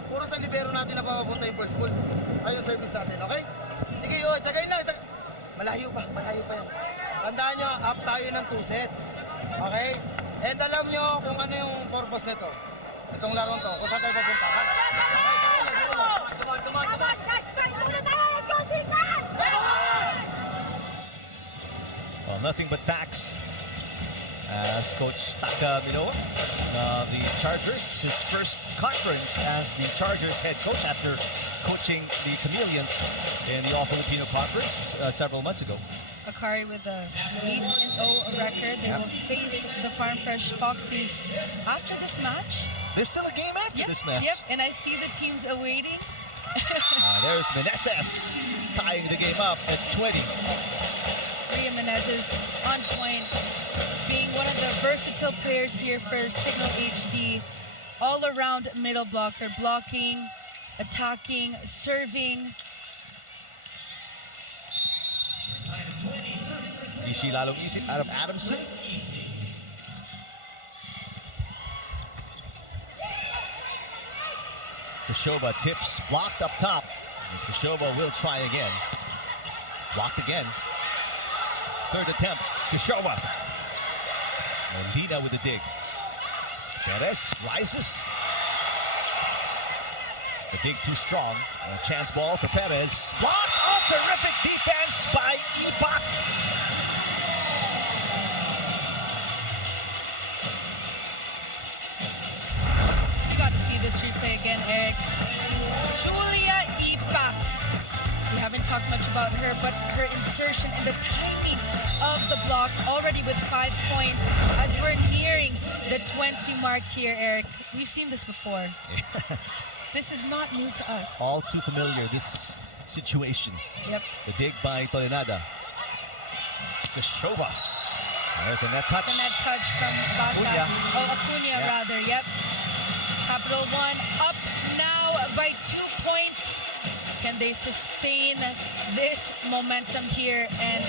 Puro sa libero natin na papapunta yung first ball. Ay yung service natin, okay? Sige, tsagayin lang. Malayo pa yan. Tandaan nyo, up tayo ng 2 sets. Okay? And alam nyo kung ano yung purpose nito. Itong larong to, kung saan tayo papunta. Okay, come on. Guys, muna tayo. Let's go, Cignal! Well, nothing but facts. As Coach Taka Minoa of the Chargers, his first conference as the Chargers head coach after coaching the Chameleons in the All-Filipino Conference several months ago. Akari with a 8-0 record. They will face the Farm Fresh Foxies after this match. There's still a game after this match. Yep, and I see the teams awaiting. There's Meneses tying the game up at 20. Ria Menezes on point, being one of the versatile players here for Cignal HD. All-around middle blocker, blocking, attacking, serving. Ishi lalong isip out of Adamson. Tishova tips, blocked up top. And Tishova will try again. Blocked again. Third attempt, Tishova. Molina with the dig. Perez rises. The dig too strong. A chance ball for Perez. Blocked! Oh, terrific defense by Ipak. You got to see this replay again, Eric. Julia Ipak. We haven't talked much about her, but her insertion and the timing of the block already with 5 points as we're nearing the 20 mark here, Eric. We've seen this before. This is not new to us. All too familiar, this situation. Yep. The dig by Tolinada. Tishova. There's a net touch. It's a net touch from Basas. Acuna rather, yep. Capital One up now by 2 points. Can they sustain this momentum here and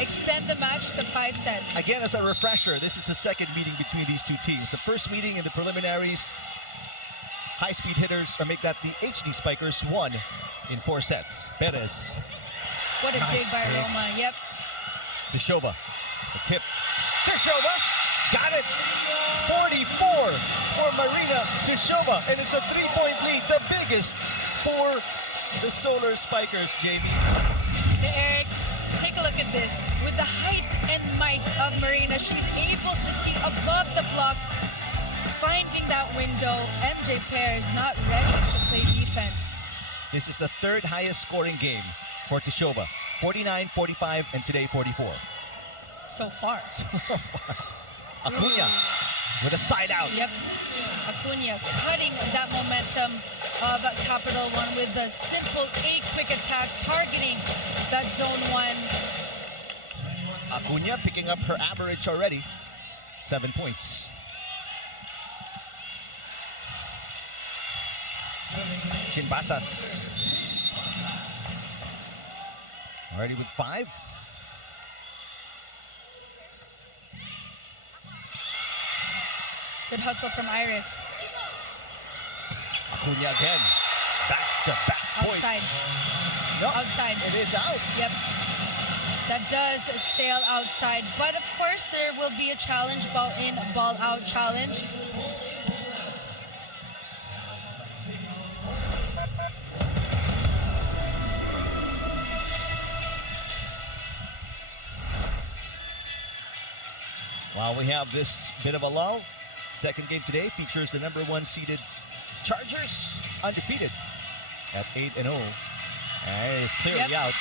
extend the match to 5 sets? Again, as a refresher, this is the second meeting between these two teams. The first meeting in the preliminaries, high-speed hitters make that the HD Spikers won in 4 sets. Perez. What a dig by Roma, yep. Tishova, the tip. Tishova, got it. 44 for Marina Tishova, and it's a 3-point lead, the biggest for the Solar Spikers, Jamie. Hey, Eric, take a look at this. With the height and might of Marina, she's able to see above the block, finding that window. MJ Pair is not ready to play defense. This is the 3rd highest scoring game for Tishova. 49, 45, and today 44. So far. Acuna with a side out. Yep. Acuna cutting that momentum of Capital One with a simple quick attack, targeting that zone 1. Acuna picking up her average already. 7 points. Chinbasas. Already with 5. Good hustle from Iris. Acuna again. Back-to-back points. Outside. No, Outside. it is out. Yep. That does sail outside. But of course, there will be a challenge, ball in, ball out challenge. While we have this bit of a lull, second game today features the number 1 seeded Chargers, undefeated at 8-0. It's clearly out.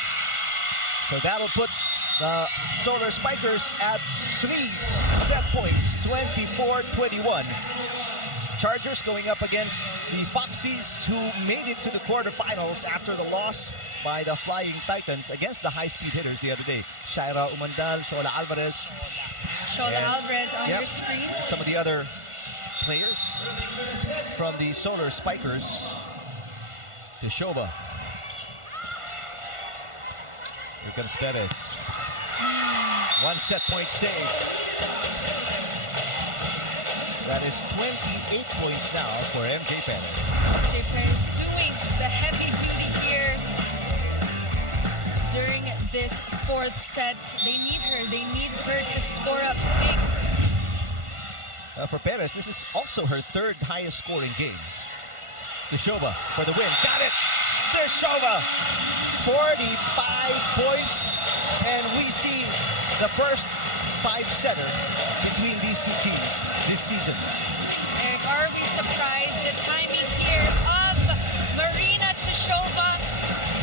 So that'll put The Solar Spikers at 3 set points, 24-21. Chargers going up against the Foxies, who made it to the quarterfinals after the loss by the Flying Titans against the high-speed hitters the other day. Shaira Umandal, Shola Alvarez. Shola Alvarez on your screen. Some of the other players from the Solar Spikers. Deshova. Here comes Perez. 1 set point save. That is 28 points now for MJ Perez. MJ Perez doing the heavy duty here during this 4th set. They need her. They need her to score up big. For Perez, this is also her 3rd highest scoring game. Deshova for the win. Got it! Deshova! 45 points. And we see the first 5-setter between these two teams this season. Eric, are we surprised? The timing here of Marina Teshova.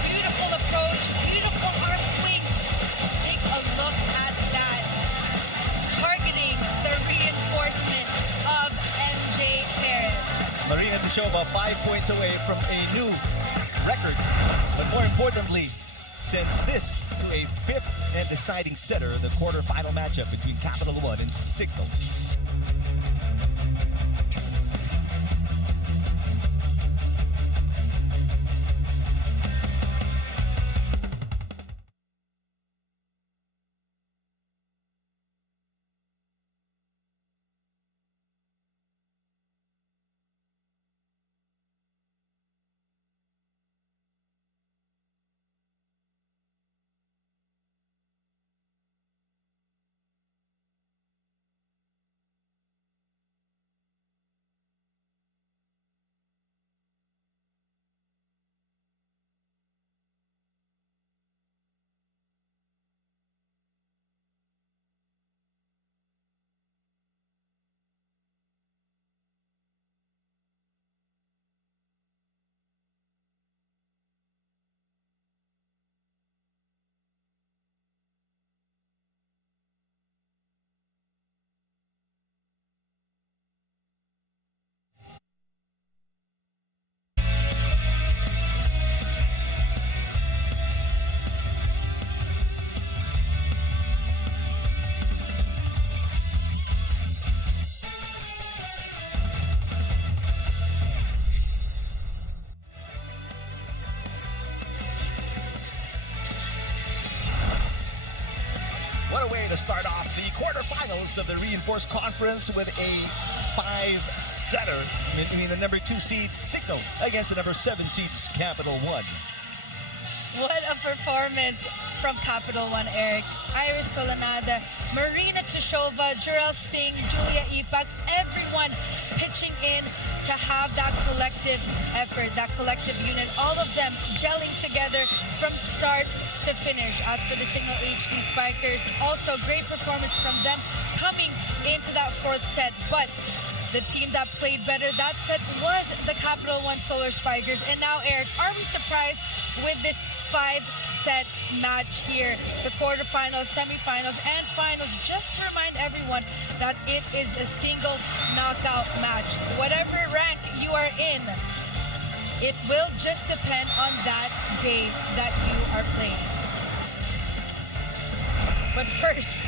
Beautiful approach, beautiful arm swing. Take a look at that. Targeting the reinforcement of MJ Perez. Marina Teshova 5 points away from a new record. But more importantly, sends this to a 5th and deciding setter in the quarterfinal matchup between Capital One and Cignal. What a way to start off the quarterfinals of the Reinforced Conference with a 5-setter between the number 2 seed Cignal against the number 7 seeds Capital One. What a performance from Capital One, Eric. Iris Tolanada, Marina Teshova, Jurel Singh, Julia Ipak, everyone pitching in to have that collective effort, that collective unit, all of them gelling together from start to finish. As for the Cignal HD Spikers, also great performance from them coming into that 4th set, but the team that played better that set was the Capital One Solar Spikers. And now, Eric, are we surprised with this 5-set match here? The quarterfinals, semifinals, and finals. Just to remind everyone that it is a single knockout match. Whatever rank you are in, it will just depend on that day that you are playing. But first,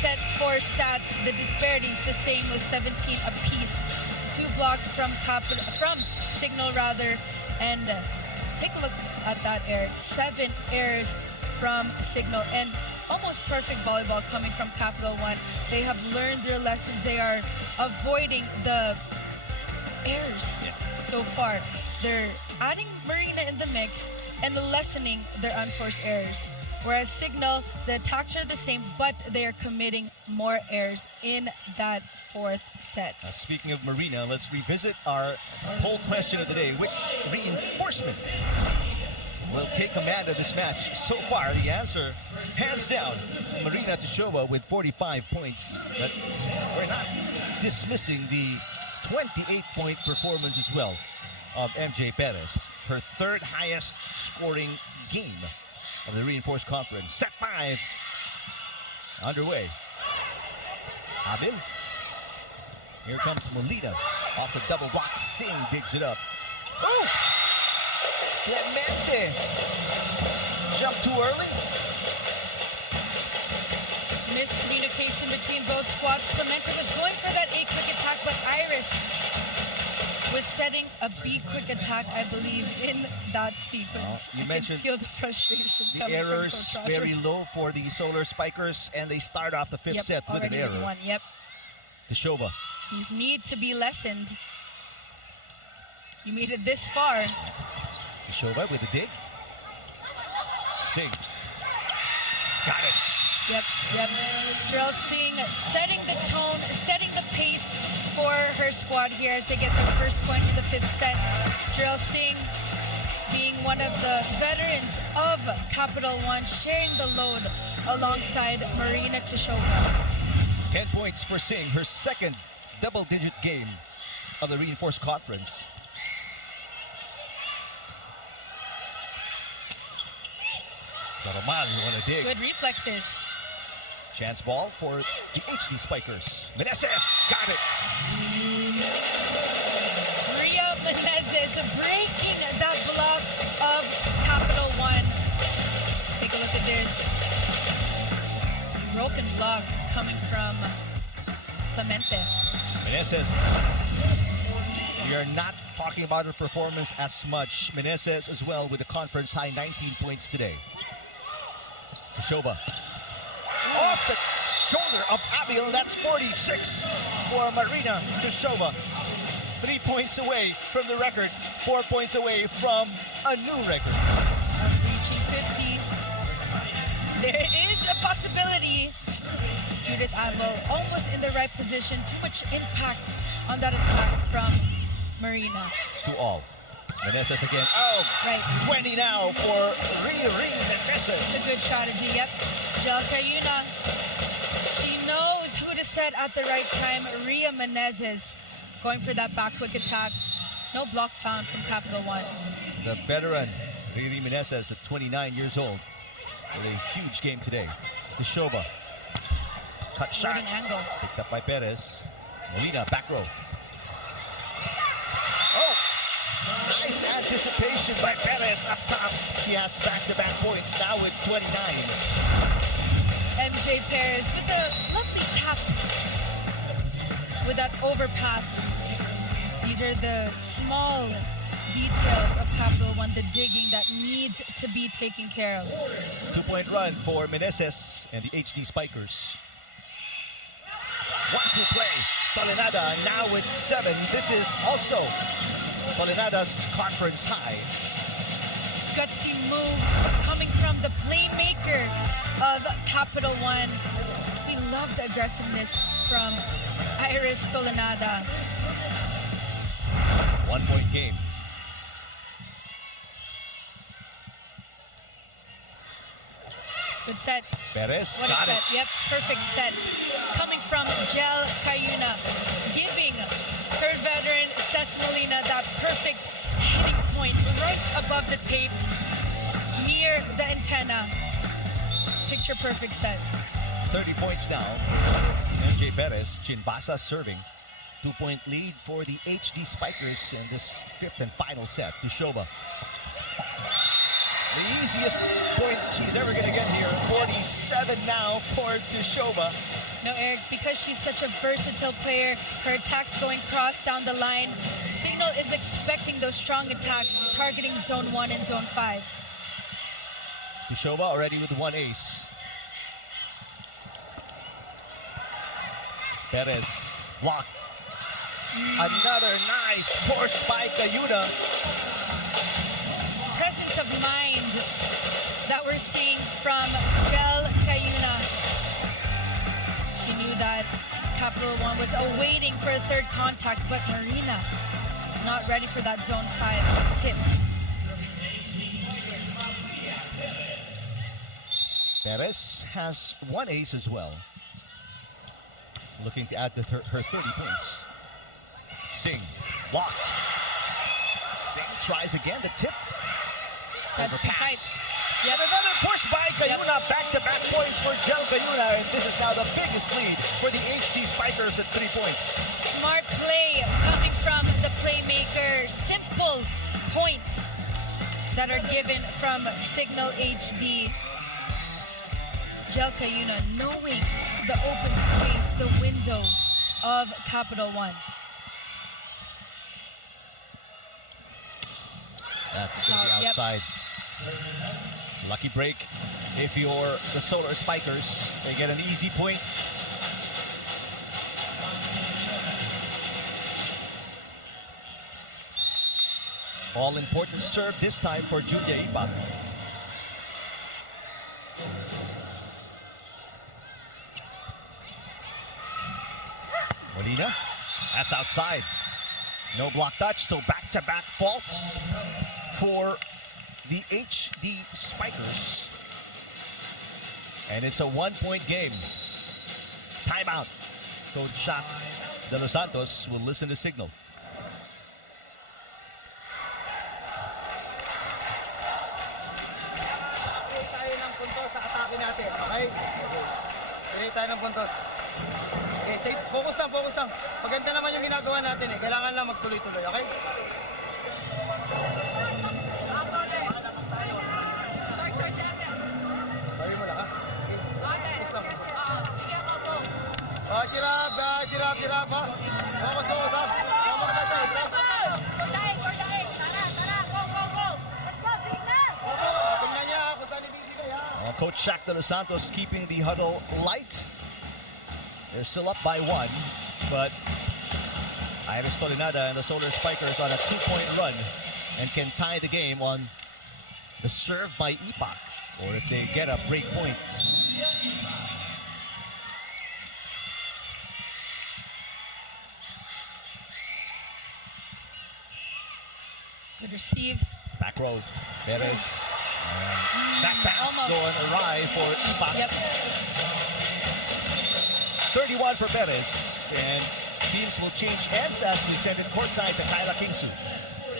set 4 stats. The disparity is the same with 17 apiece. 2 blocks from Cignal rather, and take a look at that, Eric. 7 errors from Cignal, and almost perfect volleyball coming from Capital One. They have learned their lessons. They are avoiding the errors so far. They're adding Marina in the mix and lessening their unforced errors. Whereas Cignal, the attacks are the same, but they are committing more errors in that 4th set. Speaking of Marina, let's revisit our poll question of the day. Which reinforcement will take command of this match? So far, the answer, hands down, Marina Teshova with 45 points. But we're not dismissing the 28-point performance as well of MJ Perez. Her 3rd highest scoring game of the Reinforced Conference. Set 5 underway. Abil. Here comes Molina off the double block. Singh digs it up. Oh! Clemente. Jump too early. Miscommunication between both squads. Clemente was going for that A quick attack, but Iris was setting a B quick attack, I believe, in that sequence. You I mentioned can feel the frustration the coming from errors Coach Roger. very low for the Solar Spikers, and they start off the fifth set with an already error. with one. Yep. Teshova. These need to be lessened. You made it this far. Teshova with a dig. Singh. Got it. Yep. Jarrell Singh setting the tone, setting the pace for her squad here as they get their first point in the fifth set. Jarrell Singh being one of the veterans of Capital One, sharing the load alongside Marina Teshova. 10 points for Singh, her second double-digit game of the Reinforced Conference. Toromal on a dig. Good reflexes. Chance ball for the HD Spikers. Meneses got it. Ria Menezes breaking that block of Capital One. Take a look at this. Broken block coming from Clemente. Meneses. We are not talking about her performance as much. Meneses as well with a conference high 19 points today. Teshova. Off the shoulder of Abil, that's 46 for Marina Teshova. 3 points away from the record, 4 points away from a new record. Of reaching 50. There is a possibility. Judith Abil almost in the right position. Too much impact on that attack from Marina. To all. Meneses again. Oh, Right. 20 now for Riri Meneses. It's a good strategy, yep. Jel Cayuna, she knows who to set at the right time. Ria Menezes going for that back quick attack. No block found from Capital One. The veteran, Riri Meneses, at 29 years old, with a huge game today. Teshova. Cut shot. Loading angle. Picked up by Perez. Molina, back row. Oh! Nice anticipation by Perez up top. She has back-to-back points now with 29. MJ Perez with a lovely tap with that overpass. These are the small details of Capital One, the digging that needs to be taken care of. 2-point run for Meneses and the HD Spikers. 1-2 play. Tolenada now with 7. This is also Tolenada's conference high. Gutsy moves coming from the playmaker of Capital One. We love the aggressiveness from Iris Tolenada. 1-point game. Good set. Perez What a got set. it. Yep, perfect set. Coming from Jel Cayuna, giving her veteran Cess Molina that perfect hitting point right above the tape, near the antenna. Picture perfect set. 30 points now. MJ Perez, Chinbasa serving. 2-point lead for the HD Spikers in this fifth and final set. Teshova. The easiest point she's ever going to get here. 47 now for Teshova. No, Eric, because she's such a versatile player, her attacks going cross down the line. Cignal is expecting those strong attacks, targeting zone 1 and zone 5. Teshova already with 1 ace. Perez blocked. Another nice push by Cayuna. Presence of mind that we're seeing from Jel Cayuna. She knew that Capital One was awaiting for a third contact, but Marina not ready for that zone 5 tip. Perez has 1 ace as well. Looking to add to her 30 points. Singh blocked. Singh tries again the tip. That's too tight. Overpass. And another push by Cayuna. Back-to-back points for Jel Cayuna. And this is now the biggest lead for the HD Spikers at 3 points. Smart play coming from the playmaker. Simple points that are given from Cignal HD. Jel Cayuna knowing the open space, the windows of Capital One. That's going to be outside. Lucky break. If you're the Solar Spikers, they get an easy point. All-important serve this time for Julia Ipak. Molina, that's outside. No block touch, so back-to-back faults for the HD Spikers. And it's a 1-point game. Timeout. Coach Shaq De Los Santos will listen to Cignal. Create tayo ng puntos sa atake natin, okay? Create tayo ng puntos. Okay, safe. Focus lang. Maganda naman yung ginagawa natin eh. Kailangan lang magtuloy-tuloy, okay? Bayo mo lang, ha? Okay. Focus lang. Oh, chirap, ha? Focus, ha? Tama ka na sa ito. Tingnan niya, ha? Kung saan ibibigay, ha? Coach Shaq De Los Santos keeping the huddle light. They're still up by 1, but Iris Tolinada and the Solar Spikers on a 2-point run and can tie the game on the serve by Ipak, or if they get a break point. Good receive. Back row, Perez. Back pass Almost. going awry for Ipak. Yep. 31 for Perez, and teams will change ends as we send it courtside to Kyla Kingsu.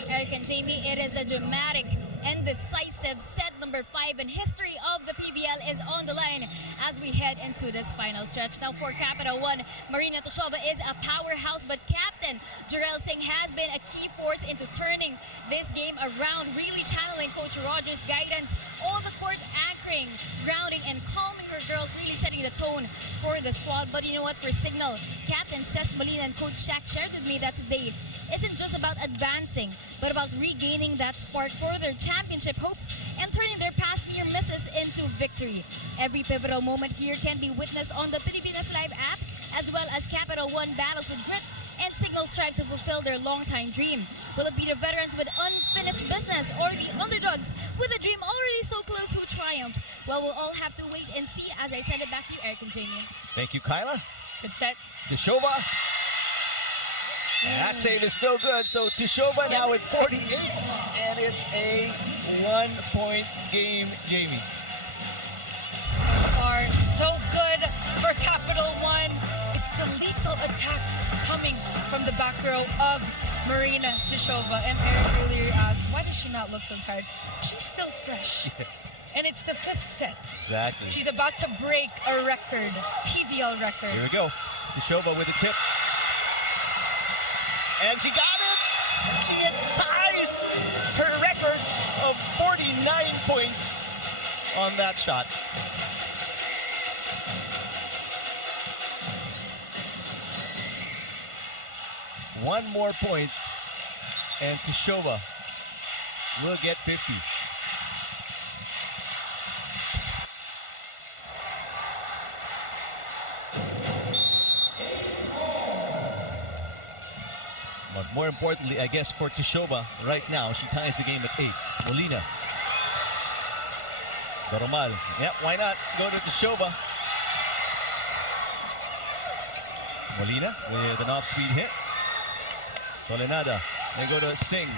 Eric and Jamie, it is a dramatic and decisive set number 5 in history of the PVL is on the line as we head into this final stretch. Now for Capital One, Marina Tuchova is a powerhouse, but Captain Jarrell Singh has been a key force into turning this game around, really channeling Coach Rogers' guidance on the court, anchoring, grounding, and calming her girls, really setting the tone for the squad. But you know what, for Cignal, Captain Cesc Molina and Coach Shaq shared with me that today isn't just about advancing, but about regaining that spark for their championship hopes and turning their past near misses into victory. Every pivotal moment here can be witnessed on the Pilipinas Live app, as well as Capital One battles with grit and Cignal strives to fulfill their long-time dream. Will it be the veterans with unfinished business or the underdogs with a dream already so close who triumph? Well, we'll all have to wait and see as I send it back to you, Eric and Jamie. Thank you, Kyla. Good set. Tuchova. And that save is no good, so Tuchova now at 48, and it's a 1-point game, Jamie. So far, so good for Capital One. It's the lethal attacks coming from the back row of Marina Tuchova. And Eric earlier asked, why does she not look so tired? She's still fresh. And it's the 5th set. Exactly. She's about to break a record, PVL record. Here we go. Tuchova with a tip. And she got it! And she ties her record of 49 points on that shot. One more point, and Tuchova will get 50. But more importantly, I guess, for Tuchova right now, she ties the game at 8. Molina. Doromal. Yep, why not? Go to Tuchova. Molina with an off-speed hit. Tolinada. They go to Singh.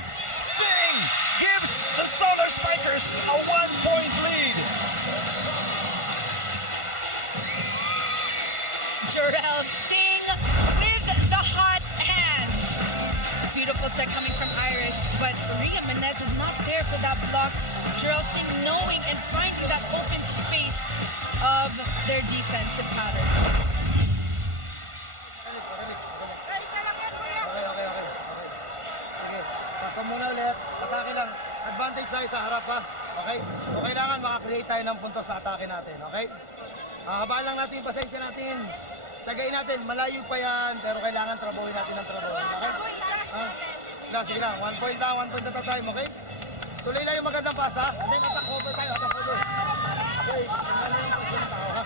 Singh gives the Solar Spikers a 1-point lead. Jarrell Singh with the hot hands. Beautiful set coming from Iris, but Ria Menez is not there for that block Jorel C knowing and finding that open space of their defensive pattern. Okay. Sige, pasa muna ulit. Atake lang. Advantage tayo sa harap ha. Okay? O kailangan makakreate tayo ng punto sa atake natin. Okay? Habaan lang natin, pasensya natin. Tsagayin natin, malayo pa yan. Pero kailangan trabuhin natin ng trabuhin. Okay? Sige lang. 1 point lang, 1 point at a time. Okay? Tuloy lang yung magandang pasa. And then attack over tayo. Attack over. Okay. Tingnan na yung pasa ng tao ha.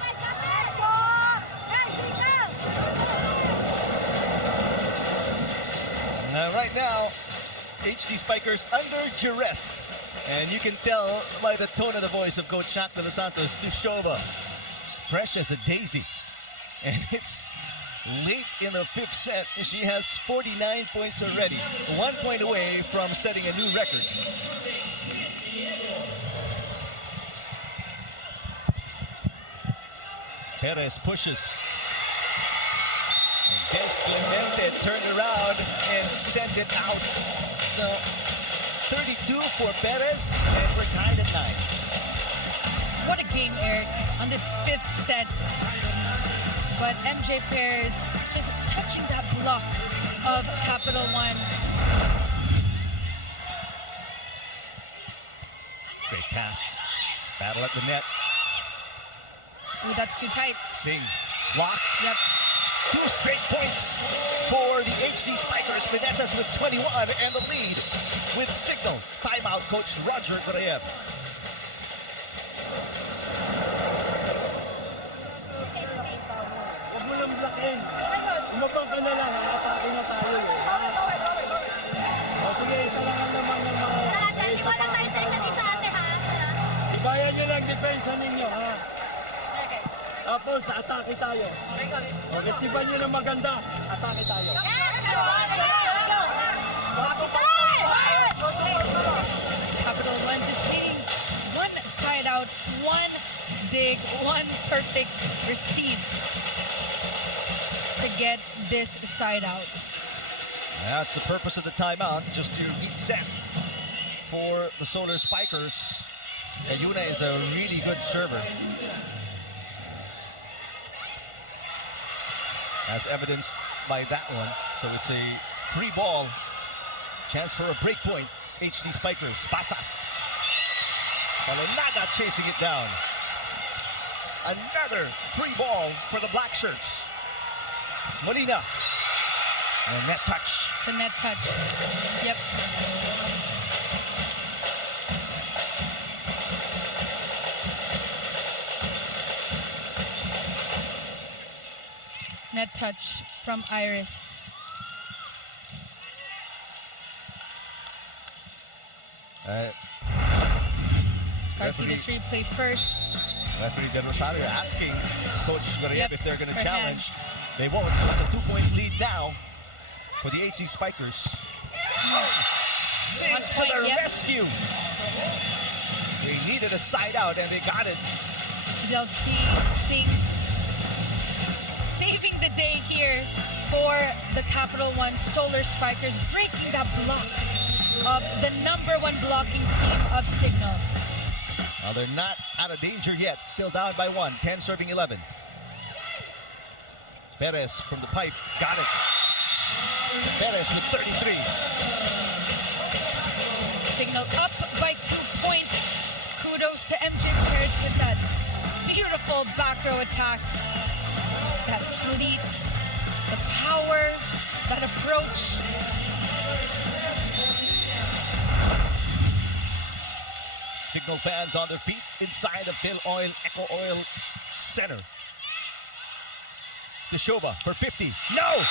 Right now, HD Spikers under duress. And you can tell by the tone of the voice of Coach Shaq de los Santos, Tushova, fresh as a daisy. And it's late in the 5th set. She has 49 points already. 1 point away from setting a new record. Perez pushes. And Clemente turned around and sent it out. So 32 for Perez, and we're tied at 9. What a game, Eric, on this 5th set. But MJ Perez just touching that block of Capital One. Great pass. Battle at the net. Ooh, that's too tight. Singh, block. Yep. 2 straight points for the HD Spikers. Meneses with 21 and the lead with Cignal. Timeout, Coach Roger Graeb. Huwag mo lang blockin. Umabang ka na lang, atake na tayo eh. O sige, isa lang ang naman ng mga... Wala tayo sa isa't isa, ate, ha? Ibayan nyo lang depensa ninyo, ha? Tapos, atake tayo. O, resiban nyo ng maganda, atake tayo. Capital One just needing one side out, one dig, one perfect receive to get this side out. That's the purpose of the timeout, just to reset for the Solar Spikers. Ayuna is a really good server, as evidenced by that one. So it's a free ball, chance for a break point. HD Spikers, Pasas. Palanada chasing it down. Another free ball for the Black Shirts. Molina. And net touch. It's a net touch. Yep. Net touch from Iris. Garcia this replay first. Referee De Rosario asking Coach Graeb Yep, if they're going to for challenge. They won't, so it's a 2-point lead now for the HD Spikers. Sing to the yep. rescue. They needed a side out and they got it. They'll see Singh saving the day here for the Capital One Solar Spikers, breaking that block of the #1 blocking team of Cignal. Well, they're not out of danger yet. Still down by 1. 10 serving 11. Perez from the pipe. Got it. Perez with 33. Cignal up by 2 points. Kudos to MJ Perez with that beautiful back row attack. That fleet, the power, that approach. Cignal fans on their feet inside the Phil Oil Eco Oil Center. Tushova for 50. No!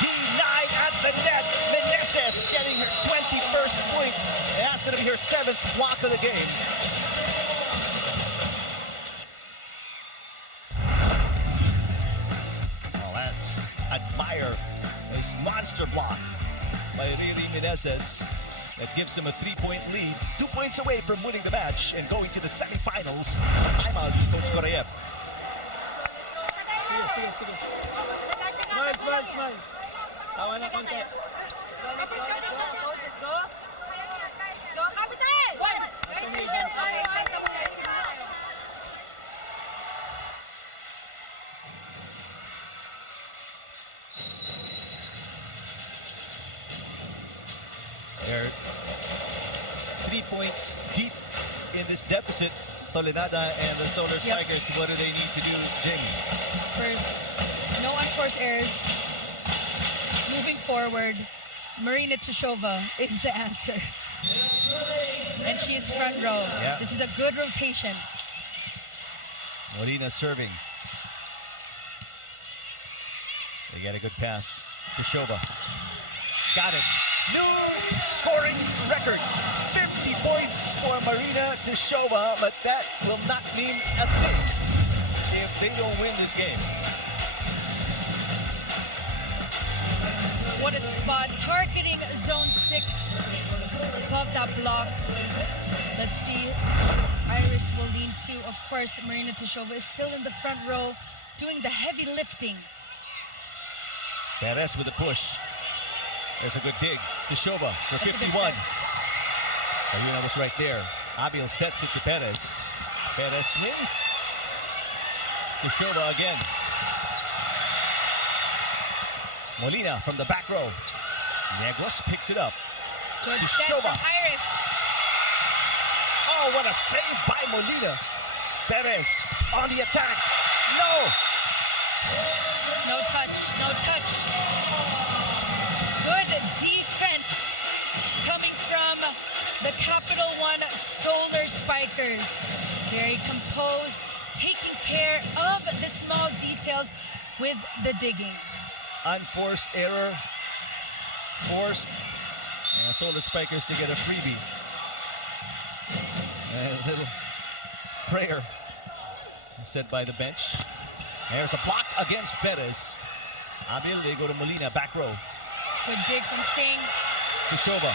Denied at the net. Meneses getting her 21st point. And that's going to be her 7th block of the game. Well, that's admire this monster block by Riri Meneses. That gives him a 3-point lead, 2 points away from winning the match and going to the semifinals. Timeout, Coach Graeb. Sige. Smile. Tawa na konti. Let's go, Capital! Ito may event They're 3 points deep in this deficit. Tolenada and the Solar Spikers, what do they need to do, Jamie? First, no unforced errors. Moving forward, Marina Tishova is the answer. And she is front row. Yeah. This is a good rotation. Molina serving. They get a good pass. Tishova. Got it. New scoring record. 50 points for Marina Tishova, but that will not mean a thing if they don't win this game. What a spot. Targeting zone 6. Above that block. Let's see. Iris will lean to. Of course, Marina Tishova is still in the front row doing the heavy lifting. Perez with a push. There's a good dig. Tishova for 51. Ayuna was right there. Abil sets it to Perez. Perez swings. Tishova again. Molina from the back row. Negros picks it up. Good set from Iris. Oh, what a save by Molina. Perez on the attack. No! No touch, no touch. Good defense coming from the Capital 1 Solar Spikers. Very composed, taking care of the small details with the digging. Unforced error. Forced Solar Spikers to get a freebie. And a little prayer said by the bench. There's a block against Perez. Abil, they go to Molina, back row. Good dig from Singh. Tishova.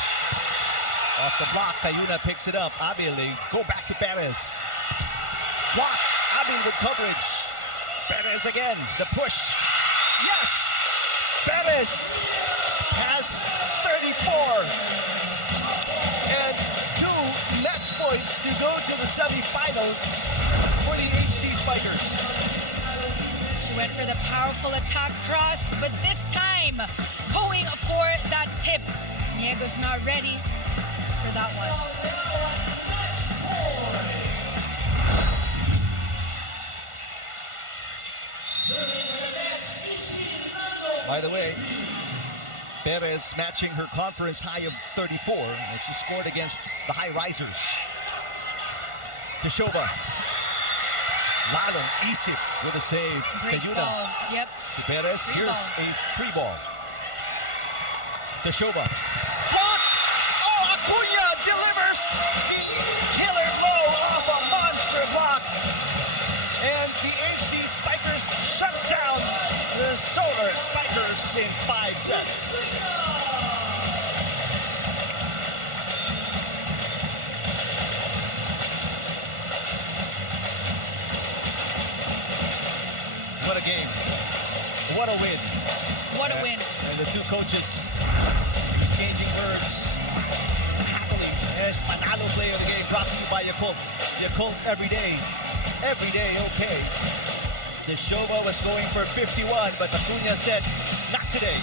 Off the block, Ayuna picks it up. Abil, they go back to Perez. Block, Abil with coverage. Perez again, the push. Yes! Perez has 34. And 2 match points to go to the semifinals for the HD Spikers. She went for the powerful attack cross, but this time going for that tip. Niego's not ready for that one. By the way, Perez matching her conference high of 34, and she scored against the high risers. Tishova. Lalong Isip with a save. Great ball. Yep. To Perez. Free Here's ball. a free ball. Tishova. Block! Oh, Acuna delivers the killer blow off a monster block. And the HD Spikers shut down the Solar Spikers in 5 sets. What a game. What a win. What a win. And the two coaches exchanging words happily as Panalo Player of the Game brought to you by Yakult. Yakult every day. Every day, okay. Tishova was going for 51, but Acuna said, not today.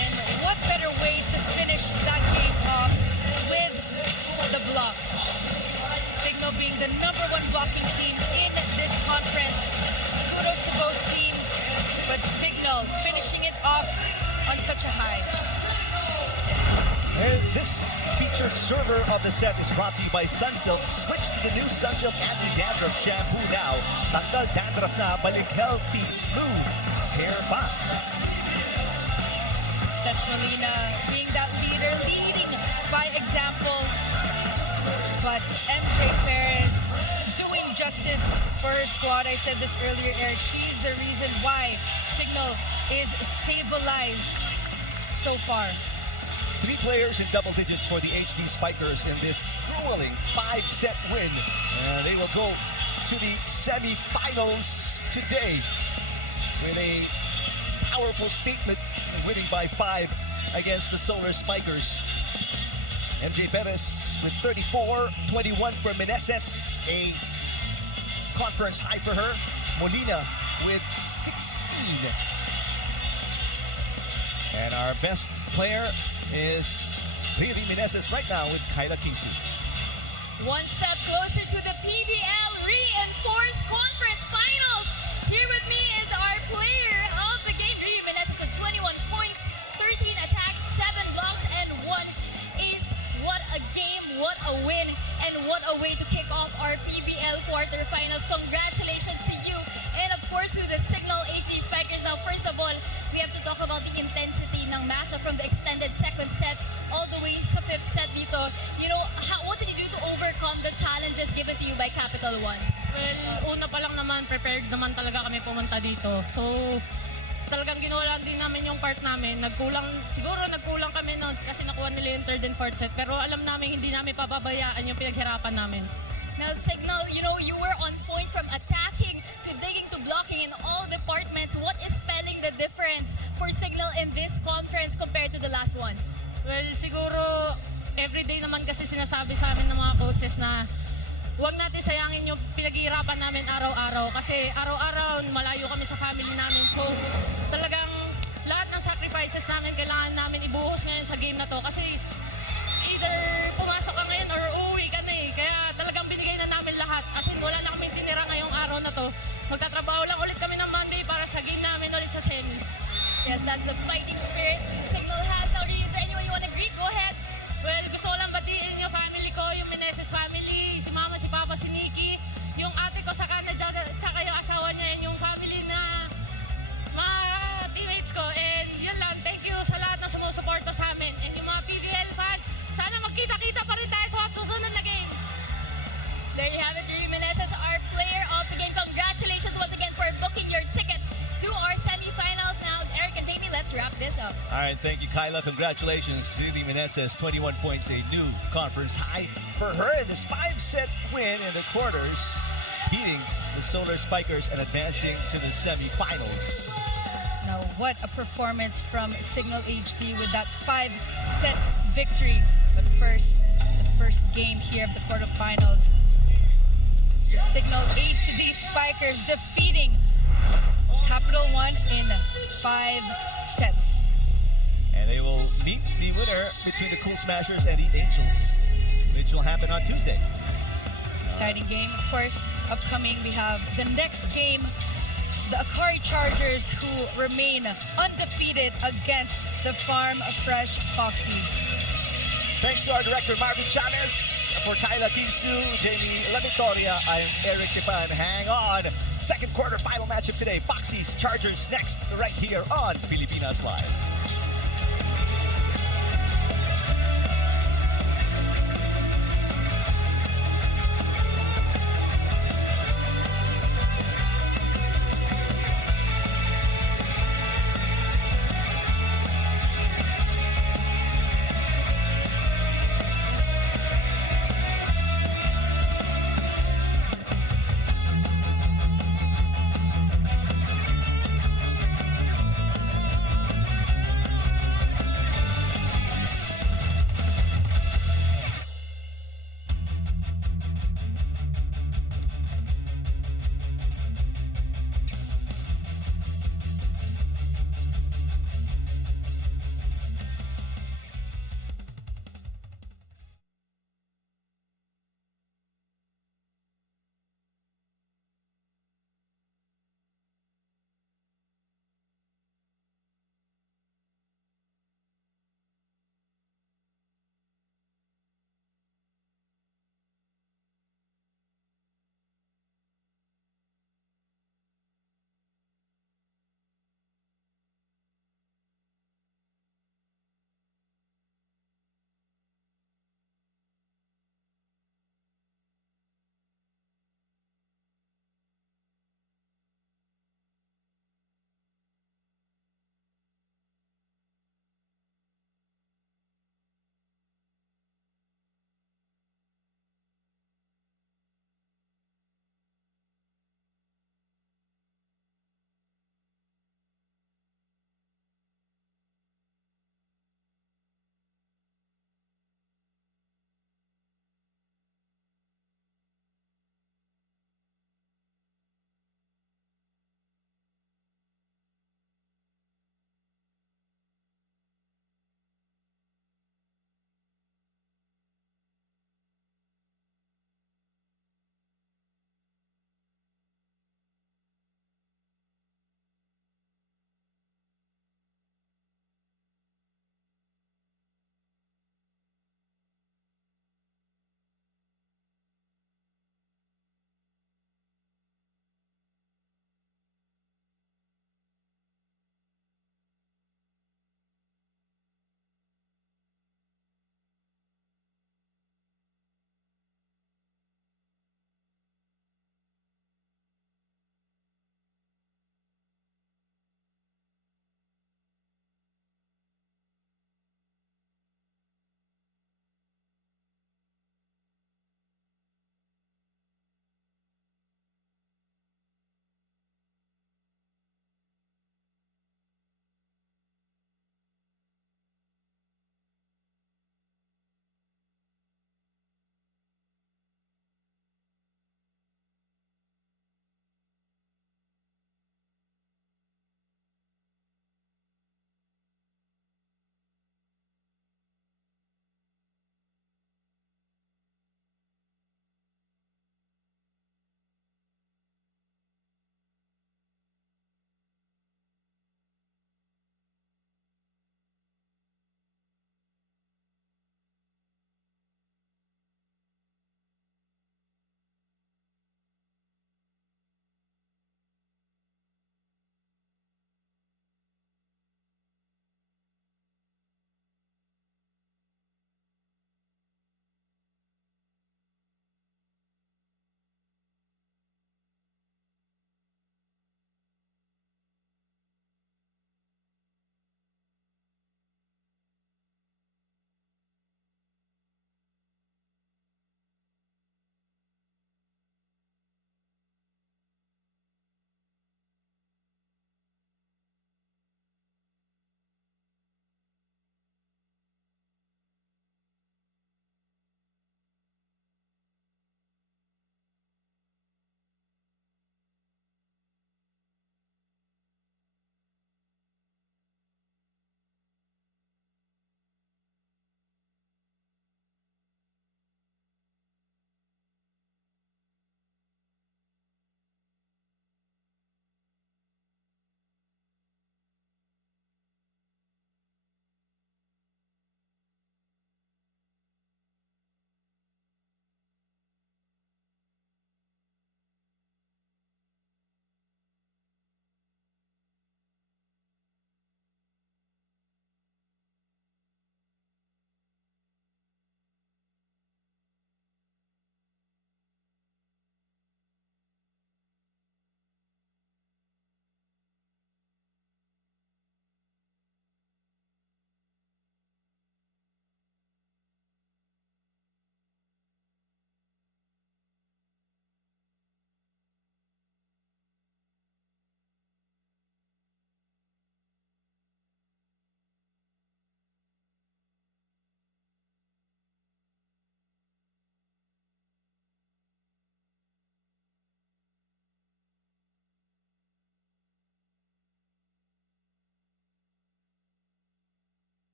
And what better way to finish that game off with the blocks? Cignal being the #1 blocking team in this conference. Kudos to both teams, but Cignal finishing it off on such a high. And this featured server of the set is brought to you by Sunsilk. Switch to the new Sunsilk Anti-Dandruff Shampoo now. Tanggal dandruff na, balik healthy, smooth hair pa. Cesc Molina being that leader, leading by example. But MJ Perez doing justice for her squad. I said this earlier, Eric. She's the reason why Cignal is stabilized so far. 3 players in double digits for the HD Spikers in this grueling 5-set win. And they will go to the semifinals today with a powerful statement, winning by 5 against the Solar Spikers. MJ Perez with 34, 21 for Meneses, a conference high for her. Molina with 16. And our best player is really Meneses right now with Kyla Kingsu. One step closer to the PVL Reinforced Conference Finals. Here with me is our player of the game, Riri Meneses, with 21 points, 13 attacks, 7 blocks, and 1 ace. What a game, what a win, and what a way to kick off our PVL quarterfinals. Congratulations to you, and of course to the Cignal HD Spikers. Now, first of all, we have to talk about the intensity ng matchup from the extended second set all the way sa fifth set dito. You know, what did you do to overcome the challenges given to you by Capital 1? Well, una pa lang naman, prepared naman talaga kami pumunta dito. So, talagang ginawa din namin yung part namin. Siguro nagkulang kami noon kasi nakuha nila yung third and fourth set. Pero alam namin, hindi namin pababayaan yung pinaghirapan namin. Now, Cignal, you know, you were on point from attacking to digging to blocking in all departments. What is spelling the difference for Cignal in this conference compared to the last ones? Well, siguro, everyday naman kasi sinasabi sa amin ng mga coaches na huwag natin sayangin yung pinaghihirapan namin araw-araw. Kasi araw-araw, malayo kami sa family namin. So, talagang lahat ng sacrifices namin, kailangan namin ibuhos ngayon sa game na to. Kasi either pumasok ka ngayon or uuwi ka na eh. Kaya talagang binigay na namin lahat. As in, wala na kami tinira ngayong araw na to. Magtatrabaho lang ulit kami ng Monday para sa game namin ulit sa semis. Yes, that's the fighting spirit Cignal has. Now, is there anyone you want to greet? Go ahead. Well, gusto ko lang batiin yung family ko, yung Meneses family, si mama, si papa, si Nikki, yung ate ko sa Canada, tsaka yung asawa niya, yung family na mga teammates ko. And yun lang, thank you sa lahat na sumusuporta sa amin. And yung mga PVL fans, sana magkita-kita pa rin tayo sa susunod na game. There you have it, Riri Meneses, our player of the game. Congratulations once again for booking your ticket to our semifinals. Now, Eric and Jamie, let's wrap this up. All right, thank you, Kyla. Congratulations, Cignal Meneses, 21 points, a new conference high for her in this 5-set win in the quarters, beating the Solar Spikers and advancing to the semifinals. Now, what a performance from Cignal HD with that 5-set victory. But first, the first game here of the quarterfinals. Cignal HD Spikers defeating Capital 1 in 5 sets. And they will meet the winner between the Cool Smashers and the Angels, which will happen on Tuesday. Exciting game, of course. Upcoming, we have the next game, the Akari Chargers, who remain undefeated against the Farm Fresh Foxies. Thanks to our director, Marvin Chavez. For Kyla Kingsu, Jamie La Victoria, I'm Eric Kipan. Hang on. Second quarter final matchup today. Foxies, Chargers next, right here on Pilipinas Live.